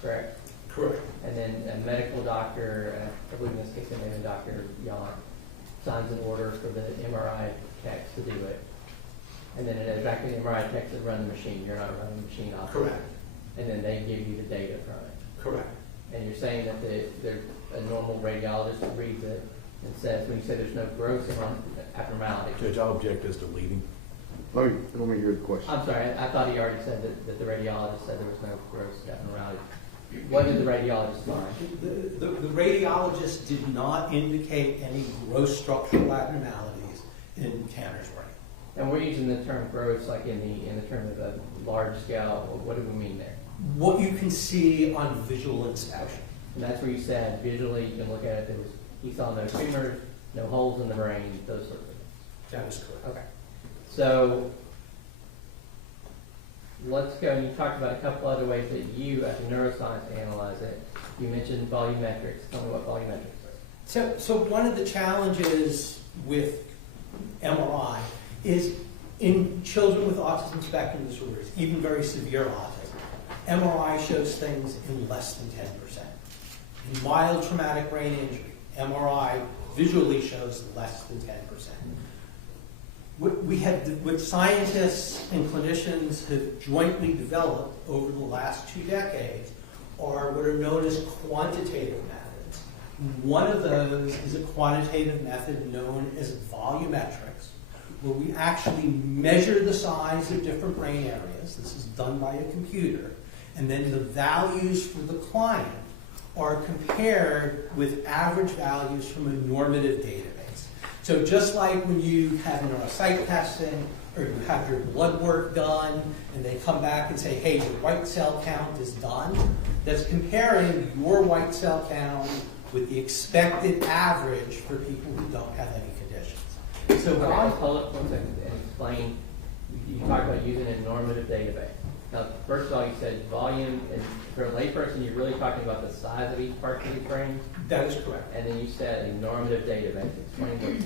correct? Correct. And then a medical doctor, I believe in this case, the name of Dr. Yon, signs an order for the MRI techs to do it. And then it is back to the MRI techs that run the machine. You're not running the machine off. Correct. And then they give you the data from it. Correct. And you're saying that a normal radiologist reads it and says, when you say there's no gross abnormality. Judge, I'll object as to leading. Let me hear the question. I'm sorry, I thought he already said that the radiologist said there was no gross abnormality. What did the radiologist find? The radiologist did not indicate any gross structural abnormalities in Tanner's brain. And we're using the term gross like in the term of a large scale. What do we mean there? What you can see on visual inspection. And that's where you said visually you can look at it. He saw no tumors, no holes in the brain, those sort of things. That is correct. Okay. So let's go. You talked about a couple other ways that you, as a neuroscience, analyze it. You mentioned volumetrics. Tell me what volumetrics are. So one of the challenges with MRI is in children with autism spectrum disorders, even very severe autism, MRI shows things in less than 10%. In mild traumatic brain injury, MRI visually shows less than 10%. What scientists and clinicians have jointly developed over the last 2 decades are what are known as quantitative methods. One of those is a quantitative method known as volumetrics, where we actually measure the size of different brain areas. This is done by a computer. And then the values for the client are compared with average values from a normative database. So just like when you have neuropsych testing or you have your blood work done and they come back and say, hey, your white cell count is done, that's comparing your white cell count with the expected average for people who don't have any conditions. So Hold up 1 second and explain. You talked about using a normative database. Now, first of all, you said volume, and for a layperson, you're really talking about the size of each part of the brain. that is correct. And then you said a normative database. Explain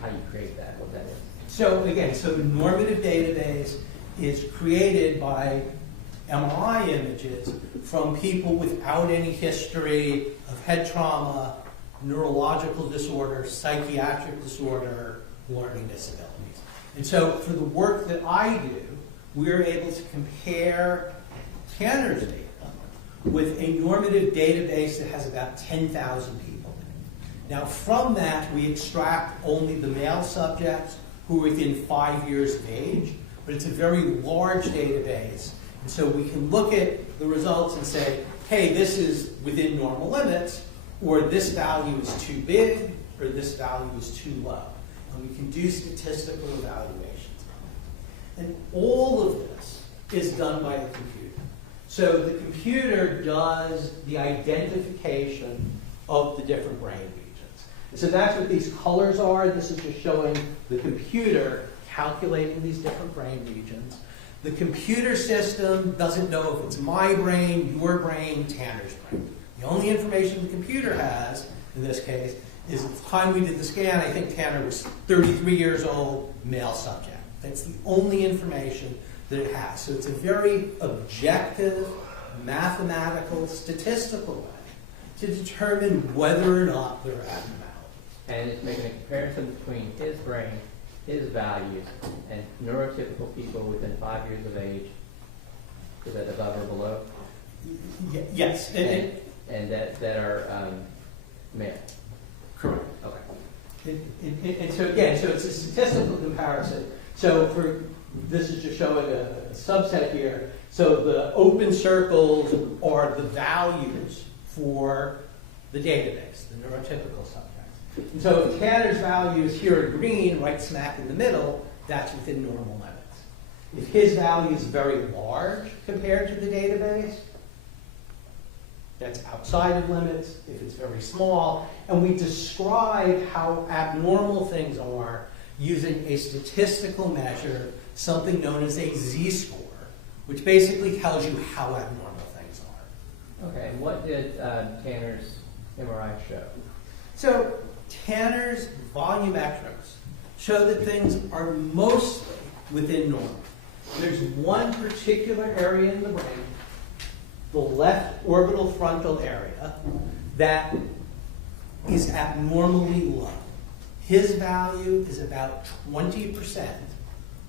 how you create that, what that is. So again, so the normative database is created by MRI images from people without any history of head trauma, neurological disorder, psychiatric disorder, learning disabilities. And so for the work that I do, we're able to compare Tanner's data with a normative database that has about 10,000 people in it. Now from that, we extract only the male subjects who are within 5 years of age, but it's a very large database. And so we can look at the results and say, hey, this is within normal limits, or this value is too big, or this value is too low. And we can do statistical evaluations. And all of this is done by the computer. So the computer does the identification of the different brain regions. So that's what these colors are. This is just showing the computer calculating these different brain regions. The computer system doesn't know if it's my brain, your brain, Tanner's brain. The only information the computer has, in this case, is at the time we did the scan, I think Tanner was 33 years old, male subject. That's the only information that it has. So it's a very objective, mathematical, statistical way to determine whether or not there are abnormalities. And it's making a comparison between his brain, his values, and neurotypical people within 5 years of age. Is that above or below? Yes. And that are male. Correct. Okay. And so again, so it's a statistical comparison. So this is just showing a subset here. So the open circles are the values for the database, the neurotypical subjects. And so if Tanner's values here are green, right smack in the middle, that's within normal limits. If his value is very large compared to the database, that's outside of limits. If it's very small, and we describe how abnormal things are using a statistical measure, something known as a z-score, which basically tells you how abnormal things are. Okay, and what did Tanner's MRI show? So Tanner's volumetrics show that things are mostly within normal. There's one particular area in the brain, the left orbital frontal area, that is abnormally low. His value is about 20%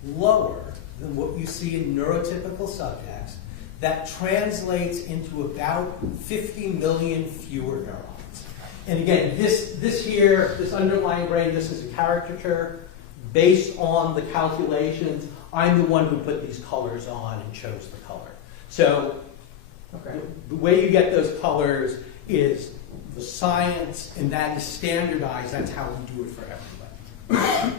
lower than what you see in neurotypical subjects. That translates into about 50 million fewer neurons. And again, this here, this underlying brain, this is a caricature based on the calculations. I'm the one who put these colors on and chose the color. So Okay. the way you get those colors is the science, and that is standardized. That's how we do it for everybody.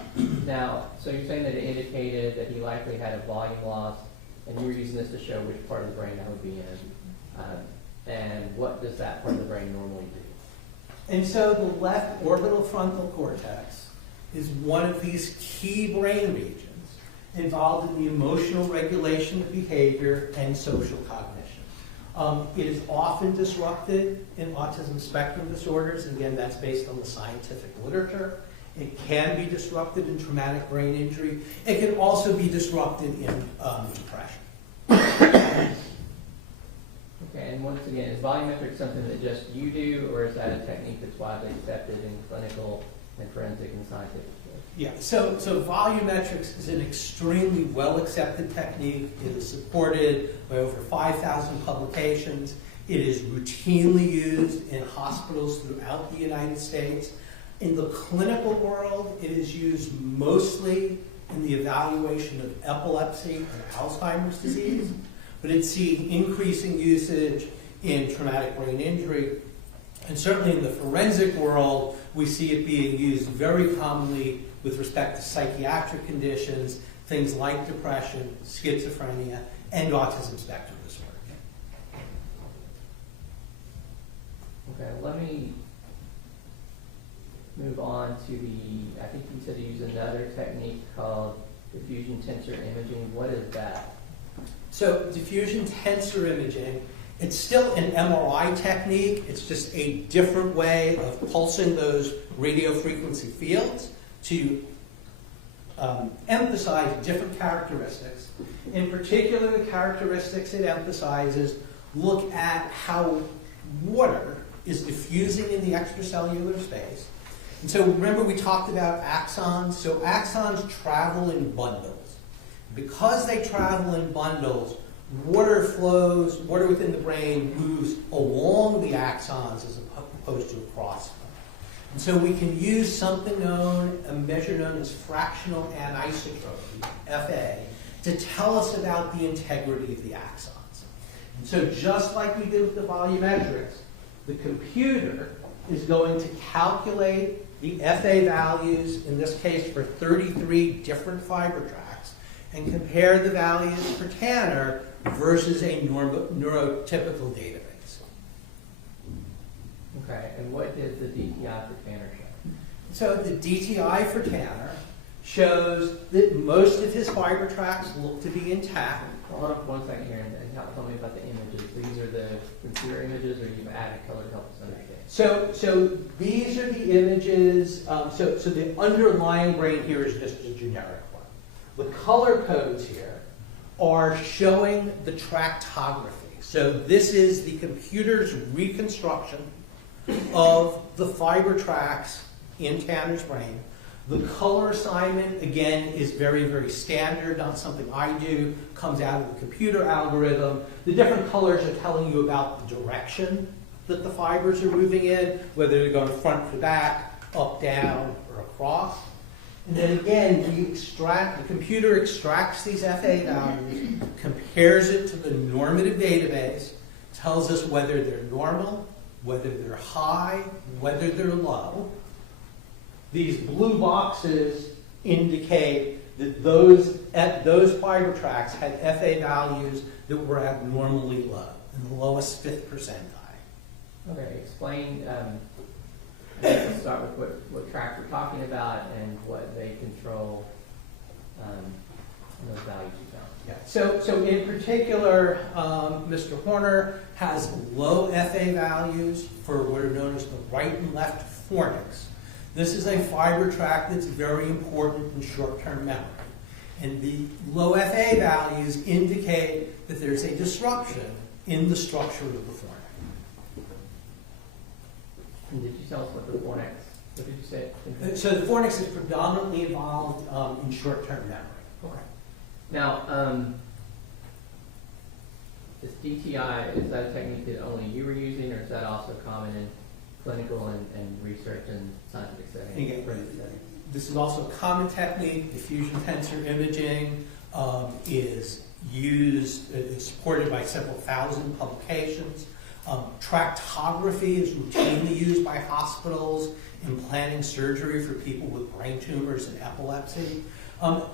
Now, so you're saying that it indicated that he likely had a volume loss, and you were using this to show which part of the brain that would be in. And what does that part of the brain normally do? And so the left orbital frontal cortex is one of these key brain regions involved in the emotional regulation of behavior and social cognition. It is often disrupted in autism spectrum disorders. And again, that's based on the scientific literature. It can be disrupted in traumatic brain injury. It can also be disrupted in depression. Okay, and once again, is volumetric something that just you do, or is that a technique that's widely accepted in clinical and forensic and scientific fields? Yeah, so volumetrics is an extremely well-accepted technique. It is supported by over 5,000 publications. It is routinely used in hospitals throughout the United States. In the clinical world, it is used mostly in the evaluation of epilepsy and Alzheimer's disease, but it's seen increasing usage in traumatic brain injury. And certainly in the forensic world, we see it being used very commonly with respect to psychiatric conditions, things like depression, schizophrenia, and autism spectrum disorder. Okay, let me move on to the, I think you said you use another technique called diffusion tensor imaging. What is that? So diffusion tensor imaging, it's still an MRI technique. It's just a different way of pulsing those radio frequency fields to emphasize different characteristics. In particular, the characteristics it emphasizes look at how water is diffusing in the extracellular space. And so remember we talked about axons. So axons travel in bundles. Because they travel in bundles, water within the brain moves along the axons as opposed to across them. And so we can use a measure known as fractional anisotropy, FA, to tell us about the integrity of the axons. And so just like we did with the volumetrics, the computer is going to calculate the FA values, in this case for 33 different fiber tracts, and compare the values for Tanner versus a neurotypical database. Okay, and what is the DTI for Tanner show? So the DTI for Tanner shows that most of his fiber tracts look to be intact. Well, hold on for 1 second here and tell me about the images. These are the computer images, or you've added color to help us understand? So these are the images. So the underlying brain here is just a generic one. The color codes here are showing the tractography. So this is the computer's reconstruction of the fiber tracts in Tanner's brain. The color assignment, again, is very, very standard, not something I do, comes out of the computer algorithm. The different colors are telling you about the direction that the fibers are moving in, whether they're going front to back, up, down, or across. And then again, the computer extracts these FA values, compares it to the normative database, tells us whether they're normal, whether they're high, whether they're low. These blue boxes indicate that those fiber tracts had FA values that were abnormally low, in the lowest 5th percentile. Okay, explain, let's start with what tract we're talking about and what they control, and those values you found. Yeah. So in particular, Mr. Horner has low FA values for what are known as the right and left fornix. This is a fiber tract that's very important in short-term memory. And the low FA values indicate that there's a disruption in the structure of the fornix. And did you tell us what the fornix, what did you say? So the fornix is predominantly involved in short-term memory. Okay. Now, this DTI, is that a technique that only you were using, or is that also common in clinical and research and scientific settings? This is also a common technique. Diffusion tensor imaging is used, is supported by several thousand publications. Tractography is routinely used by hospitals in planning surgery for people with brain tumors and epilepsy.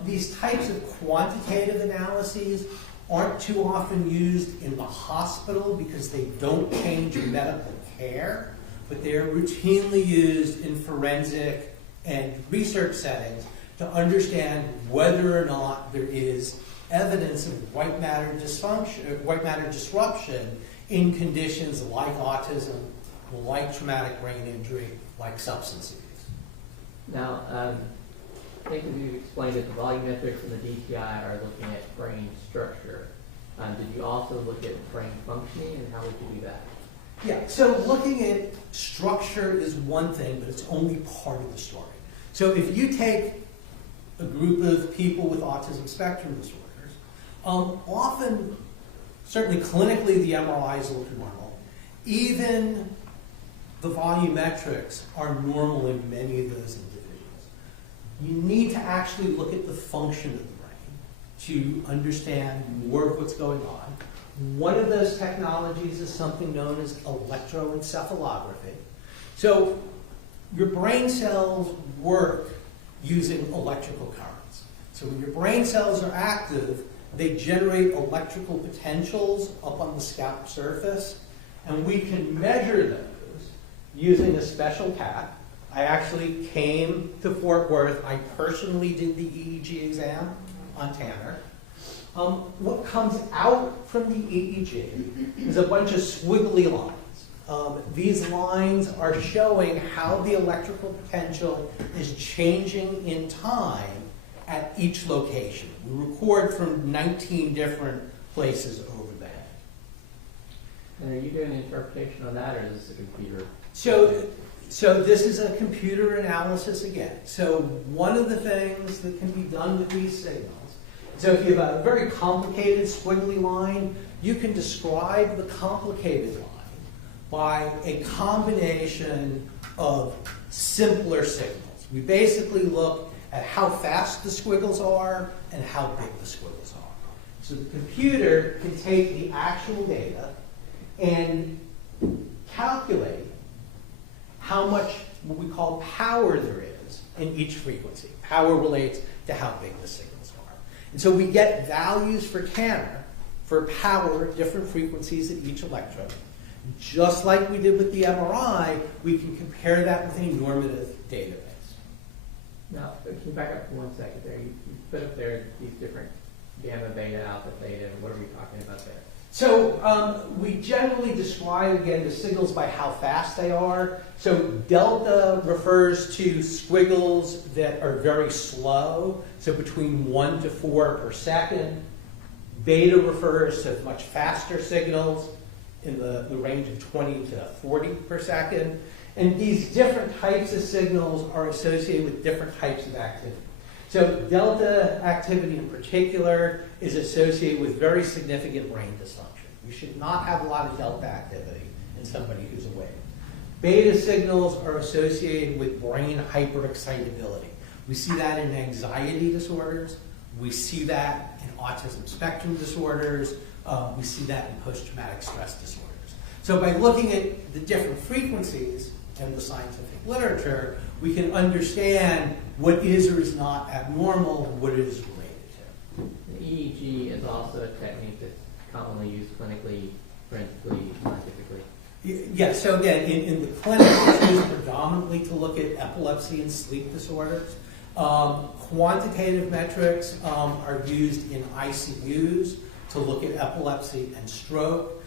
These types of quantitative analyses aren't too often used in the hospital because they don't change medical care, but they are routinely used in forensic and research settings to understand whether or not there is evidence of white matter dysfunction, white matter disruption in conditions like autism, like traumatic brain injury, like substance abuse. Now, I think you explained that the volumetrics and the DTI are looking at brain structure. Did you also look at brain functioning, and how would you do that? Yeah, so looking at structure is one thing, but it's only part of the story. So if you take a group of people with autism spectrum disorders, often, certainly clinically, the MRIs look normal. Even the volumetrics are normal in many of those individuals. You need to actually look at the function of the brain to understand more of what's going on. One of those technologies is something known as electroencephalography. So your brain cells work using electrical currents. So when your brain cells are active, they generate electrical potentials up on the scalp surface, and we can measure those using a special tap. I actually came to Fort Worth. I personally did the EEG exam on Tanner. What comes out from the EEG is a bunch of squiggly lines. These lines are showing how the electrical potential is changing in time at each location. We record from 19 different places over that. And are you doing an interpretation on that, or is this a computer? So this is a computer analysis again. So one of the things that can be done with these signals, so if you have a very complicated squiggly line, you can describe the complicated line by a combination of simpler signals. We basically look at how fast the squiggles are and how big the squiggles are. So the computer can take the actual data and calculate how much what we call power there is in each frequency. Power relates to how big the signals are. And so we get values for Tanner for power at different frequencies at each electrode. Just like we did with the MRI, we can compare that with a normative database. Now, can you back up for 1 second there? You put up there these different gamma, beta, alpha, theta. What are we talking about there? So we generally describe, again, the signals by how fast they are. So delta refers to squiggles that are very slow, so between 1 to 4 per second. Beta refers to much faster signals in the range of 20 to 40 per second. And these different types of signals are associated with different types of activity. So delta activity in particular is associated with very significant brain dysfunction. You should not have a lot of delta activity in somebody who's awake. Beta signals are associated with brain hyperexcitability. We see that in anxiety disorders. We see that in autism spectrum disorders. We see that in post-traumatic stress disorders. So by looking at the different frequencies in the scientific literature, we can understand what is or is not abnormal and what it is related to. The EEG is also a technique that's commonly used clinically, forensically, scientifically. Yeah, so again, in the clinic, it's used predominantly to look at epilepsy and sleep disorders. Quantitative metrics are used in ICUs to look at epilepsy and stroke.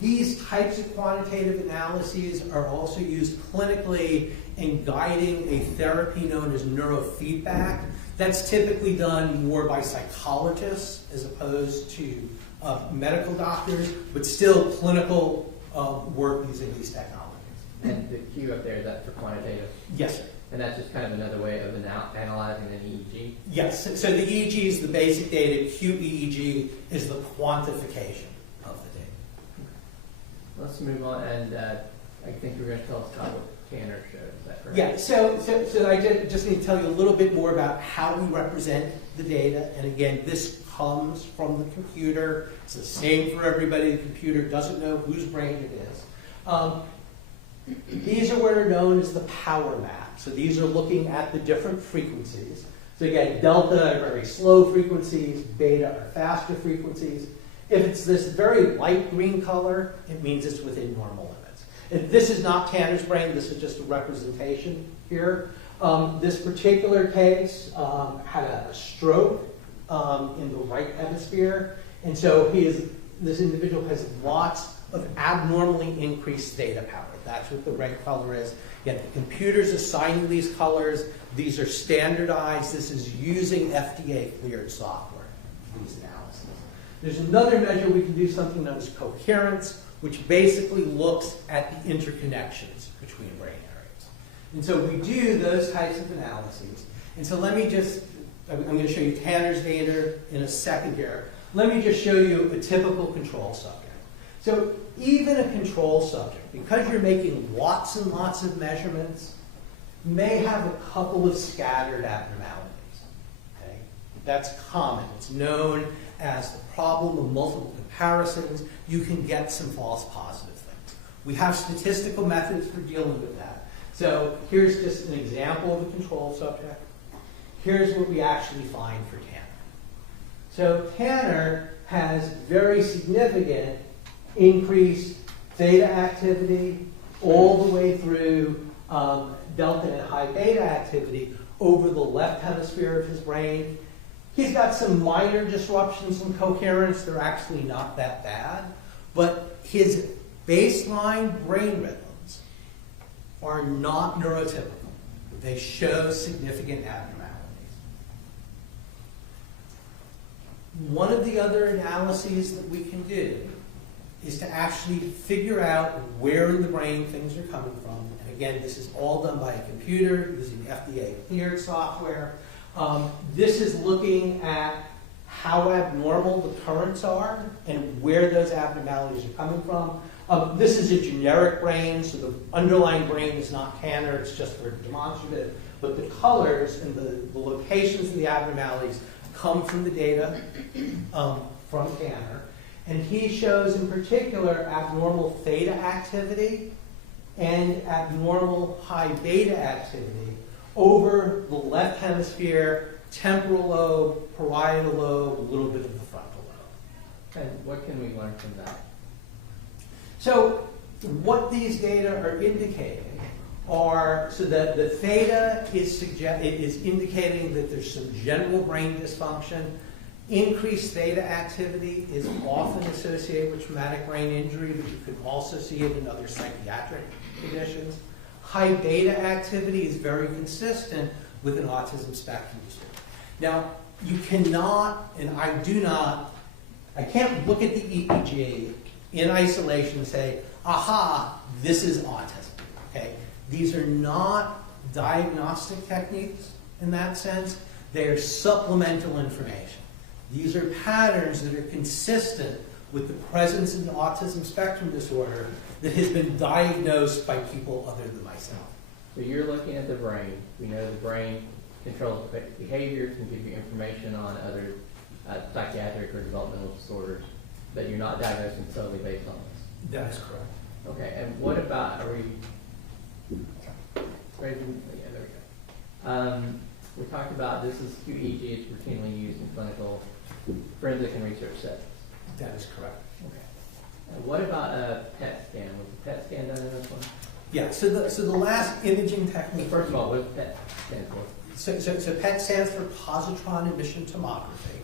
These types of quantitative analyses are also used clinically in guiding a therapy known as neurofeedback. That's typically done more by psychologists as opposed to medical doctors, but still clinical work using these technologies. And the Q up there, is that for quantitative? Yes, sir. And that's just kind of another way of analyzing an EEG? Yes, so the EEG is the basic data, QEEG is the quantification of the data. Let's move on, and I think you're going to tell us about what Tanner showed, is that correct? Yeah, so I just need to tell you a little bit more about how we represent the data, and again, this comes from the computer. It's the same for everybody. The computer doesn't know whose brain it is. These are what are known as the power maps. So these are looking at the different frequencies. So again, delta are very slow frequencies, beta are faster frequencies. If it's this very light green color, it means it's within normal limits. And this is not Tanner's brain, this is just a representation here. This particular case had a stroke in the right hemisphere, and so this individual has lots of abnormally increased theta power. That's what the red color is. Yet the computer's assigning these colors. These are standardized. This is using FDA-cleared software for these analyses. There's another measure we can do, something known as coherence, which basically looks at the interconnections between brain areas. And so we do those types of analyses. And so let me just, I'm going to show you Tanner's data in a second here. Let me just show you a typical control subject. So even a control subject, because you're making lots and lots of measurements, may have a couple of scattered abnormalities. Okay? That's common. It's known as the problem of multiple comparisons. You can get some false positive things. We have statistical methods for dealing with that. So here's just an example of a control subject. Here's what we actually find for Tanner. So Tanner has very significant increased theta activity all the way through delta and high beta activity over the left hemisphere of his brain. He's got some minor disruptions in coherence. They're actually not that bad. But his baseline brain rhythms are not neurotypical. They show significant abnormalities. One of the other analyses that we can do is to actually figure out where in the brain things are coming from. And again, this is all done by a computer using FDA-cleared software. This is looking at how abnormal the currents are and where those abnormalities are coming from. This is a generic brain, so the underlying brain is not Tanner, it's just for demonstrative. But the colors and the locations of the abnormalities come from the data from Tanner. And he shows in particular abnormal theta activity and abnormal high beta activity over the left hemisphere temporal lobe, parietal lobe, a little bit of the frontal lobe. And what can we learn from that? So what these data are indicating are, so that the theta is indicating that there's some general brain dysfunction. Increased theta activity is often associated with traumatic brain injury, but you can also see it in other psychiatric conditions. High beta activity is very consistent with an autism spectrum disorder. Now, you cannot, and I can't look at the EEG in isolation and say, aha, this is autism, okay? These are not diagnostic techniques in that sense. They are supplemental information. These are patterns that are consistent with the presence of the autism spectrum disorder that has been diagnosed by people other than myself. So you're looking at the brain. We know the brain controls behaviors and gives you information on other psychiatric or developmental disorders, but you're not diagnosing solely based on this. That is correct. Okay, and what about, are we ready? Yeah, there we go. We talked about this is QEEG, it's routinely used in clinical, forensic, and research settings. That is correct. Okay. What about a PET scan? Was the PET scan done in this one? Yeah, so the last imaging technique. First of all, what does PET stand for? So PET stands for positron emission tomography.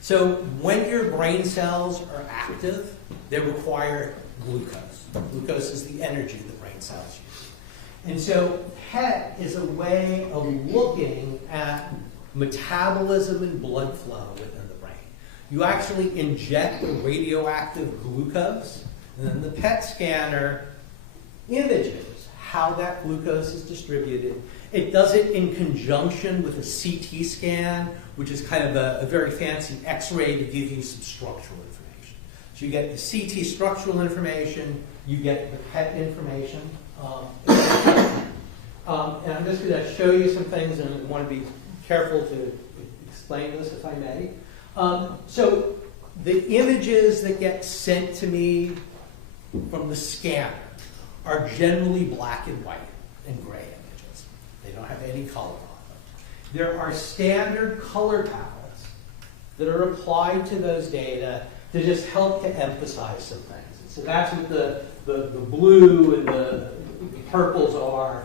So when your brain cells are active, they require glucose. Glucose is the energy the brain cells use. And so PET is a way of looking at metabolism and blood flow within the brain. You actually inject the radioactive glucose, and then the PET scanner images how that glucose is distributed. It does it in conjunction with a CT scan, which is kind of a very fancy X-ray to give you some structural information. So you get the CT structural information, you get the PET information. And I'm just going to show you some things, and I want to be careful to explain this if I may. So the images that get sent to me from the scanner are generally black and white and gray images. They don't have any color on them. There are standard color palettes that are applied to those data to just help to emphasize some things. So that's what the blue and the purples are,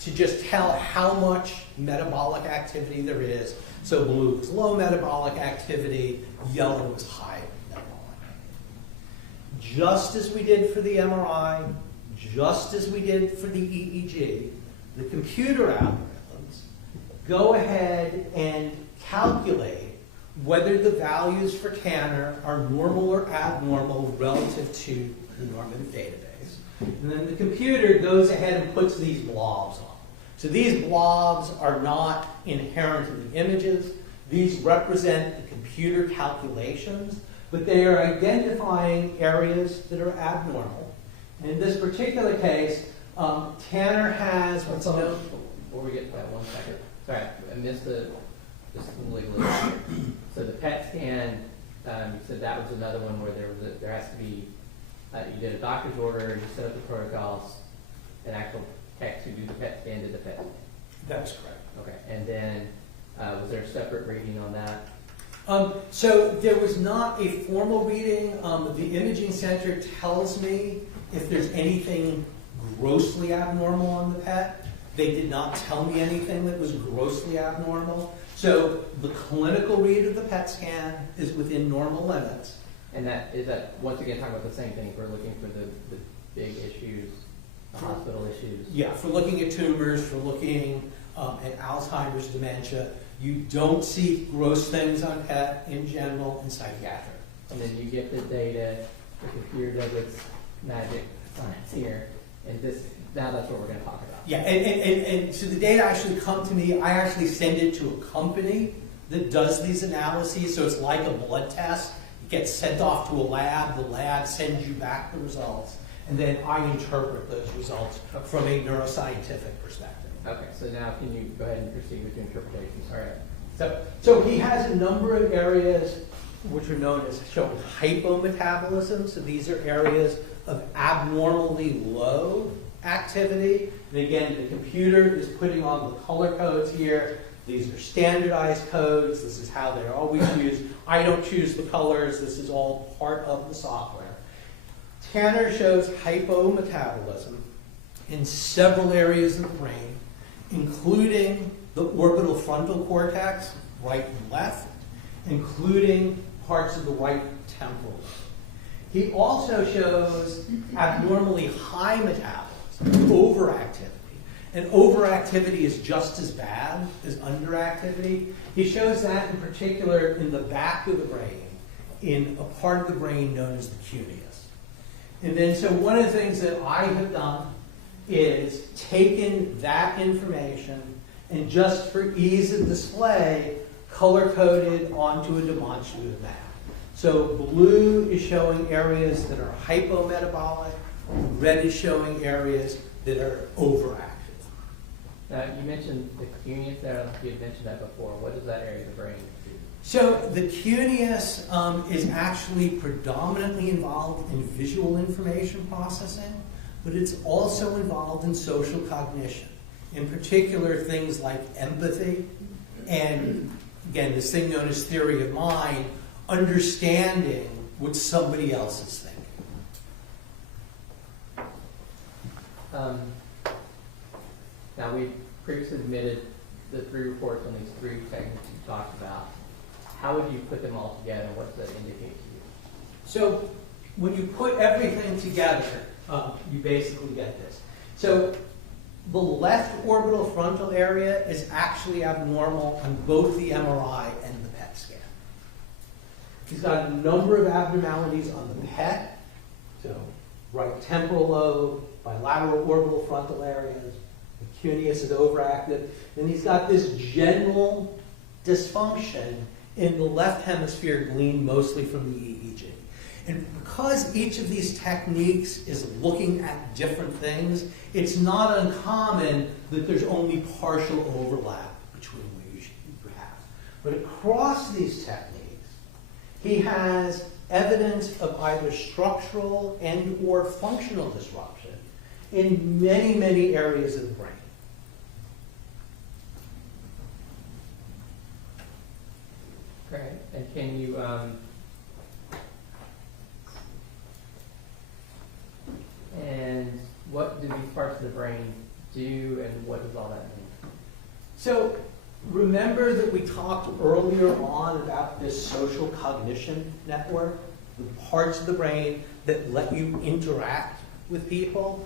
to just tell how much metabolic activity there is. So blue is low metabolic activity, yellow is high metabolic activity. Just as we did for the MRI, just as we did for the EEG, the computer algorithms go ahead and calculate whether the values for Tanner are normal or abnormal relative to the normative database. And then the computer goes ahead and puts these blobs on. So these blobs are not inherent in the images. These represent the computer calculations, but they are identifying areas that are abnormal. And in this particular case, Tanner has what's known. Before we get to that, 1 second. Sorry, I missed just a little here. So the PET scan, you said that was another one where there has to be, you did a doctor's order, you set up the protocols, an actual tech to do the PET scan did the PET scan. That's correct. Okay, and then was there a separate reading on that? So there was not a formal reading. The imaging center tells me if there's anything grossly abnormal on the PET. They did not tell me anything that was grossly abnormal. So the clinical read of the PET scan is within normal limits. And that is that, once again, talking about the same thing, we're looking for the big issues, the hospital issues. Yeah, for looking at tumors, for looking at Alzheimer's dementia, you don't see gross things on PET in general in psychiatric. And then you get the data, the computer does its magic science here, and now that's what we're going to talk about. Yeah, and so the data actually come to me. I actually send it to a company that does these analyses, so it's like a blood test. It gets sent off to a lab. The lab sends you back the results, and then I interpret those results from a neuroscientific perspective. Okay, so now can you go ahead and proceed with your interpretation? Sorry. So he has a number of areas which are known as showing hypometabolism. So these are areas of abnormally low activity. And again, the computer is putting on the color codes here. These are standardized codes. This is how they're always used. I don't choose the colors. This is all part of the software. Tanner shows hypometabolism in several areas of the brain, including the orbital frontal cortex, right and left, including parts of the right temporal lobe. He also shows abnormally high metabolism, overactivity. And overactivity is just as bad as underactivity. He shows that in particular in the back of the brain, in a part of the brain known as the cuneus. And then so one of the things that I have done is taken that information and just for ease of display, color-coded onto a demonstrative map. So blue is showing areas that are hypometabolic, red is showing areas that are overactive. Now, you mentioned the cuneus there. I don't know if you had mentioned that before. What does that area of the brain do? So the cuneus is actually predominantly involved in visual information processing, but it's also involved in social cognition. In particular, things like empathy and, again, this thing known as theory of mind, understanding what somebody else is thinking. Now, we previously submitted the 3 reports on these 3 techniques you talked about. How would you put them all together, and what does that indicate to you? So when you put everything together, you basically get this. So the left orbital frontal area is actually abnormal on both the MRI and the PET scan. He's got a number of abnormalities on the PET, so right temporal lobe, bilateral orbital frontal areas, the cuneus is overactive, and he's got this general dysfunction in the left hemisphere gleaned mostly from the EEG. And because each of these techniques is looking at different things, it's not uncommon that there's only partial overlap between what you have. But across these techniques, he has evidence of either structural and or functional disruption in many, many areas of the brain. Great. And can you, and what do these parts of the brain do, and what does all that mean? So remember that we talked earlier on about this social cognition network, the parts of the brain that let you interact with people?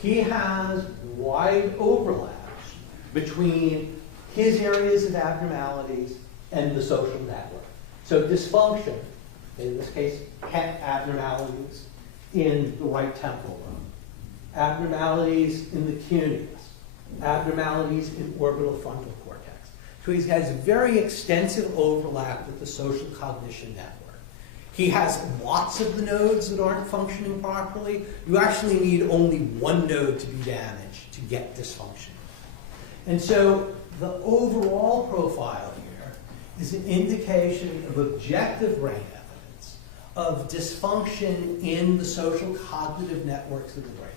He has wide overlaps between his areas of abnormalities and the social network. So dysfunction, in this case, PET abnormalities in the right temporal lobe, abnormalities in the cuneus, abnormalities in orbital frontal cortex. So he has very extensive overlap with the social cognition network. He has lots of the nodes that aren't functioning properly. You actually need only one node to be damaged to get dysfunction. And so the overall profile here is an indication of objective brain evidence of dysfunction in the social cognitive networks of the brain.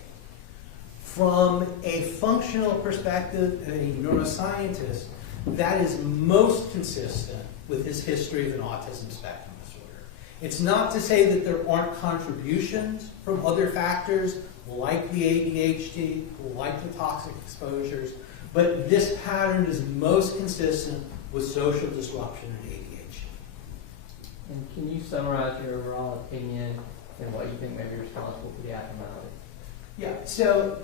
From a functional perspective and a neuroscientist, that is most consistent with his history of an autism spectrum disorder. It's not to say that there aren't contributions from other factors like the ADHD, like the toxic exposures, but this pattern is most consistent with social disruption and ADHD. And can you summarize your overall opinion and what you think may be responsible for the abnormality? Yeah, so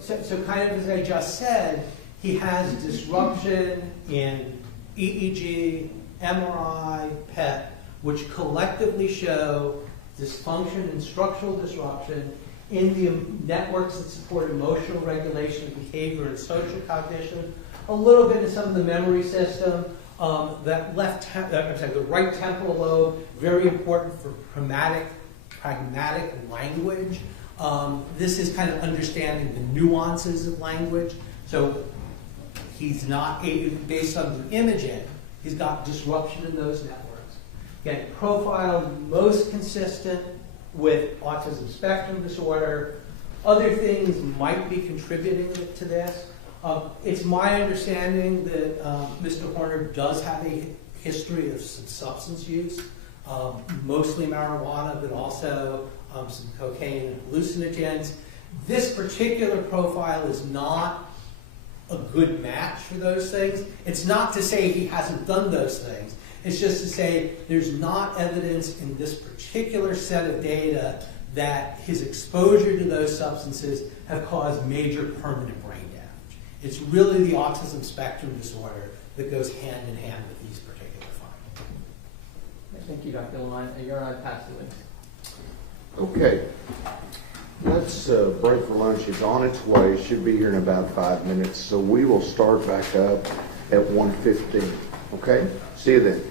kind of as I just said, he has disruption in EEG, MRI, PET, which collectively show dysfunction and structural disruption in the networks that support emotional regulation, behavior, and social cognition, a little bit in some of the memory system. The right temporal lobe, very important for pragmatic language. This is kind of understanding the nuances of language. So he's not, based on the imaging, he's got disruption in those networks. Again, profile most consistent with autism spectrum disorder, Other things might be contributing to this. It's my understanding that Mr. Horner does have a history of some substance use, mostly marijuana, but also some cocaine and hallucinogens. This particular profile is not a good match for those things. It's not to say he hasn't done those things. It's just to say there's not evidence in this particular set of data that his exposure to those substances have caused major permanent brain damage. It's really the autism spectrum disorder that goes hand in hand with these particular findings. Thank you, Dr. Lynn. You're on pass to Lynn. Okay. Let's break for lunch. It's on its way. Should be here in about 5 minutes. So we will start back up at 1:15. Okay? See you then.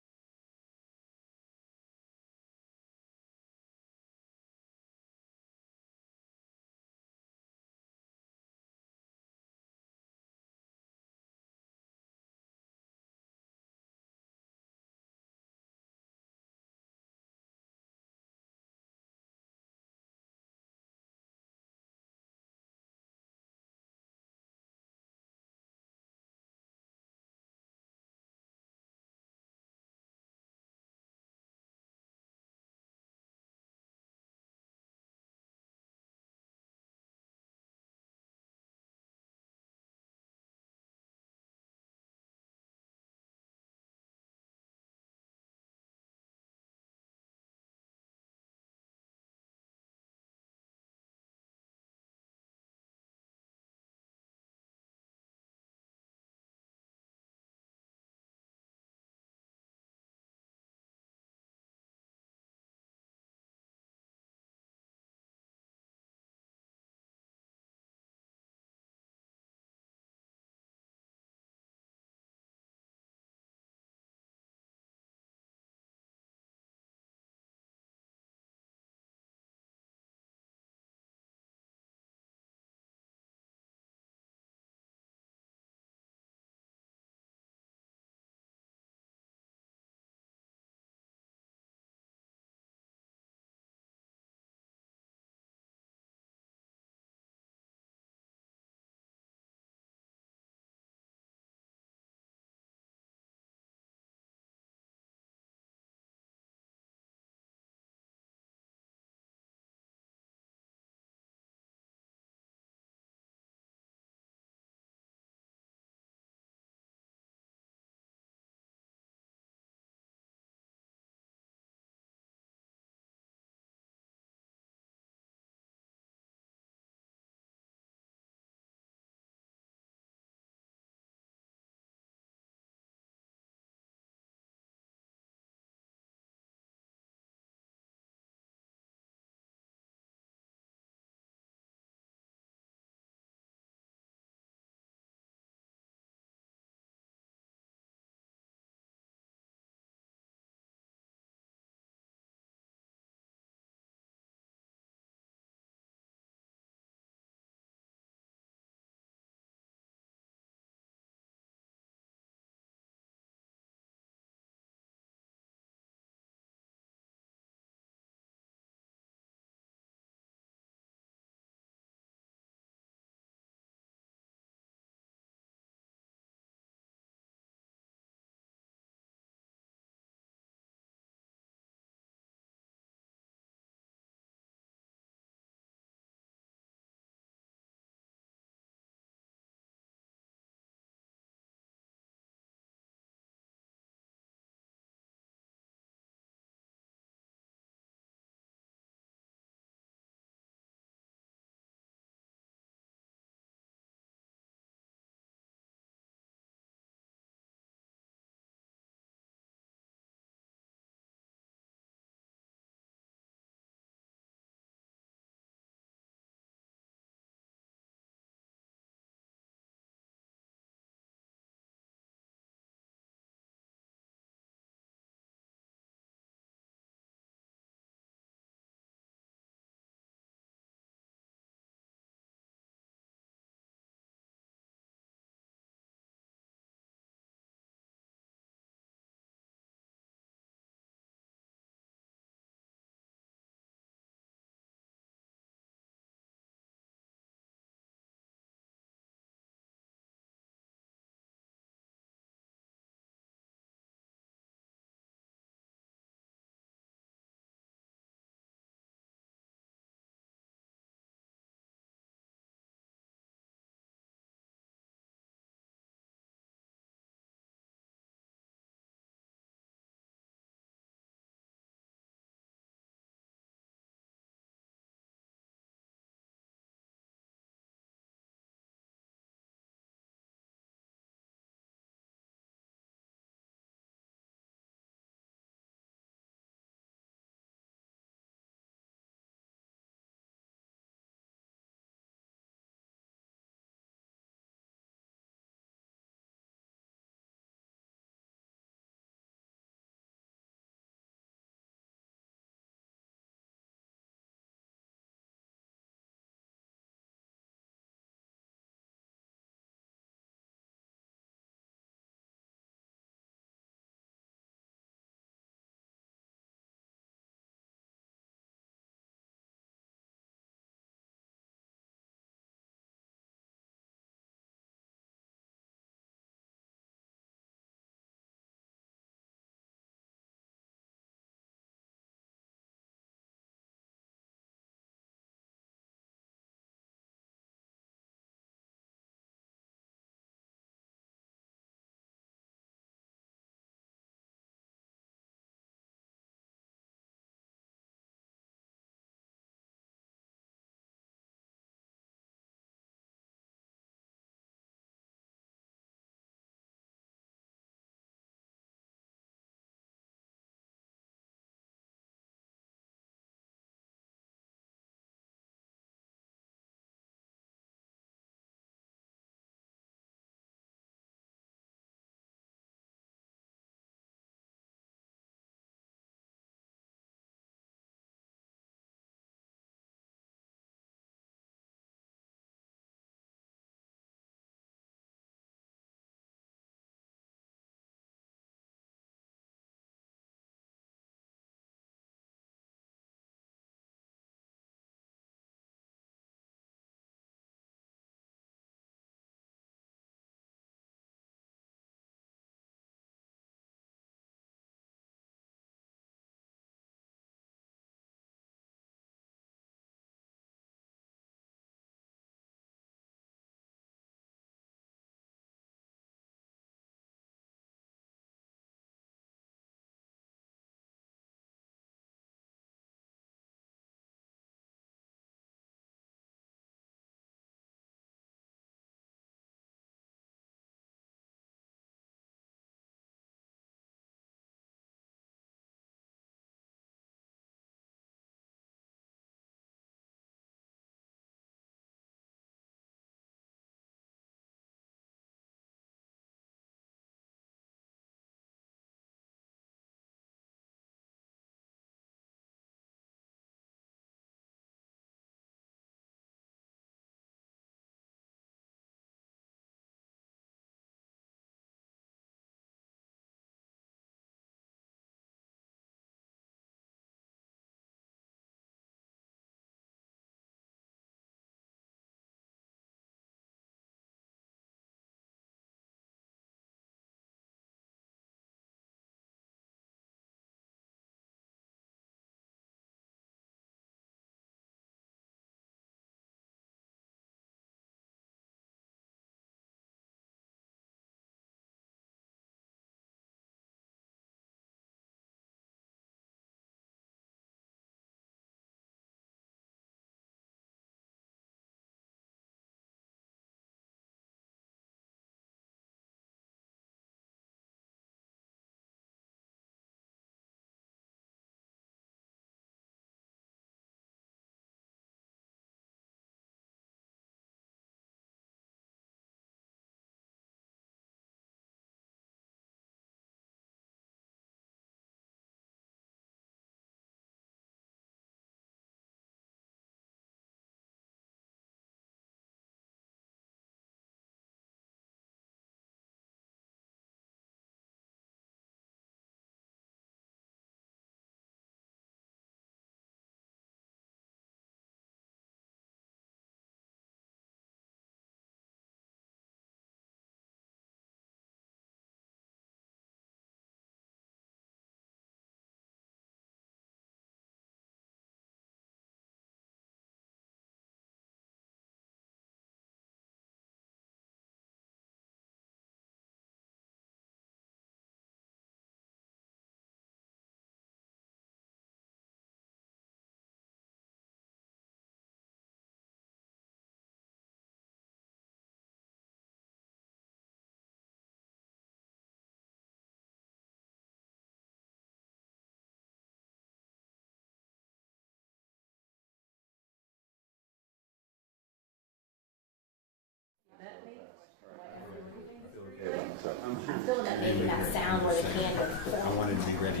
around where the can is. I wanted to be ready.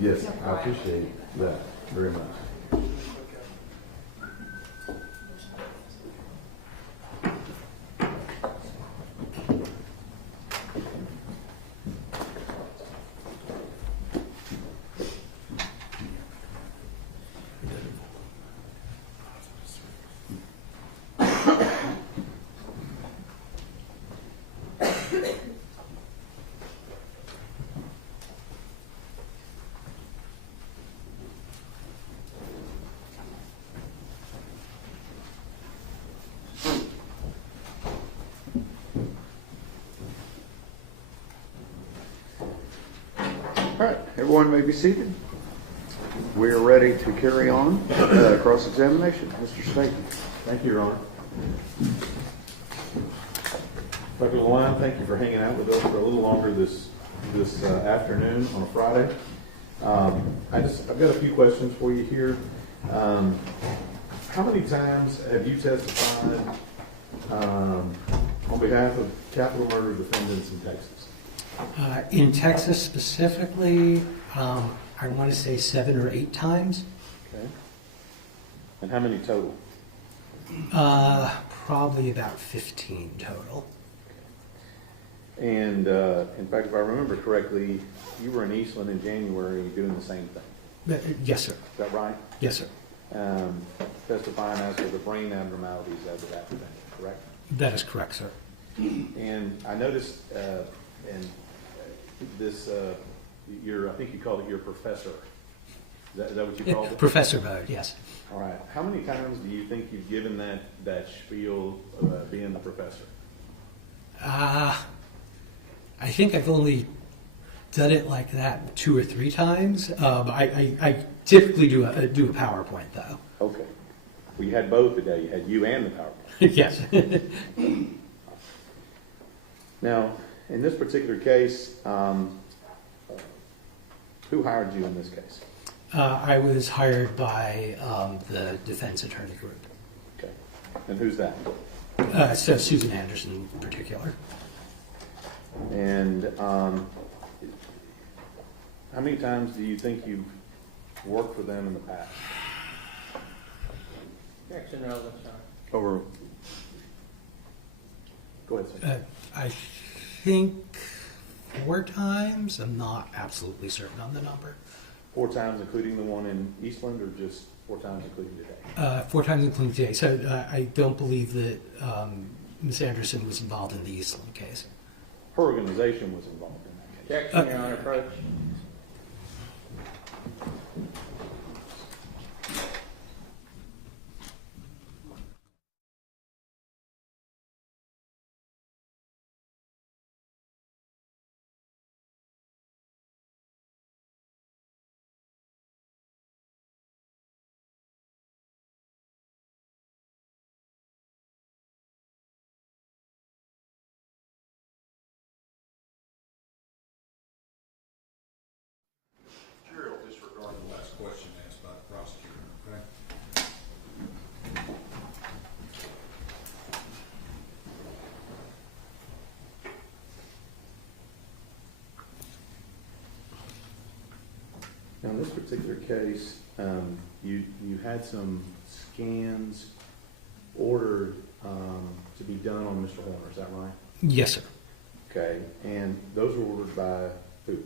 Yes, I appreciate that very much. All right, everyone may be seated. We are ready to carry on cross-examination. Mr. Staten. Thank you, Your Honor. Dr. Lynn, thank you for hanging out with us for a little longer this afternoon on a Friday. I've got a few questions for you here. How many times have you testified on behalf of capital murder defendants in Texas? In Texas specifically, I want to say 7 or 8 times. Okay. And how many total? Probably about 15 total. And in fact, if I remember correctly, you were in Eastland in January doing the same thing. Yes, sir. Is that right? Yes, sir. Testifying as to the brain abnormalities as of that event, correct? That is correct, sir. And I noticed in this, I think you called it your professor. Is that what you called it? Professor mode, yes. All right. How many times do you think you've given that spiel being the professor? I think I've only done it like that 2 or 3 times. I typically do a PowerPoint though. Okay. Well, you had both today. You had you and the PowerPoint. Yes. Now, in this particular case, who hired you in this case? I was hired by the defense attorney group. Okay. And who's that? So Susan Anderson in particular. And how many times do you think you've worked for them in the past? Objection relevant, Sean. Over. Go ahead, sir. I think 4 times. I'm not absolutely certain on the number. 4 times, including the one in Eastland, or just 4 times, including today? 4 times, including today. So I don't believe that Ms. Anderson was involved in the Eastland case. Her organization was involved in that case. Objection, Your Honor. Approach. Jury will disregard the last question asked by the prosecutor, okay? Now, in this particular case, you had some scans ordered to be done on Mr. Horner, is that right? Yes, sir. Okay, and those were ordered by who?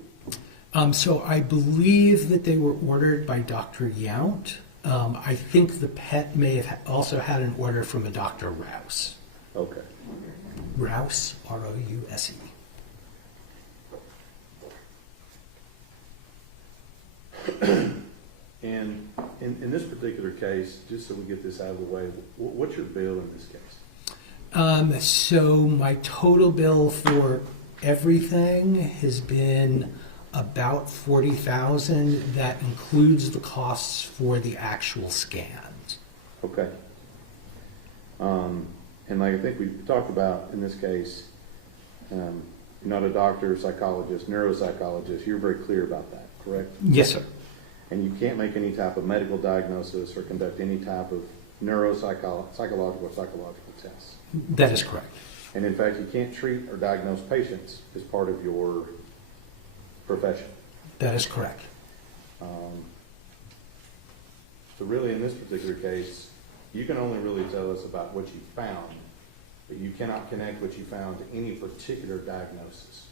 So I believe that they were ordered by Dr. Yount. I think the PET may have also had an order from a Dr. Rouse. Okay. Rouse, R-O-U-S-E. And in this particular case, just so we get this out of the way, what's your bill in this case? So my total bill for everything has been about $40,000. That includes the costs for the actual scans. Okay. And like I think we talked about in this case, you're not a doctor, psychologist, neuropsychologist. You're very clear about that, correct? Yes, sir. And you can't make any type of medical diagnosis or conduct any type of psychological or psychological tests. That is correct. And in fact, you can't treat or diagnose patients as part of your profession. That is correct. So really, in this particular case, you can only really tell us about what you found, but you cannot connect what you found to any particular diagnosis.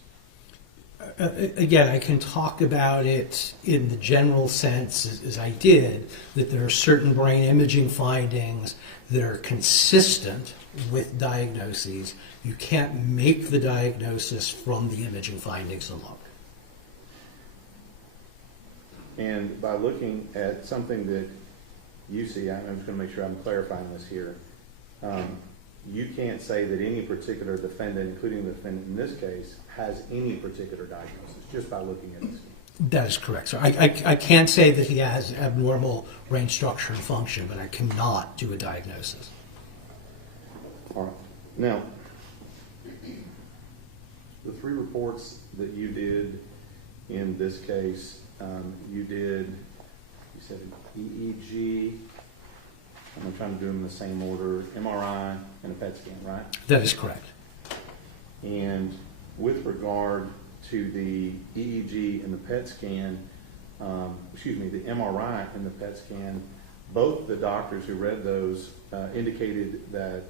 Again, I can talk about it in the general sense, as I did, that there are certain brain imaging findings that are consistent with diagnoses. You can't make the diagnosis from the imaging findings alone. And by looking at something that you see, I'm just going to make sure I'm clarifying this here. You can't say that any particular defendant, including the defendant in this case, has any particular diagnosis just by looking at this. That is correct. So I can't say that he has abnormal brain structure and function, but I cannot do a diagnosis. All right. Now, the 3 reports that you did in this case, you said EEG, I'm trying to do them in the same order, MRI and a PET scan, right? That is correct. And with regard to the EEG and the PET scan, the MRI and the PET scan, both the doctors who read those indicated that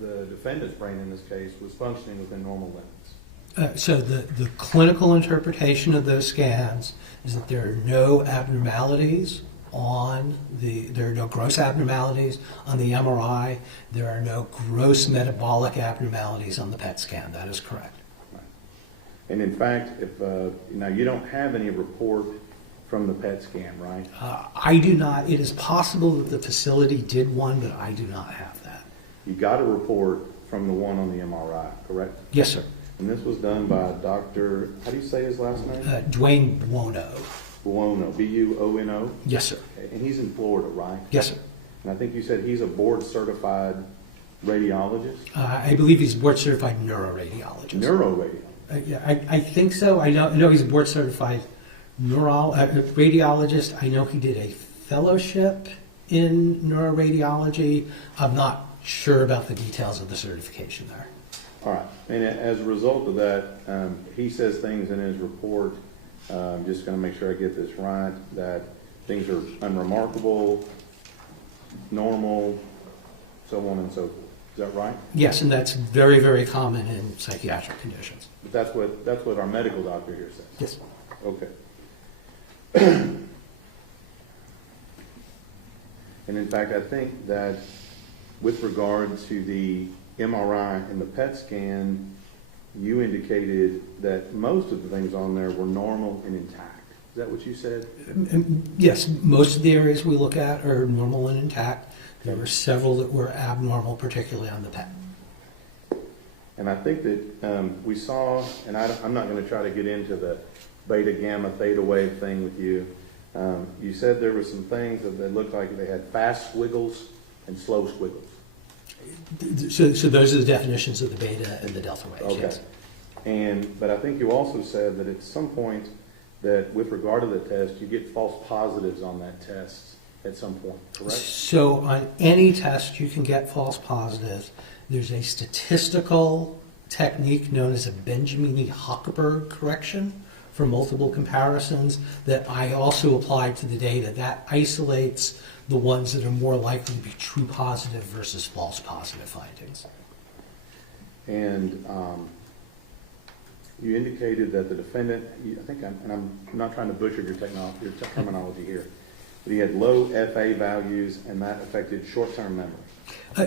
the defendant's brain in this case was functioning within normal limits. So the clinical interpretation of those scans is that there are no abnormalities there are no gross abnormalities on the MRI. There are no gross metabolic abnormalities on the PET scan. That is correct. Right. And in fact, if now you don't have any report from the PET scan, right? I do not. It is possible that the facility did one, but I do not have that. You got a report from the one on the MRI, correct? Yes, sir. And this was done by Dr. How do you say his last name? Dwayne Buono. Buono, B-U-O-N-O? Yes, sir. Okay. And he's in Florida, right? Yes, sir. And I think you said he's a board-certified radiologist? I believe he's a board-certified neuroradiologist. Neuroradiologist? Yeah, I think so. I know he's a board-certified radiologist. I know he did a fellowship in neuroradiology. I'm not sure about the details of the certification there. All right. And as a result of that, he says things in his report, I'm just going to make sure I get this right, that things are unremarkable, normal, so on and so forth. Is that right? Yes, and that's very, very common in psychiatric conditions. But that's what our medical doctor here says? Yes. Okay. And in fact, I think that with regard to the MRI and the PET scan, you indicated that most of the things on there were normal and intact. Is that what you said? Yes, most of the areas we look at are normal and intact. There were several that were abnormal, particularly on the PET. And I think that we saw, and I'm not going to try to get into the beta, gamma, theta wave thing with you. You said there were some things that looked like they had fast squiggles and slow squiggles. So those are the definitions of the beta and the delta waves. Okay. Yes. But I think you also said that at some point that with regard to the test, you get false positives on that test at some point, correct? So on any test, you can get false positives. There's a statistical technique known as a Benjamini-Hochberg correction for multiple comparisons that I also applied to the data. That isolates the ones that are more likely to be true positive versus false positive findings. And you indicated that the defendant, I think, and I'm not trying to butcher your terminology here, but he had low FA values and that affected short-term memory.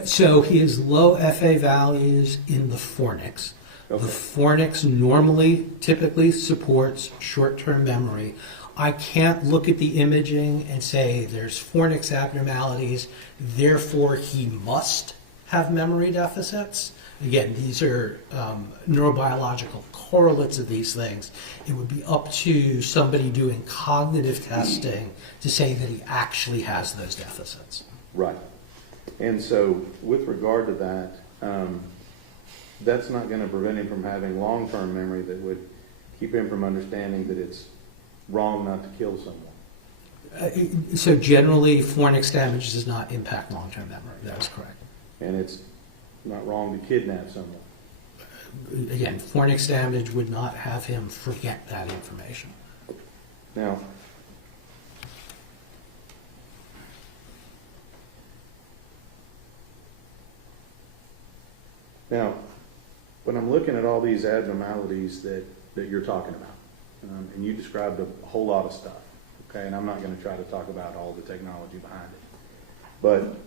So he has low FA values in the fornix. Okay. The fornix typically supports short-term memory. I can't look at the imaging and say there's fornix abnormalities, therefore he must have memory deficits. Again, these are neurobiological correlates of these things. It would be up to somebody doing cognitive testing to say that he actually has those deficits. Right. And so with regard to that, that's not going to prevent him from having long-term memory that would keep him from understanding that it's wrong not to kill someone. So generally, fornix damage does not impact long-term memory. That is correct. And it's not wrong to kidnap someone. again, fornix damage would not have him forget that information. Now, when I'm looking at all these abnormalities that you're talking about, and you described a whole lot of stuff, okay, and I'm not going to try to talk about all the technology behind it, but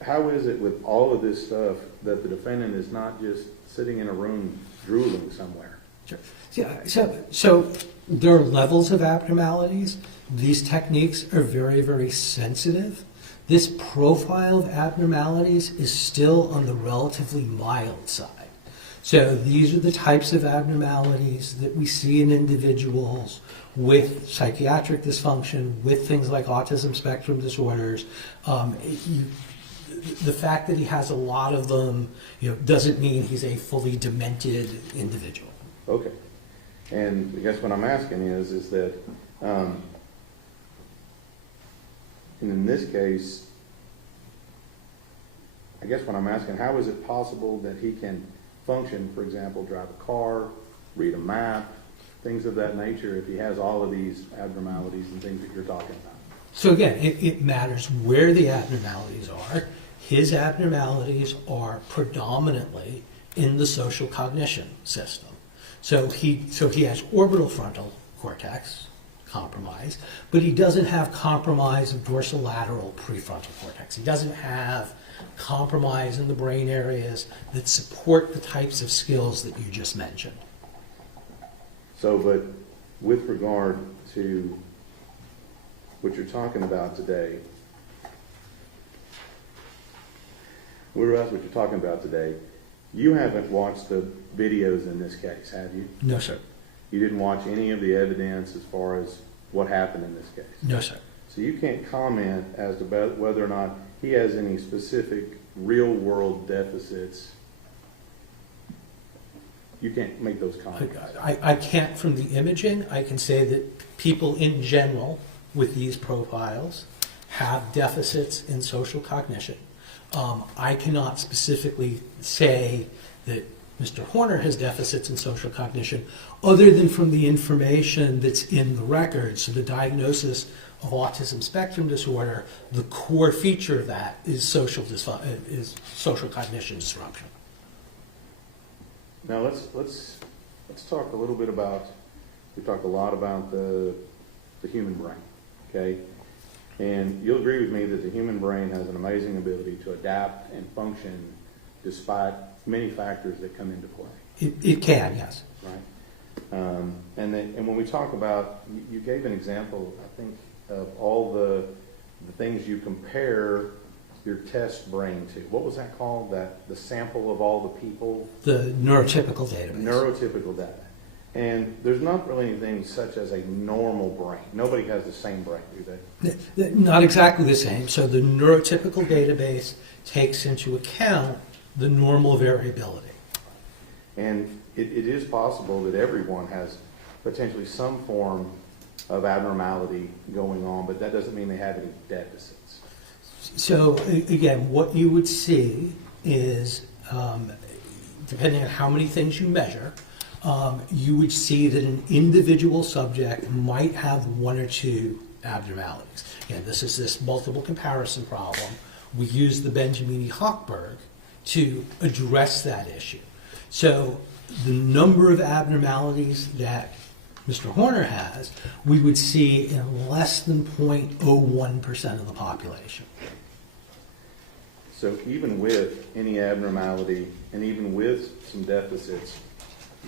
how is it with all of this stuff that the defendant is not just sitting in a room drooling somewhere? Sure. Yeah, so there are levels of abnormalities. These techniques are very, very sensitive. This profile of abnormalities is still on the relatively mild side. So these are the types of abnormalities that we see in individuals with psychiatric dysfunction, with things like autism spectrum disorders. The fact that he has a lot of them, doesn't mean he's a fully demented individual. Okay. And I guess what I'm asking is that, in this case, I guess what I'm asking, how is it possible that he can function, for example, drive a car, read a map, things of that nature, if he has all of these abnormalities and things that you're talking about? So again, it matters where the abnormalities are. His abnormalities are predominantly in the social cognition system. So he has orbital frontal cortex compromise, but he doesn't have compromise of dorsolateral prefrontal cortex. He doesn't have compromise in the brain areas that support the types of skills that you just mentioned. So, but with regard to what you're talking about today, you haven't watched the videos in this case, have you? No, sir. You didn't watch any of the evidence as far as what happened in this case? No, sir. So you can't comment as to whether or not he has any specific real-world deficits. You can't make those comments. I can't from the imaging. I can say that people in general with these profiles have deficits in social cognition. I cannot specifically say that Mr. Horner has deficits in social cognition other than from the information that's in the record. So the diagnosis of autism spectrum disorder, the core feature of that is social cognition disruption. Now let's talk a little bit about, we talked a lot about the human brain, okay? And you'll agree with me that the human brain has an amazing ability to adapt and function despite many factors that come into play. It can, yes. Right. And when we talk about, you gave an example, I think, of all the things you compare your test brain to. What was that called? The sample of all the people? The neurotypical database. Neurotypical data. And there's not really anything such as a normal brain. Nobody has the same brain, do they? Not exactly the same. So the neurotypical database takes into account the normal variability. And it is possible that everyone has potentially some form of abnormality going on, but that doesn't mean they have any deficits. So again, what you would see is, depending on how many things you measure, you would see that an individual subject might have one or two abnormalities. Again, this is this multiple comparison problem. We use the Benjamini-Hochberg to address that issue. So the number of abnormalities that Mr. Horner has, we would see in less than 0.01% of the population. So even with any abnormality and even with some deficits,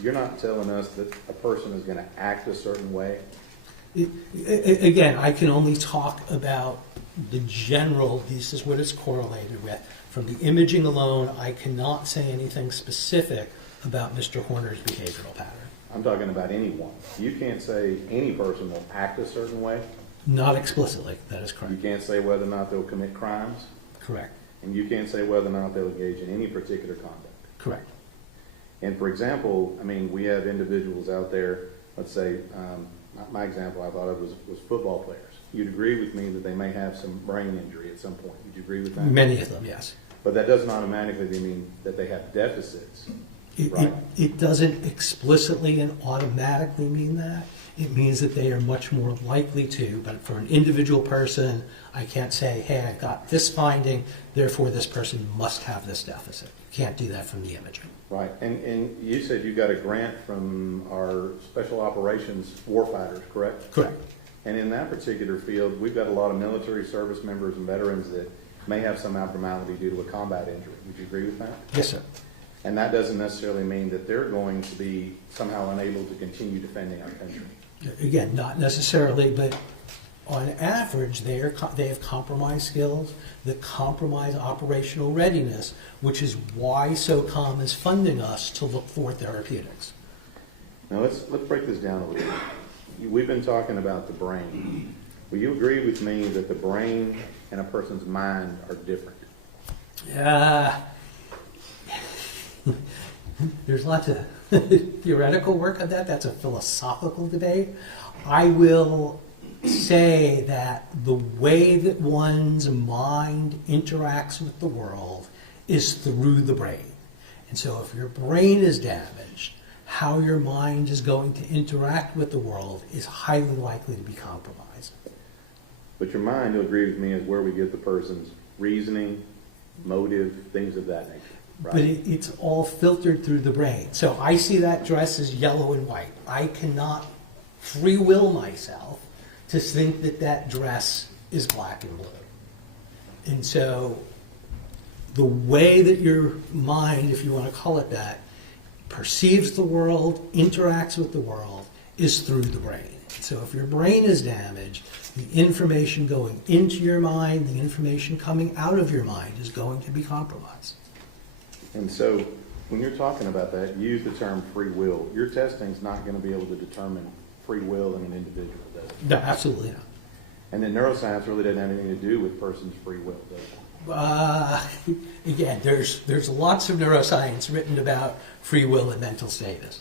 you're not telling us that a person is going to act a certain way? Again, I can only talk about the general, this is what it's correlated with. From the imaging alone, I cannot say anything specific about Mr. Horner's behavioral pattern. I'm talking about anyone. You can't say any person will act a certain way. Not explicitly, that is correct. You can't say whether or not they'll commit crimes. Correct. And you can't say whether or not they'll engage in any particular conduct. Correct. And for example, I mean, we have individuals out there, let's say, my example I thought of was football players. You'd agree with me that they may have some brain injury at some point. Would you agree with that? Many of them, yes. But that doesn't automatically mean that they have deficits Right. It doesn't explicitly and automatically mean that. It means that they are much more likely to, but for an individual person, I can't say, hey, I've got this finding, therefore this person must have this deficit. You can't do that from the imaging. Right, and you said you got a grant from our special operations warfighters, correct? Correct. And in that particular field, we've got a lot of military service members and veterans that may have some abnormality due to a combat injury. Would you agree with that? Yes, sir. And that doesn't necessarily mean that they're going to be somehow unable to continue defending our country. Again, not necessarily, but on average, they have compromised skills that compromise operational readiness, which is why SOCOM is funding us to look for therapeutics. Now let's break this down a little bit. We've been talking about the brain. Will you agree with me that the brain and a person's mind are different? There's lots of theoretical work on that. That's a philosophical debate. I will say that the way that one's mind interacts with the world is through the brain. And so if your brain is damaged, how your mind is going to interact with the world is highly likely to be compromised. But your mind, you'll agree with me, is where we get the person's reasoning, motive, things of that nature. Right? But it's all filtered through the brain. So I see that dress as yellow and white. I cannot free will myself to think that that dress is black and blue. And so the way that your mind, if you want to call it that, perceives the world, interacts with the world, is through the brain. So if your brain is damaged, the information going into your mind, the information coming out of your mind is going to be compromised. And so when you're talking about that, use the term free will. Your testing's not going to be able to determine free will in an individual, does it? No, absolutely not. And then neuroscience really doesn't have anything to do with person's free will, does it? Again, there's lots of neuroscience written about free will and mental status.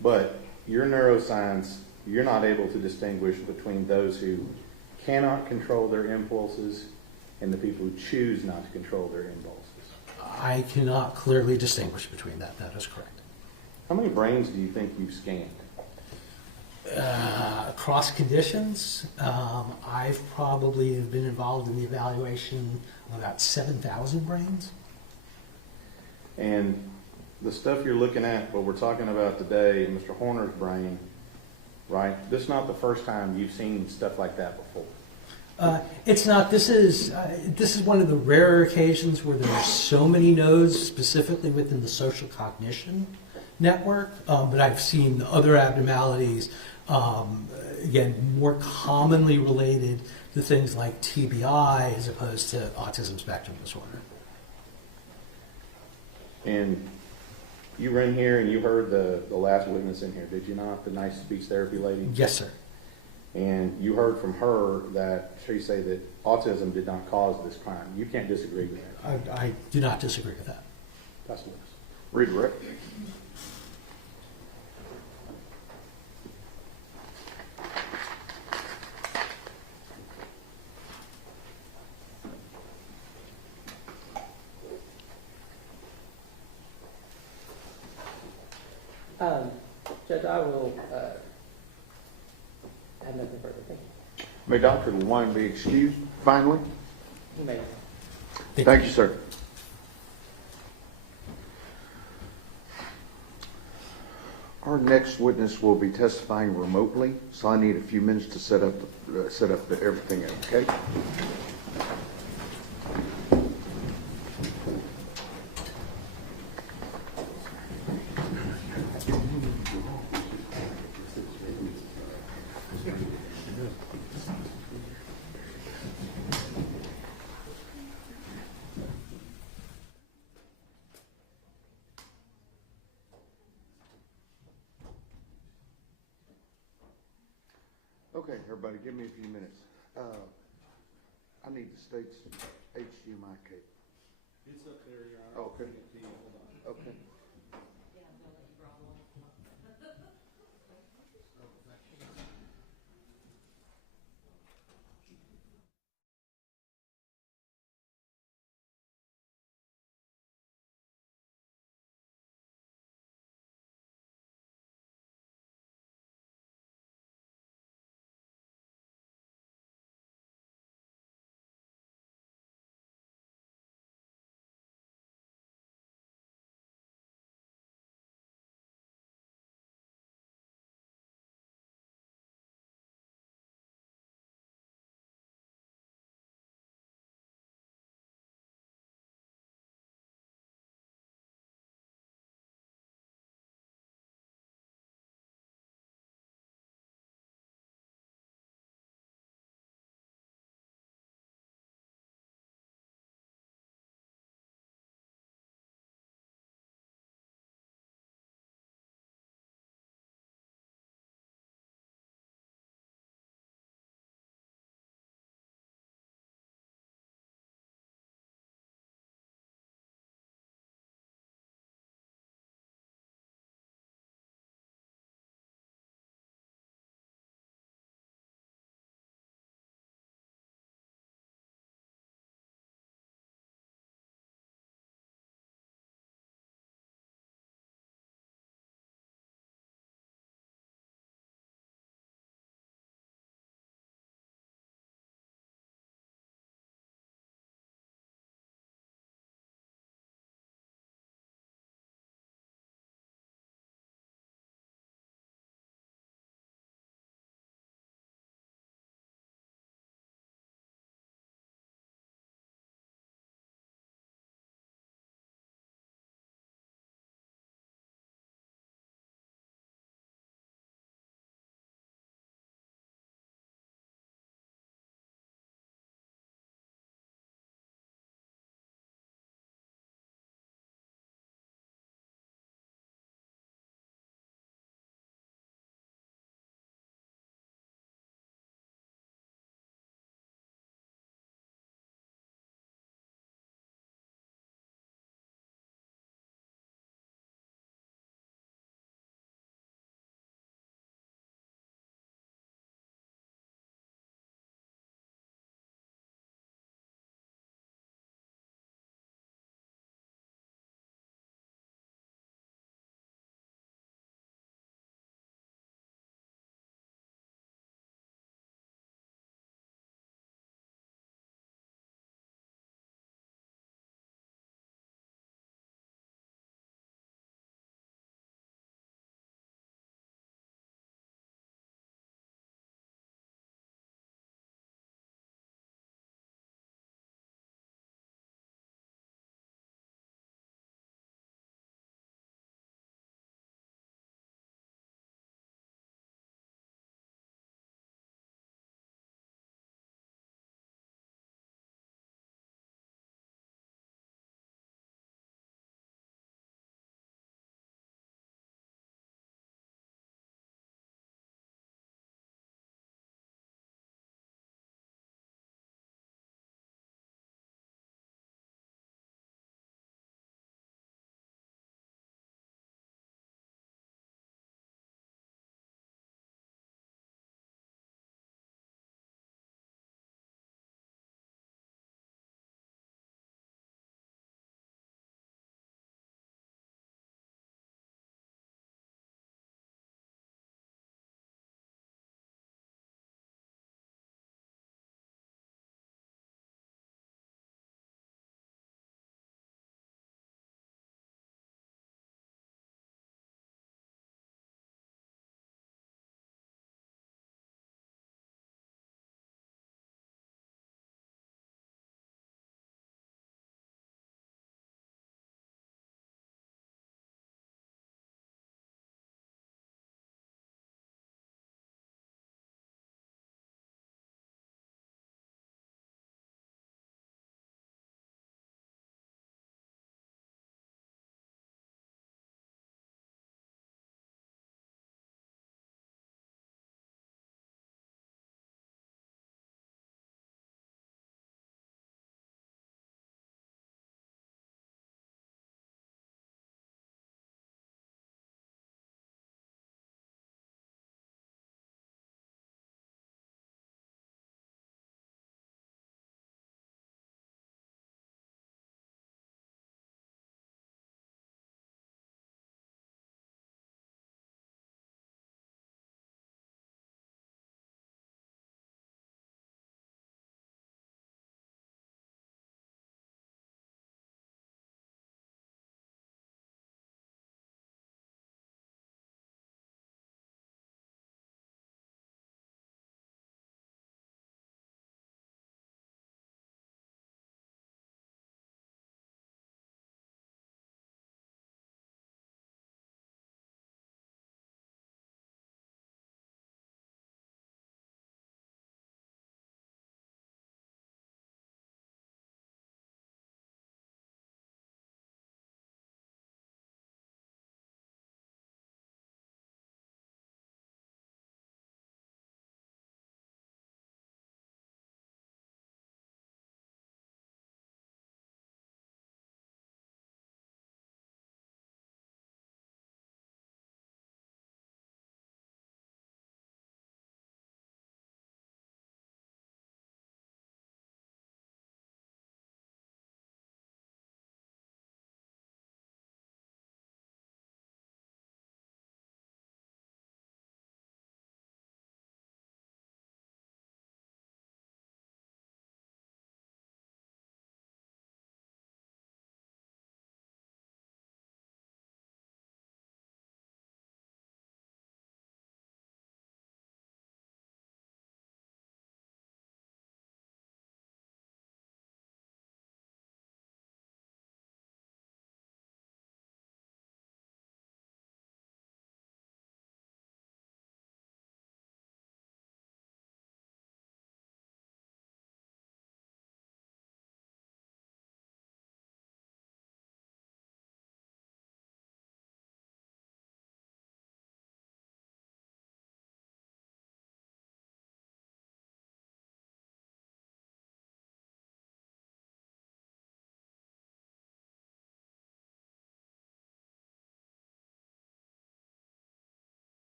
But your neuroscience, you're not able to distinguish between those who cannot control their impulses and the people who choose not to control their impulses. I cannot clearly distinguish between that. That is correct. How many brains do you think you've scanned? Across conditions, I've probably been involved in the evaluation of about 7,000 brains. And the stuff you're looking at, what we're talking about today, Mr. Horner's brain, right? This is not the first time you've seen stuff like that before. It's not. This is one of the rarer occasions where there are so many nodes specifically within the social cognition network. But I've seen other abnormalities, again, more commonly related to things like TBI as opposed to autism spectrum disorder. And you were in here and you heard the last witness in here, did you not? The nice speech therapy lady? Yes, sir. And you heard from her that she said that autism did not cause this crime. You can't disagree with that. I do not disagree with that. That's what Redirect. Judge, I will have nothing further. Thank you. May Dr. LeWine be excused finally? You may. Thank you, sir. Our next witness will be testifying remotely, so I need a few minutes to set up everything, okay? Okay, everybody, give me a few minutes. I need the state's HDMI cable. It's up there, Your Honor. Okay. Hold on. Okay.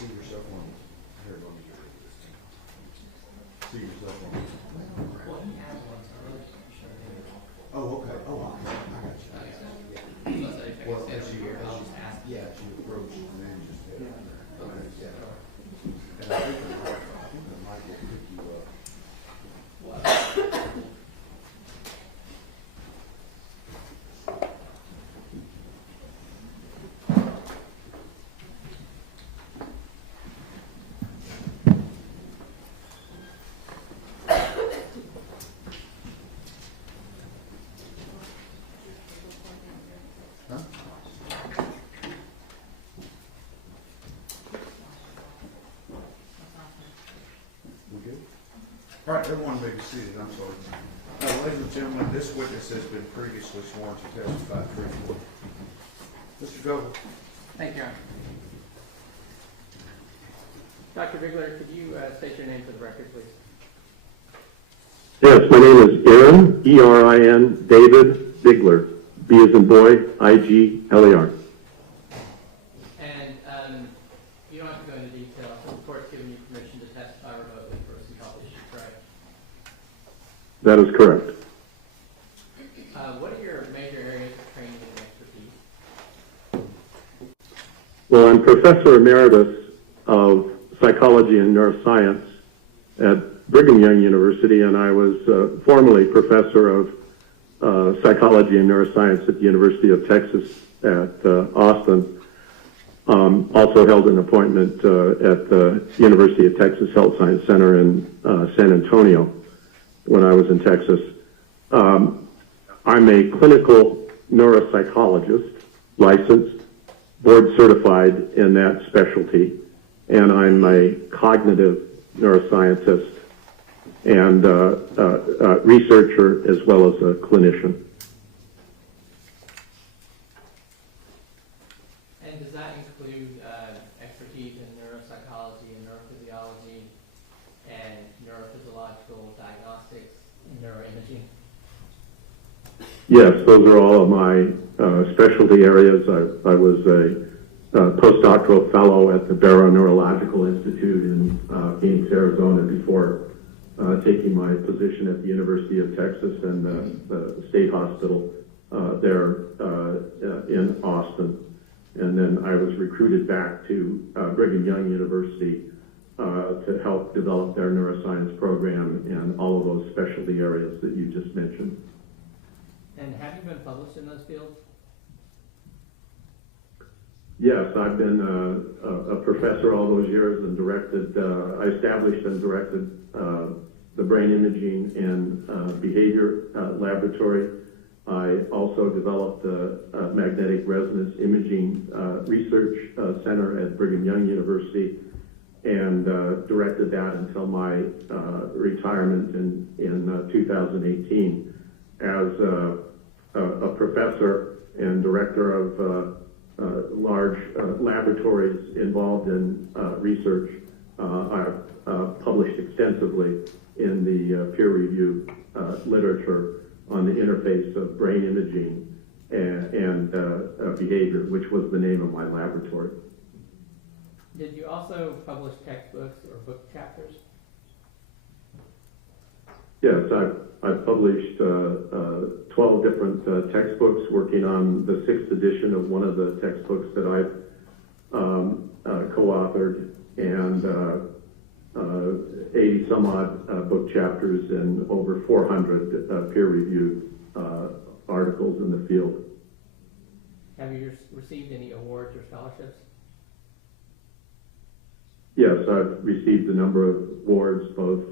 see yourself on, here, let me get rid of this thing. See yourself on. Oh, okay, oh, okay, I got you. Well, as you approach and then just hit it. Okay, yeah. And I think the mic will pick you up. All right, everyone may be seated, I'm sorry. Ladies and gentlemen, this witness has been previously sworn to testify truthfully. Mr. Goble. Thank you, Your Honor. Dr. Bigler, could you state your name for the record, please? Yes, my name is Aaron, E-R-I-N, David Bigler, B as in boy, I-G-L-E-R. And you don't have to go into detail. The court's given you permission to testify remotely for some health issues, right? That is correct. What are your major areas of training and expertise? Well, I'm Professor Emeritus of Psychology and Neuroscience at Brigham Young University, and I was formerly Professor of Psychology and Neuroscience at the University of Texas at Austin. Also held an appointment at the University of Texas Health Science Center in San Antonio when I was in Texas. I'm a clinical neuropsychologist, licensed, board certified in that specialty, and I'm a cognitive neuroscientist and researcher as well as a clinician. And does that include expertise in neuropsychology and neurophysiology and neurophysiological diagnostics and neuroimaging? Yes, those are all of my specialty areas. I was a postdoctoral fellow at the Barrow Neurological Institute in Phoenix, Arizona, before taking my position at the University of Texas and the State Hospital there in Austin. And then I was recruited back to Brigham Young University to help develop their neuroscience program in all of those specialty areas that you just mentioned. And have you been published in those fields? Yes, I've been a professor all those years and directed, I established and directed the brain imaging and behavior laboratory. I also developed a magnetic resonance imaging research center at Brigham Young University and directed that until my retirement in 2018 as a professor and director of large laboratories involved in research. I've published extensively in the peer-reviewed literature on the interface of brain imaging and behavior, which was the name of my laboratory. Did you also publish textbooks or book chapters? Yes, I've published 12 different textbooks, working on the 6th edition of one of the textbooks that I've co-authored, and 80 some odd book chapters and over 400 peer-reviewed articles in the field. Have you received any awards or scholarships? Yes, I've received a number of awards, both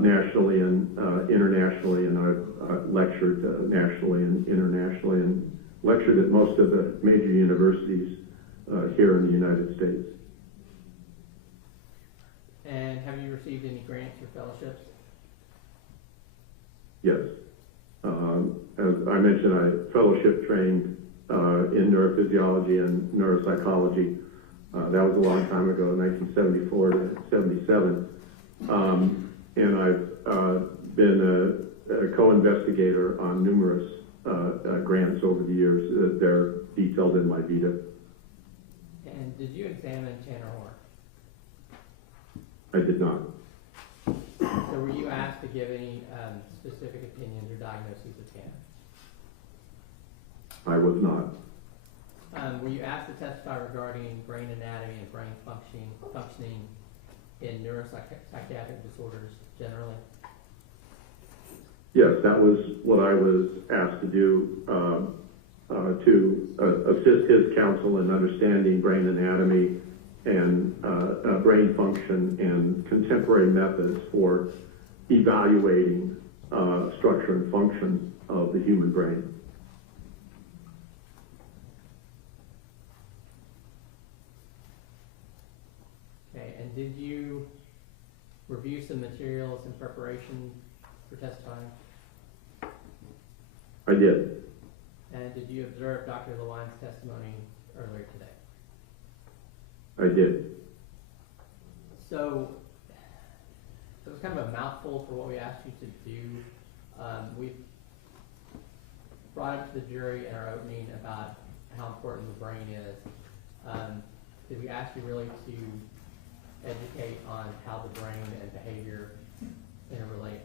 nationally and internationally, and I've lectured nationally and internationally, and lectured at most of the major universities here in the United States. And have you received any grants or fellowships? Yes. As I mentioned, I fellowship trained in neurophysiology and neuropsychology. That was a long time ago, 1974 to 77. And I've been a co-investigator on numerous grants over the years. They're detailed in my vita. And did you examine Tanner Orr? I did not. So were you asked to give any specific opinions or diagnoses of Tanner? I was not. Were you asked to testify regarding brain anatomy and brain functioning in neuropsychiatric disorders generally? Yes, that was what I was asked to do, to assist his counsel in understanding brain anatomy and brain function and contemporary methods for evaluating structure and function of the human brain. Okay, and did you review some materials in preparation for testifying? I did. And did you observe Dr. Lewine's testimony earlier today? I did. So it was kind of a mouthful for what we asked you to do. We brought up to the jury in our opening about how important the brain is. Did we ask you really to educate on how the brain and behavior interrelate?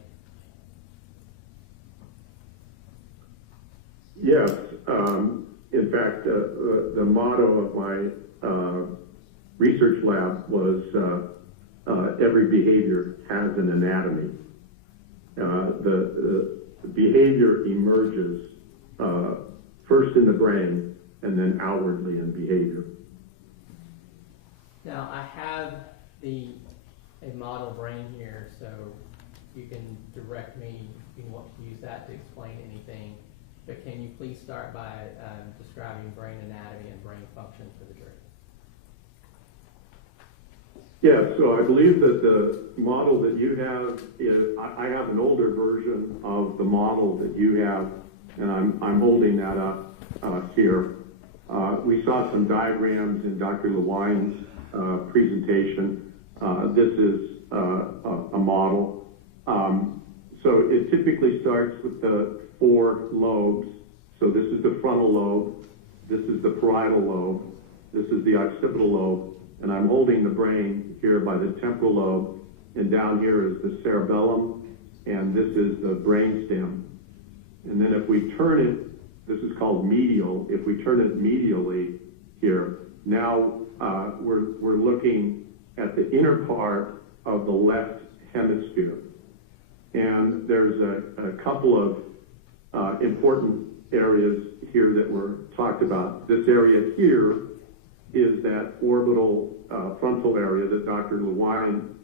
Yes. In fact, the motto of my research lab was every behavior has an anatomy. The behavior emerges first in the brain and then outwardly in behavior. Now, I have a model brain here, so you can direct me if you want to use that to explain anything. But can you please start by describing brain anatomy and brain function for the jury? Yeah, so I believe that the model that you have is, I have an older version of the model that you have, and I'm holding that up here. We saw some diagrams in Dr. Lewine's presentation. This is a model. So it typically starts with the 4 lobes. So this is the frontal lobe, this is the parietal lobe, this is the occipital lobe, and I'm holding the brain here by the temporal lobe, and down here is the cerebellum, and this is the brainstem. And then if we turn it, this is called medial, if we turn it medially here, now we're looking at the inner part of the left hemisphere. And there's a couple of important areas here that were talked about. This area here is that orbital frontal area that Dr. Lewine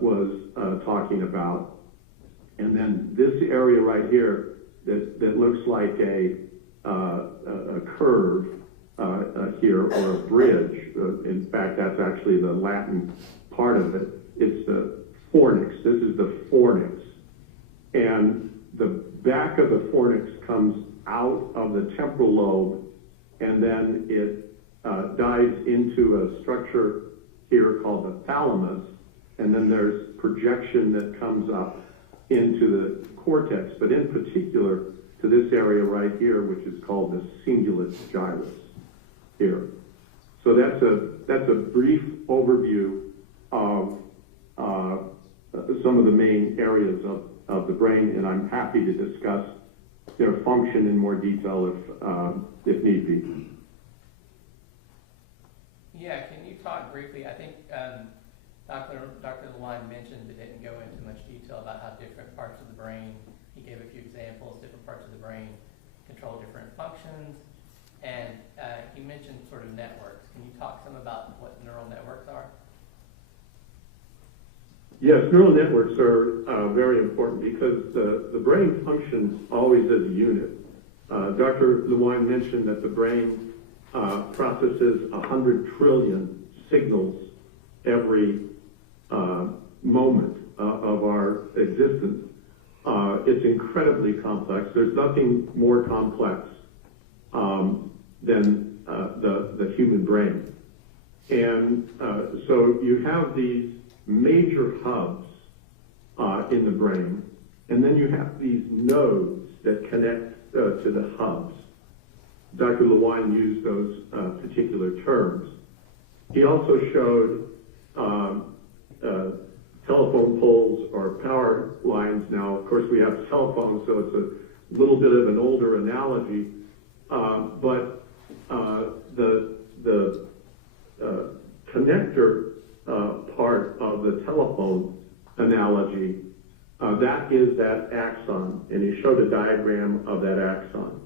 was talking about. And then this area right here that looks like a curve here, or a bridge. In fact, that's actually the Latin part of it. It's the fornix. This is the fornix. And the back of the fornix comes out of the temporal lobe, and then it dives into a structure here called the thalamus, and then there's projection that comes up into the cortex, but in particular to this area right here, which is called the cingulus gyrus here. So that's a brief overview of some of the main areas of the brain, and I'm happy to discuss their function in more detail if need be. Yeah, can you talk briefly? I think Dr. Lewine mentioned but didn't go into much detail about how different parts of the brain, he gave a few examples, different parts of the brain control different functions, and he mentioned sort of networks. Can you talk some about what neural networks are? Yes, neural networks are very important because the brain functions always as a unit. Dr. Lewine mentioned that the brain processes 100 trillion signals every moment of our existence. It's incredibly complex. There's nothing more complex than the human brain. And so you have these major hubs in the brain, and then you have these nodes that connect to the hubs. Dr. Lewine used those particular terms. He also showed telephone poles or power lines. Now, of course, we have cell phones, so it's a little bit of an older analogy, but the connector part of the telephone analogy, that is that axon, and he showed a diagram of that axon.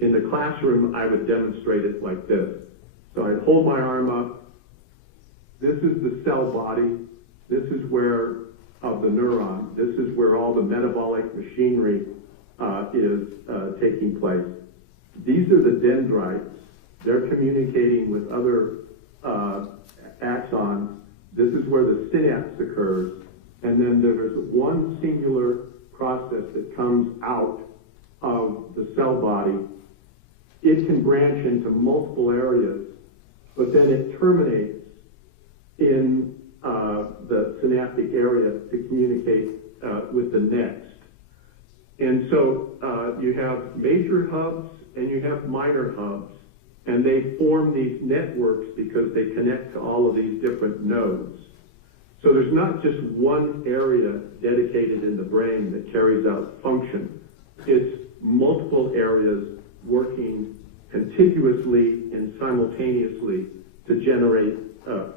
In the classroom, I would demonstrate it like this. So I'd hold my arm up. This is the cell body. This is where, of the neuron, this is where all the metabolic machinery is taking place. These are the dendrites. They're communicating with other axons. This is where the synapse occurs. And then there's one singular process that comes out of the cell body. It can branch into multiple areas, but then it terminates in the synaptic area to communicate with the next. And so you have major hubs and you have minor hubs, and they form these networks because they connect to all of these different nodes. So there's not just one area dedicated in the brain that carries out function. It's multiple areas working contiguously and simultaneously to generate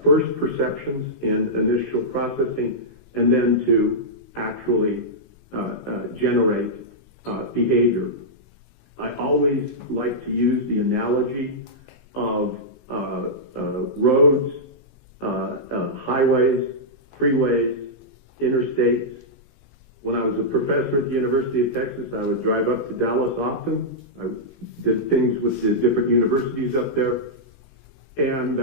first perceptions and initial processing, and then to actually generate behavior. I always like to use the analogy of roads, highways, freeways, interstates. When I was a professor at the University of Texas, I would drive up to Dallas often. I did things with the different universities up there. And,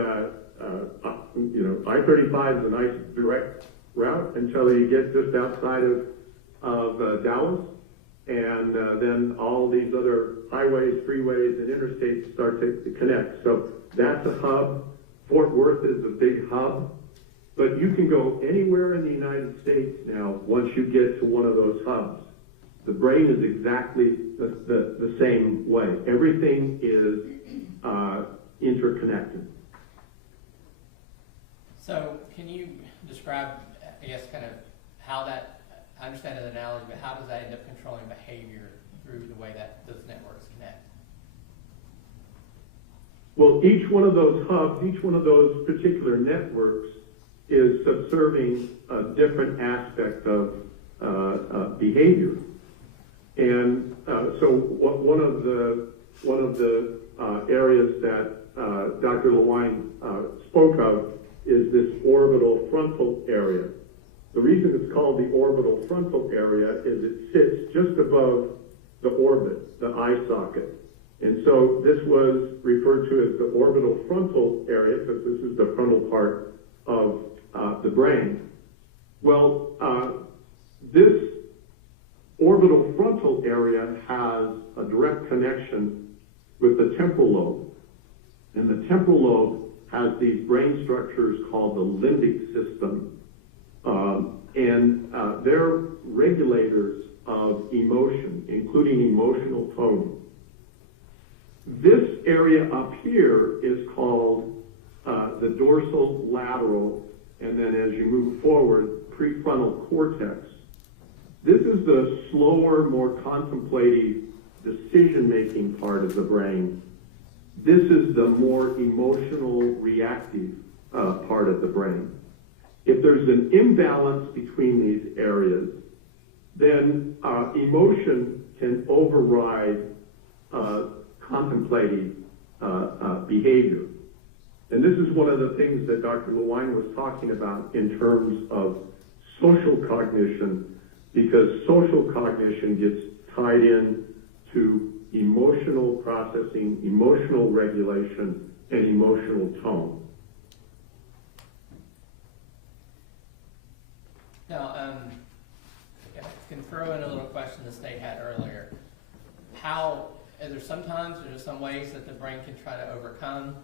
I-35 is a nice direct route until you get just outside of Dallas. And then all these other highways, freeways, and interstates start to connect. So that's a hub. Fort Worth is a big hub. But you can go anywhere in the United States now once you get to one of those hubs. The brain is exactly the same way. Everything is interconnected. So can you describe, I guess, kind of how that, I understand the analogy, but how does that end up controlling behavior through the way that those networks connect? Well, each one of those hubs, each one of those particular networks is subserving a different aspect of behavior. And so one of the areas that Dr. Lewine spoke of is this orbital frontal area. The reason it's called the orbital frontal area is it sits just above the orbit, the eye socket. And so this was referred to as the orbital frontal area because this is the frontal part of the brain. Well, this orbital frontal area has a direct connection with the temporal lobe. And the temporal lobe has these brain structures called the limbic system. And they're regulators of emotion, including emotional tone. This area up here is called the dorsal lateral, and then as you move forward, prefrontal cortex. This is the slower, more contemplative, decision-making part of the brain. This is the more emotional, reactive part of the brain. If there's an imbalance between these areas, then emotion can override contemplative behavior. And this is one of the things that Dr. Lewine was talking about in terms of social cognition, because social cognition gets tied in to emotional processing, emotional regulation, and emotional tone. Now, I can throw in a little question the state had earlier. Are there sometimes, or some ways that the brain can try to overcome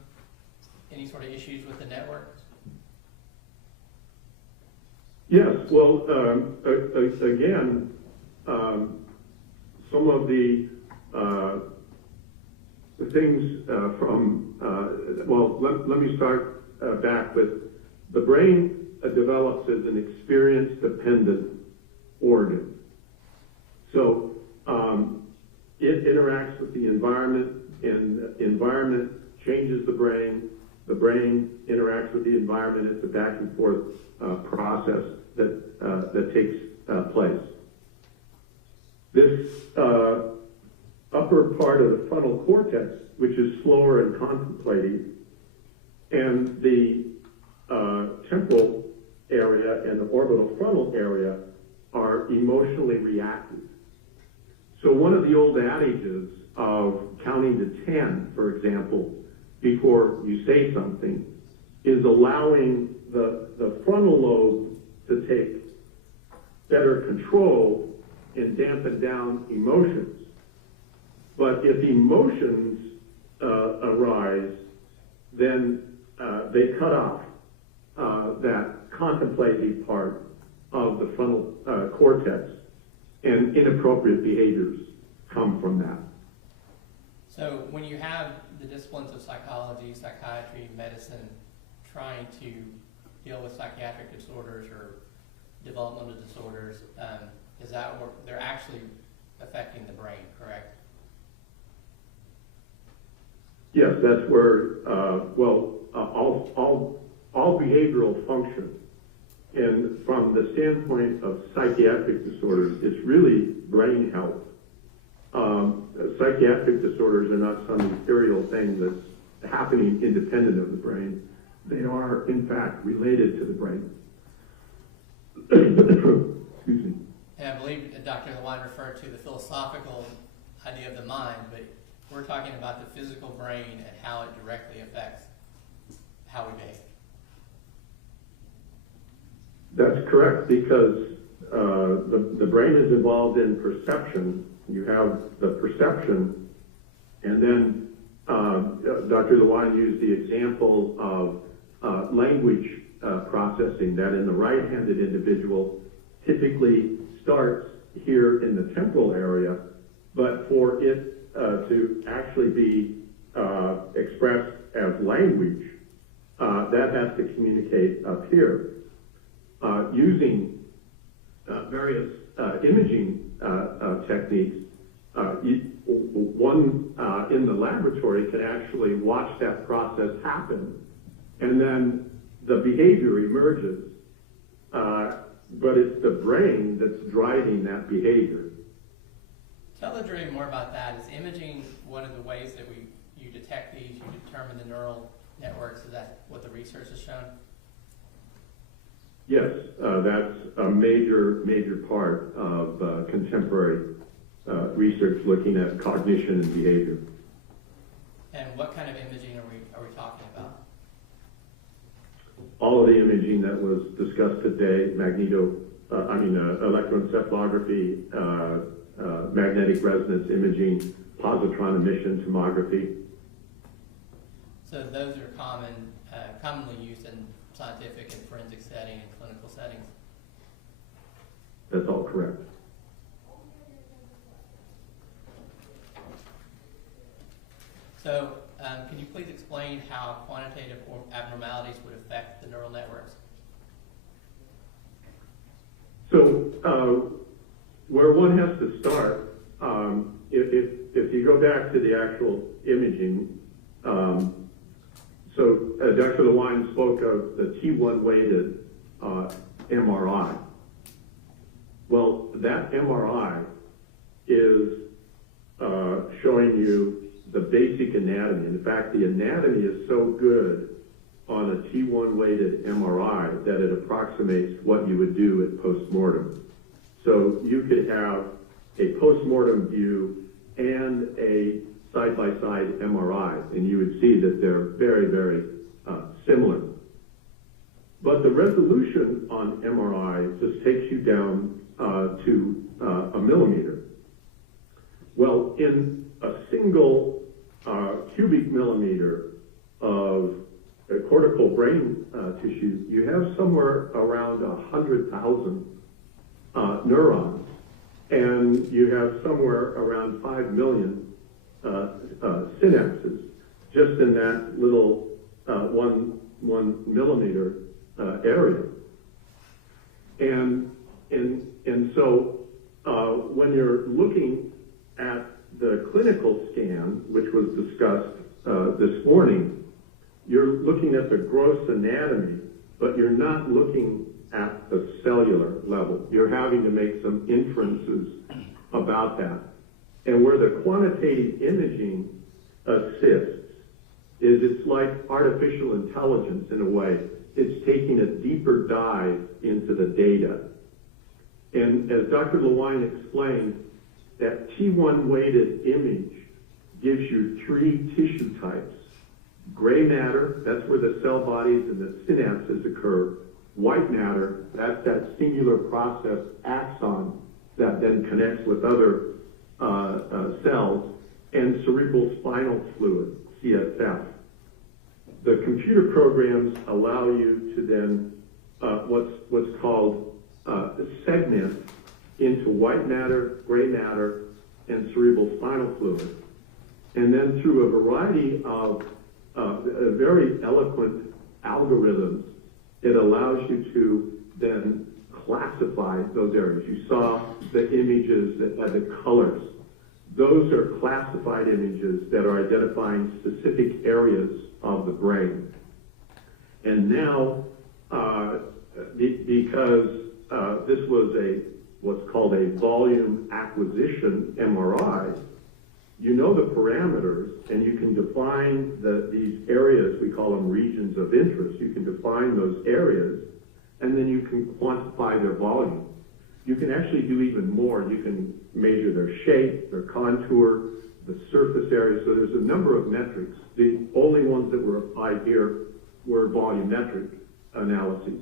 any sort of issues with the network? Yes, well, again, some of the things let me start back, but the brain develops as an experience-dependent organ. So it interacts with the environment, and the environment changes the brain interacts with the environment. It's a back and forth process that takes place. This upper part of the frontal cortex, which is slower and contemplating, and the temporal area and the orbital frontal area are emotionally reactive. So one of the old adages of counting to 10, for example, before you say something, is allowing the frontal lobe to take better control and dampen down emotions. But if emotions arise, then they cut off that contemplative part of the frontal cortex, and inappropriate behaviors come from that. So when you have the disciplines of psychology, psychiatry, medicine trying to deal with psychiatric disorders or developmental disorders, is that where they're actually affecting the brain, correct? Yes, that's where, all behavioral function, and from the standpoint of psychiatric disorders, it's really brain health. Psychiatric disorders are not some ethereal thing that's happening independent of the brain. They are, in fact, related to the brain. Excuse me. And I believe Dr. Lewine referred to the philosophical idea of the mind, but we're talking about the physical brain and how it directly affects how we behave. That's correct, because the brain is involved in perception. You have the perception, and then Dr. Lewine used the example of language processing, that in the right-handed individual typically starts here in the temporal area, but for it to actually be expressed as language, that has to communicate up here. Using various imaging techniques, one in the laboratory can actually watch that process happen, and then the behavior emerges, but it's the brain that's driving that behavior. Tell the jury more about that. Is imaging one of the ways that you detect these, you determine the neural networks? Is that what the research has shown? Yes, that's a major part of contemporary research looking at cognition and behavior. And what kind of imaging are we talking about? All of the imaging that was discussed today, electroencephalography, magnetic resonance imaging, positron emission tomography. So those are commonly used in scientific and forensic setting and clinical settings. That's all correct. So can you please explain how quantitative abnormalities would affect the neural networks? So where one has to start, if you go back to the actual imaging, Dr. Lewine spoke of the T1 weighted MRI. Well, that MRI is showing you the basic anatomy. In fact, the anatomy is so good on a T1 weighted MRI that it approximates what you would do at postmortem. So you could have a postmortem view and a side-by-side MRI, and you would see that they're very similar. But the resolution on MRI just takes you down to a millimeter. Well, in a single cubic millimeter of cortical brain tissue, you have somewhere around 100,000 neurons, and you have somewhere around 5 million synapses just in that little 1 millimeter area. And so when you're looking at the clinical scan, which was discussed this morning, you're looking at the gross anatomy, but you're not looking at the cellular level. You're having to make some inferences about that. And where the quantitative imaging assists is it's like artificial intelligence in a way. It's taking a deeper dive into the data. And as Dr. Lewine explained, that T1 weighted image gives you 3 tissue types. Gray matter, that's where the cell bodies and the synapses occur. White matter, that's that singular process axon that then connects with other cells. And cerebral spinal fluid, CSF. The computer programs allow you to then what's called segment into white matter, gray matter, and cerebral spinal fluid. And then through a variety of very eloquent algorithms, it allows you to then classify those areas. You saw the images that had the colors. Those are classified images that are identifying specific areas of the brain. And now, because this was what's called a volume acquisition MRI, you know the parameters, and you can define these areas, we call them regions of interest. You can define those areas, and then you can quantify their volume. You can actually do even more. You can measure their shape, their contour, the surface area. So there's a number of metrics. The only ones that were applied here were volumetric analyses.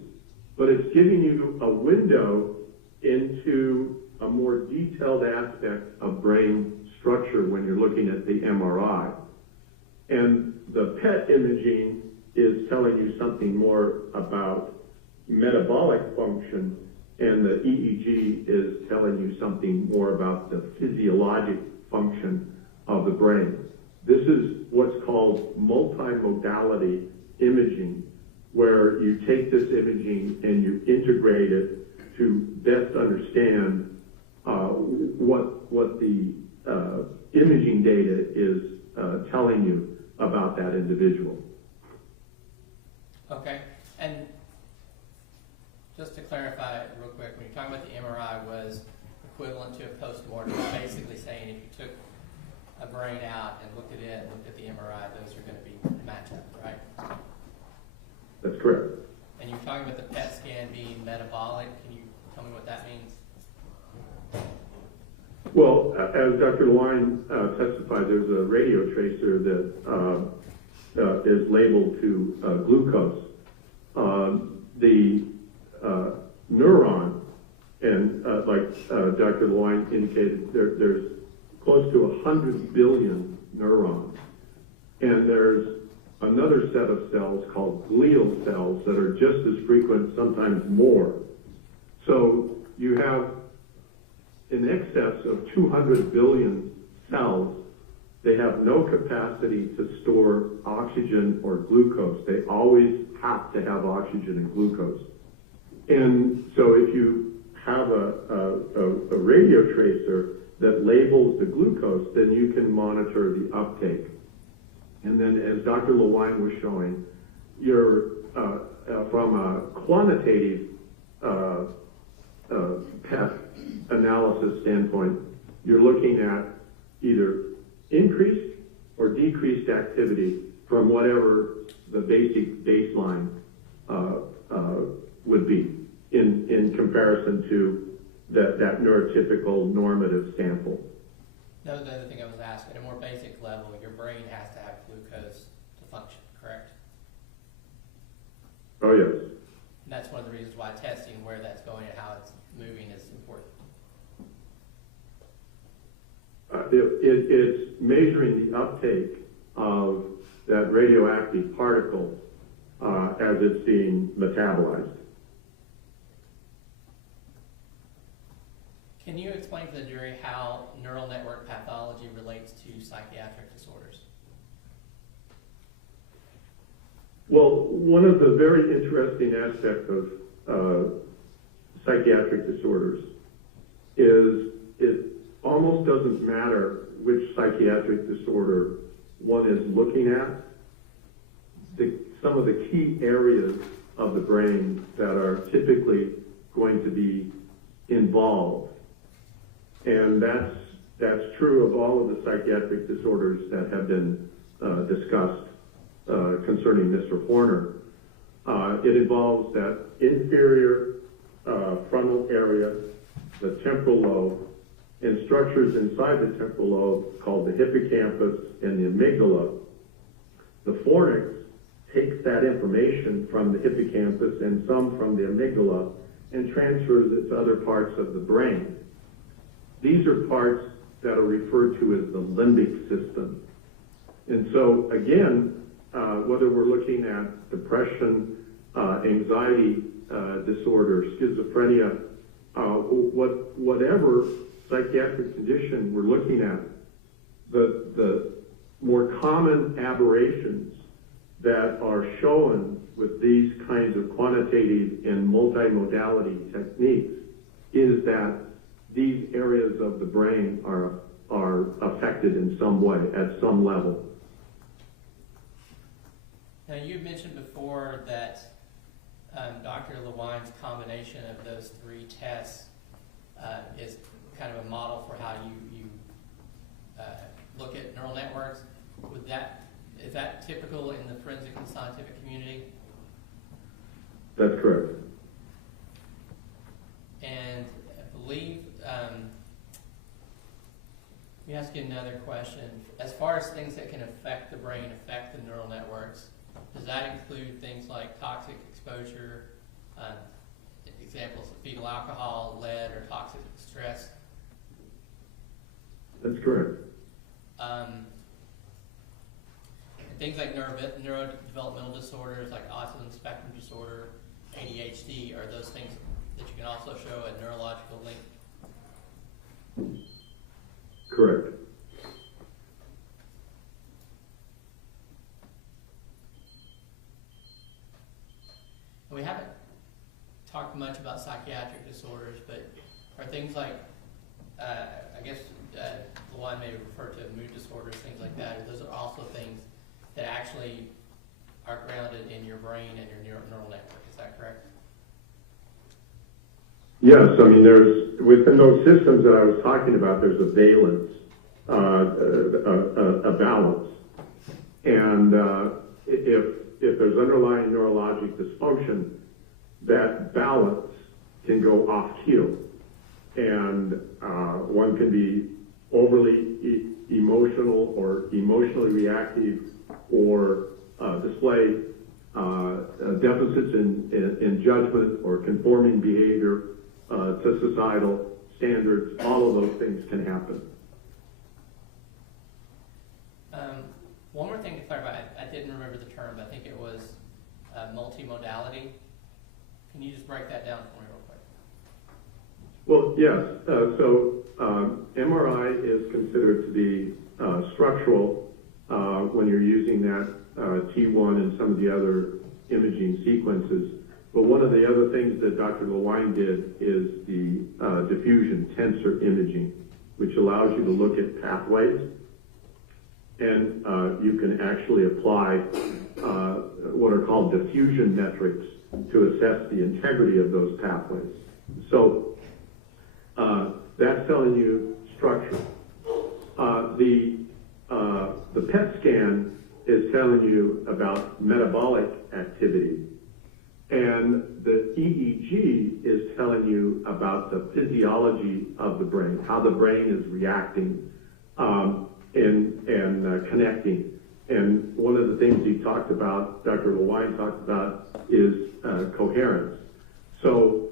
But it's giving you a window into a more detailed aspect of brain structure when you're looking at the MRI. And the PET imaging is telling you something more about metabolic function, and the EEG is telling you something more about the physiologic function of the brain. This is what's called multimodality imaging, where you take this imaging and you integrate it to best understand what the imaging data is telling you about that individual. Okay, and just to clarify real quick, when you're talking about the MRI was equivalent to a post-mortem, basically saying if you took a brain out and looked at it and looked at the MRI, those are going to be match up, right? That's correct. And you're talking about the PET scan being metabolic. Can you tell me what that means? Well, as Dr. Lewine testified, there's a radio tracer that is labeled to glucose. The neuron, and like Dr. Lewine indicated, there's close to 100 billion neurons. And there's another set of cells called glial cells that are just as frequent, sometimes more. So you have in excess of 200 billion cells. They have no capacity to store oxygen or glucose. They always have to have oxygen and glucose. And so if you have a radio tracer that labels the glucose, then you can monitor the uptake. And then as Dr. Lewine was showing, you're from a quantitative PET analysis standpoint, you're looking at either increased or decreased activity from whatever the basic baseline would be in comparison to that neurotypical normative sample. That was the other thing I was asking. At a more basic level, your brain has to have glucose to function, correct? Oh, yes. And that's one of the reasons why testing where that's going and how it's moving is important. It's measuring the uptake of that radioactive particle as it's being metabolized. Can you explain to the jury how neural network pathology relates to psychiatric disorders? Well, one of the very interesting aspects of psychiatric disorders is it almost doesn't matter which psychiatric disorder one is looking at. Some of the key areas of the brain that are typically going to be involved, and that's true of all of the psychiatric disorders that have been discussed concerning Mr. Horner. It involves that inferior frontal area, the temporal lobe, and structures inside the temporal lobe called the hippocampus and the amygdala. The fornix takes that information from the hippocampus and some from the amygdala and transfers it to other parts of the brain. These are parts that are referred to as the limbic system. And so, again, whether we're looking at depression, anxiety disorder, schizophrenia, whatever psychiatric condition we're looking at, the more common aberrations that are shown with these kinds of quantitative and multimodality techniques is that these areas of the brain are affected in some way, at some level. Now, you mentioned before that Dr. Lewine's combination of those three tests is kind of a model for how you look at neural networks. Is that typical in the forensic and scientific community? That's correct. And I believe, let me ask you another question. As far as things that can affect the brain, affect the neural networks, does that include things like toxic exposure, examples of fetal alcohol, lead, or toxic stress? That's correct. Things like neurodevelopmental disorders like autism spectrum disorder, ADHD, are those things that you can also show a neurological link? Correct. We haven't talked much about psychiatric disorders, but are things like, I guess Lewine may refer to mood disorders, things like that, those are also things that actually are grounded in your brain and your neural network. Is that correct? Yes, I mean, within those systems that I was talking about, there's a valence, a balance. And if there's underlying neurologic dysfunction, that balance can go off keel. And one can be overly emotional or emotionally reactive or display deficits in judgment or conforming behavior to societal standards. All of those things can happen. One more thing to clarify, I didn't remember the term, but I think it was multimodality. Can you just break that down for me real quick? Well, yes. So MRI is considered to be structural when you're using that T1 and some of the other imaging sequences. But one of the other things that Dr. Lewine did is the diffusion tensor imaging, which allows you to look at pathways. And you can actually apply what are called diffusion metrics to assess the integrity of those pathways. So that's telling you structure. The PET scan is telling you about metabolic activity. And the EEG is telling you about the physiology of the brain, how the brain is reacting and connecting. And one of the things he talked about, Dr. Lewine talked about, is coherence. So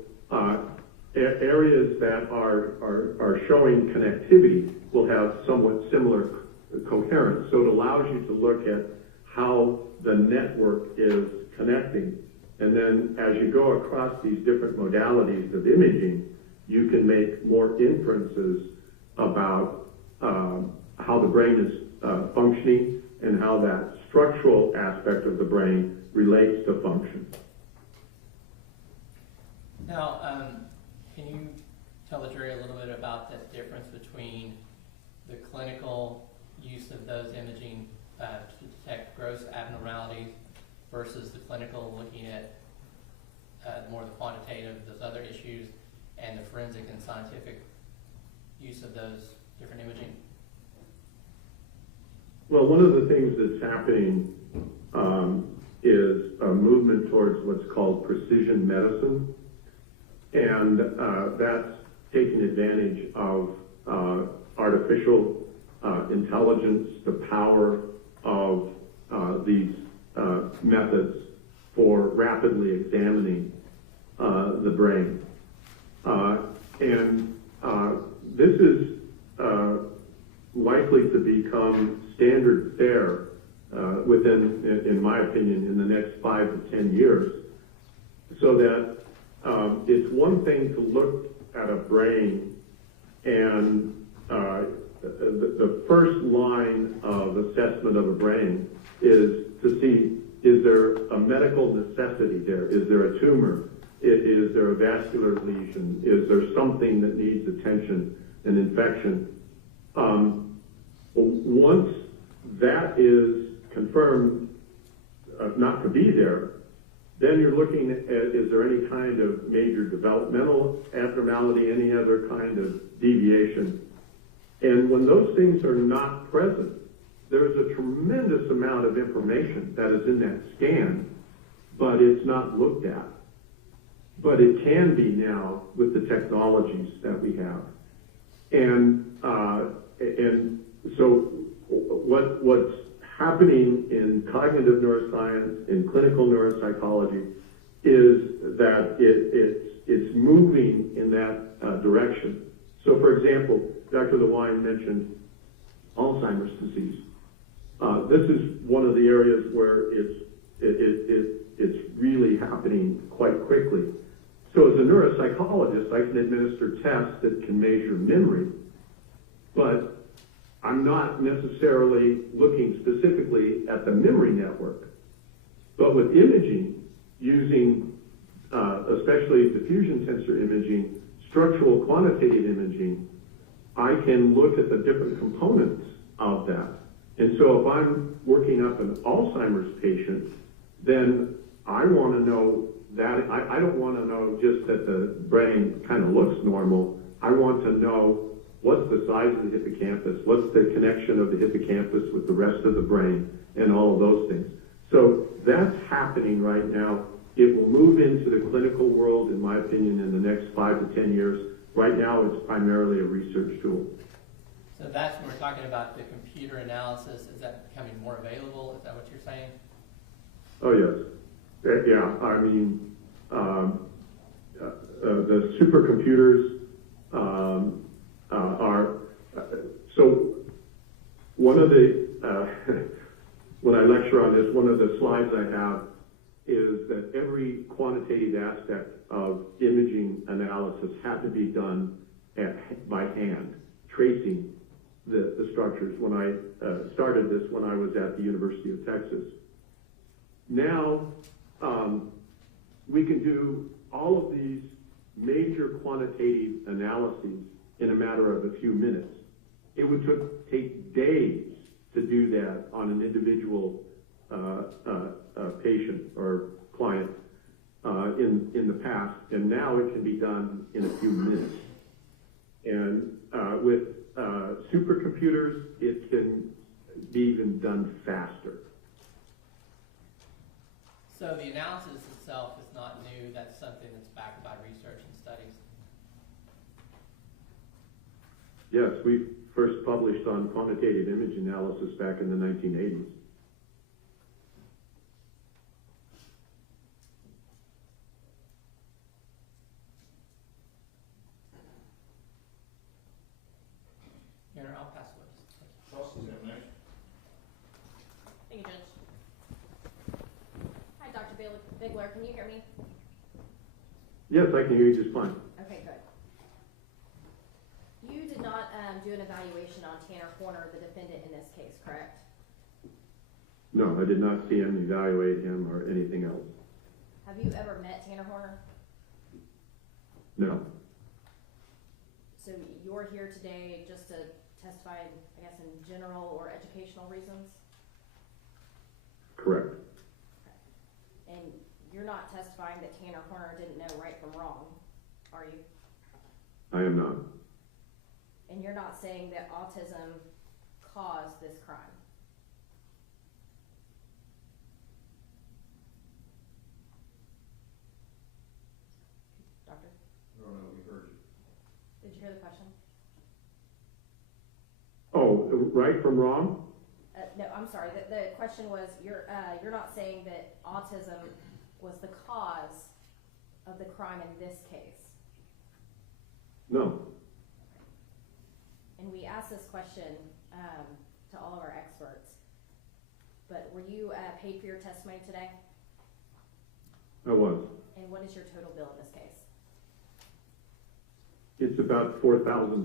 areas that are showing connectivity will have somewhat similar coherence. So it allows you to look at how the network is connecting. And then as you go across these different modalities of imaging, you can make more inferences about how the brain is functioning and how that structural aspect of the brain relates to function. Now, can you tell the jury a little bit about the difference between the clinical use of those imaging to detect gross abnormalities versus the clinical looking at more the quantitative, those other issues, and the forensic and scientific use of those different imaging? Well, one of the things that's happening is a movement towards what's called precision medicine, and that's taking advantage of artificial intelligence, the power of these methods for rapidly examining the brain. And this is likely to become standard fare within, in my opinion, in the next 5 to 10 years, so that it's one thing to look at a brain and the first line of assessment of a brain is to see, is there a medical necessity there? Is there a tumor? Is there a vascular lesion? Is there something that needs attention, an infection? Once that is confirmed not to be there, then you're looking at, is there any kind of major developmental abnormality, any other kind of deviation? And when those things are not present, there is a tremendous amount of information that is in that scan, but it's not looked at. But it can be now with the technologies that we have. And so what's happening in cognitive neuroscience, in clinical neuropsychology, is that it's moving in that direction. So, for example, Dr. Lewine mentioned Alzheimer's disease. This is one of the areas where it's really happening quite quickly. So as a neuropsychologist, I can administer tests that can measure memory, but I'm not necessarily looking specifically at the memory network. But with imaging, using especially diffusion tensor imaging, structural quantitative imaging, I can look at the different components of that. And so if I'm working up an Alzheimer's patient, then I want to know that, I don't want to know just that the brain kind of looks normal. I want to know what's the size of the hippocampus, what's the connection of the hippocampus with the rest of the brain, and all of those things. So that's happening right now. It will move into the clinical world, in my opinion, in the next 5 to 10 years. Right now, it's primarily a research tool. So that's when we're talking about the computer analysis. Is that becoming more available? Is that what you're saying? Oh, yes. Yeah, I mean, the supercomputers are, so one of the, when I lecture on this, one of the slides I have is that every quantitative aspect of imaging analysis had to be done by hand, tracing the structures. When I started this when I was at the University of Texas. Now, we can do all of these major quantitative analyses in a matter of a few minutes. It would take days to do that on an individual patient or client in the past, and now it can be done in a few minutes. And with supercomputers, it can be even done faster. So the analysis itself is not new. That's something that's backed by research and studies. Yes, we first published on quantitative image analysis back in the 1980s. Here, I'll pass it. Thank you, Judge. Hi, Dr. Bigler. Can you hear me? Yes, I can hear you just fine. Okay, good. You did not do an evaluation on Tanner Horner, the defendant in this case, correct? No, I did not see him, evaluate him, or anything else. Have you ever met Tanner Horner? No. So you're here today just to testify, I guess, in general or educational reasons? Correct. And you're not testifying that Tanner Horner didn't know right from wrong, are you? I am not. And you're not saying that autism caused this crime? Doctor, No, we heard you. did you hear the question? Oh, right from wrong? No, I'm sorry. The question was, you're not saying that autism was the cause of the crime in this case? No. And we asked this question to all of our experts, but were you paid for your testimony today? I was. And what is your total bill in this case? It's about $4,000. And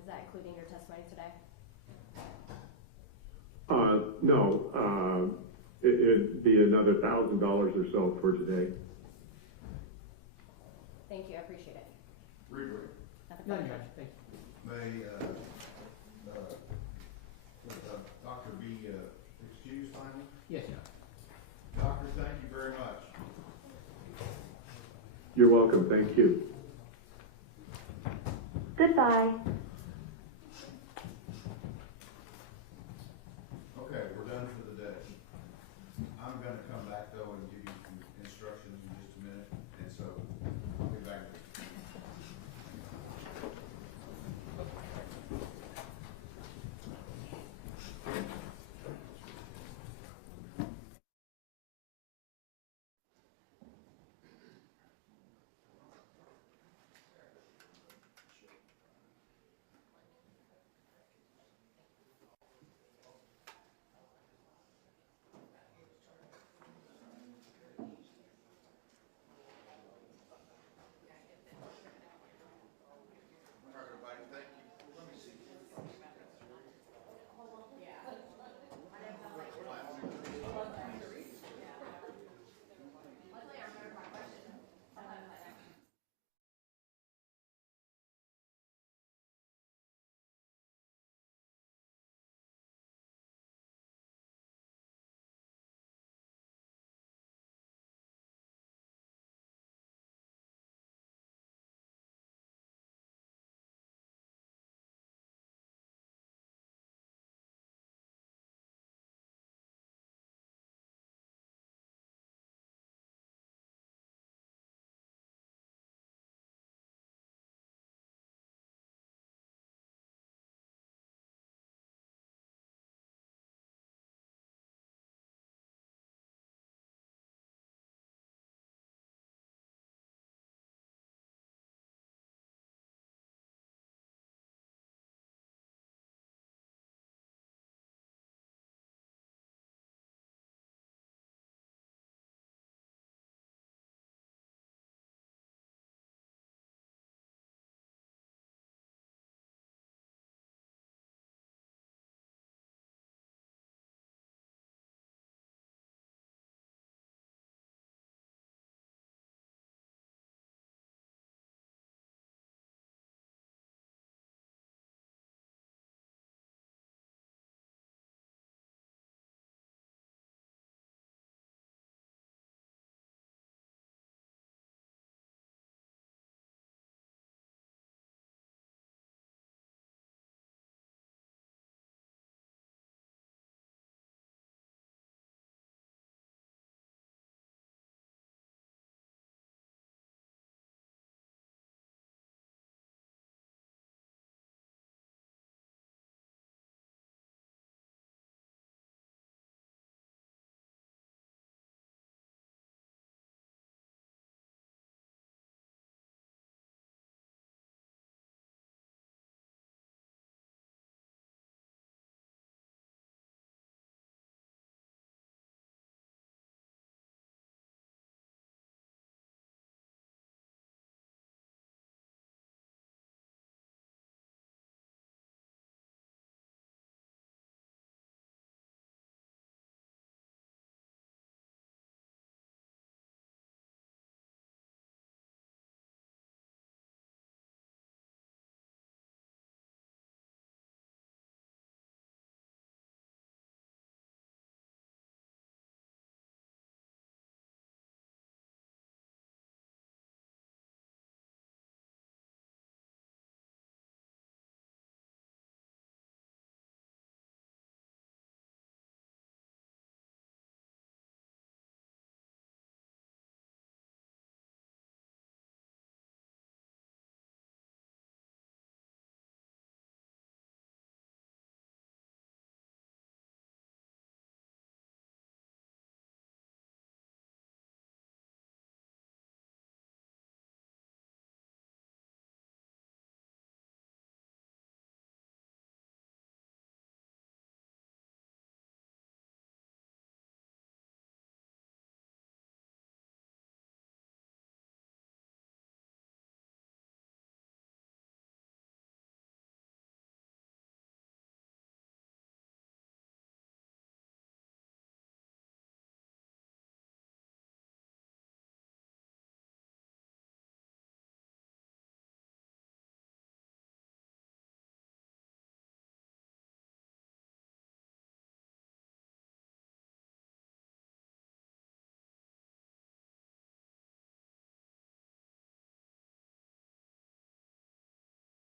is that including your testimony today? No. It'd be another $1,000 or so for today. Thank you, I appreciate it. Read. Nothing No, further. Judge, thank you. May, Dr. be excused finally? Yes, Judge. Doctor, thank you very much. You're welcome. Thank you. Goodbye.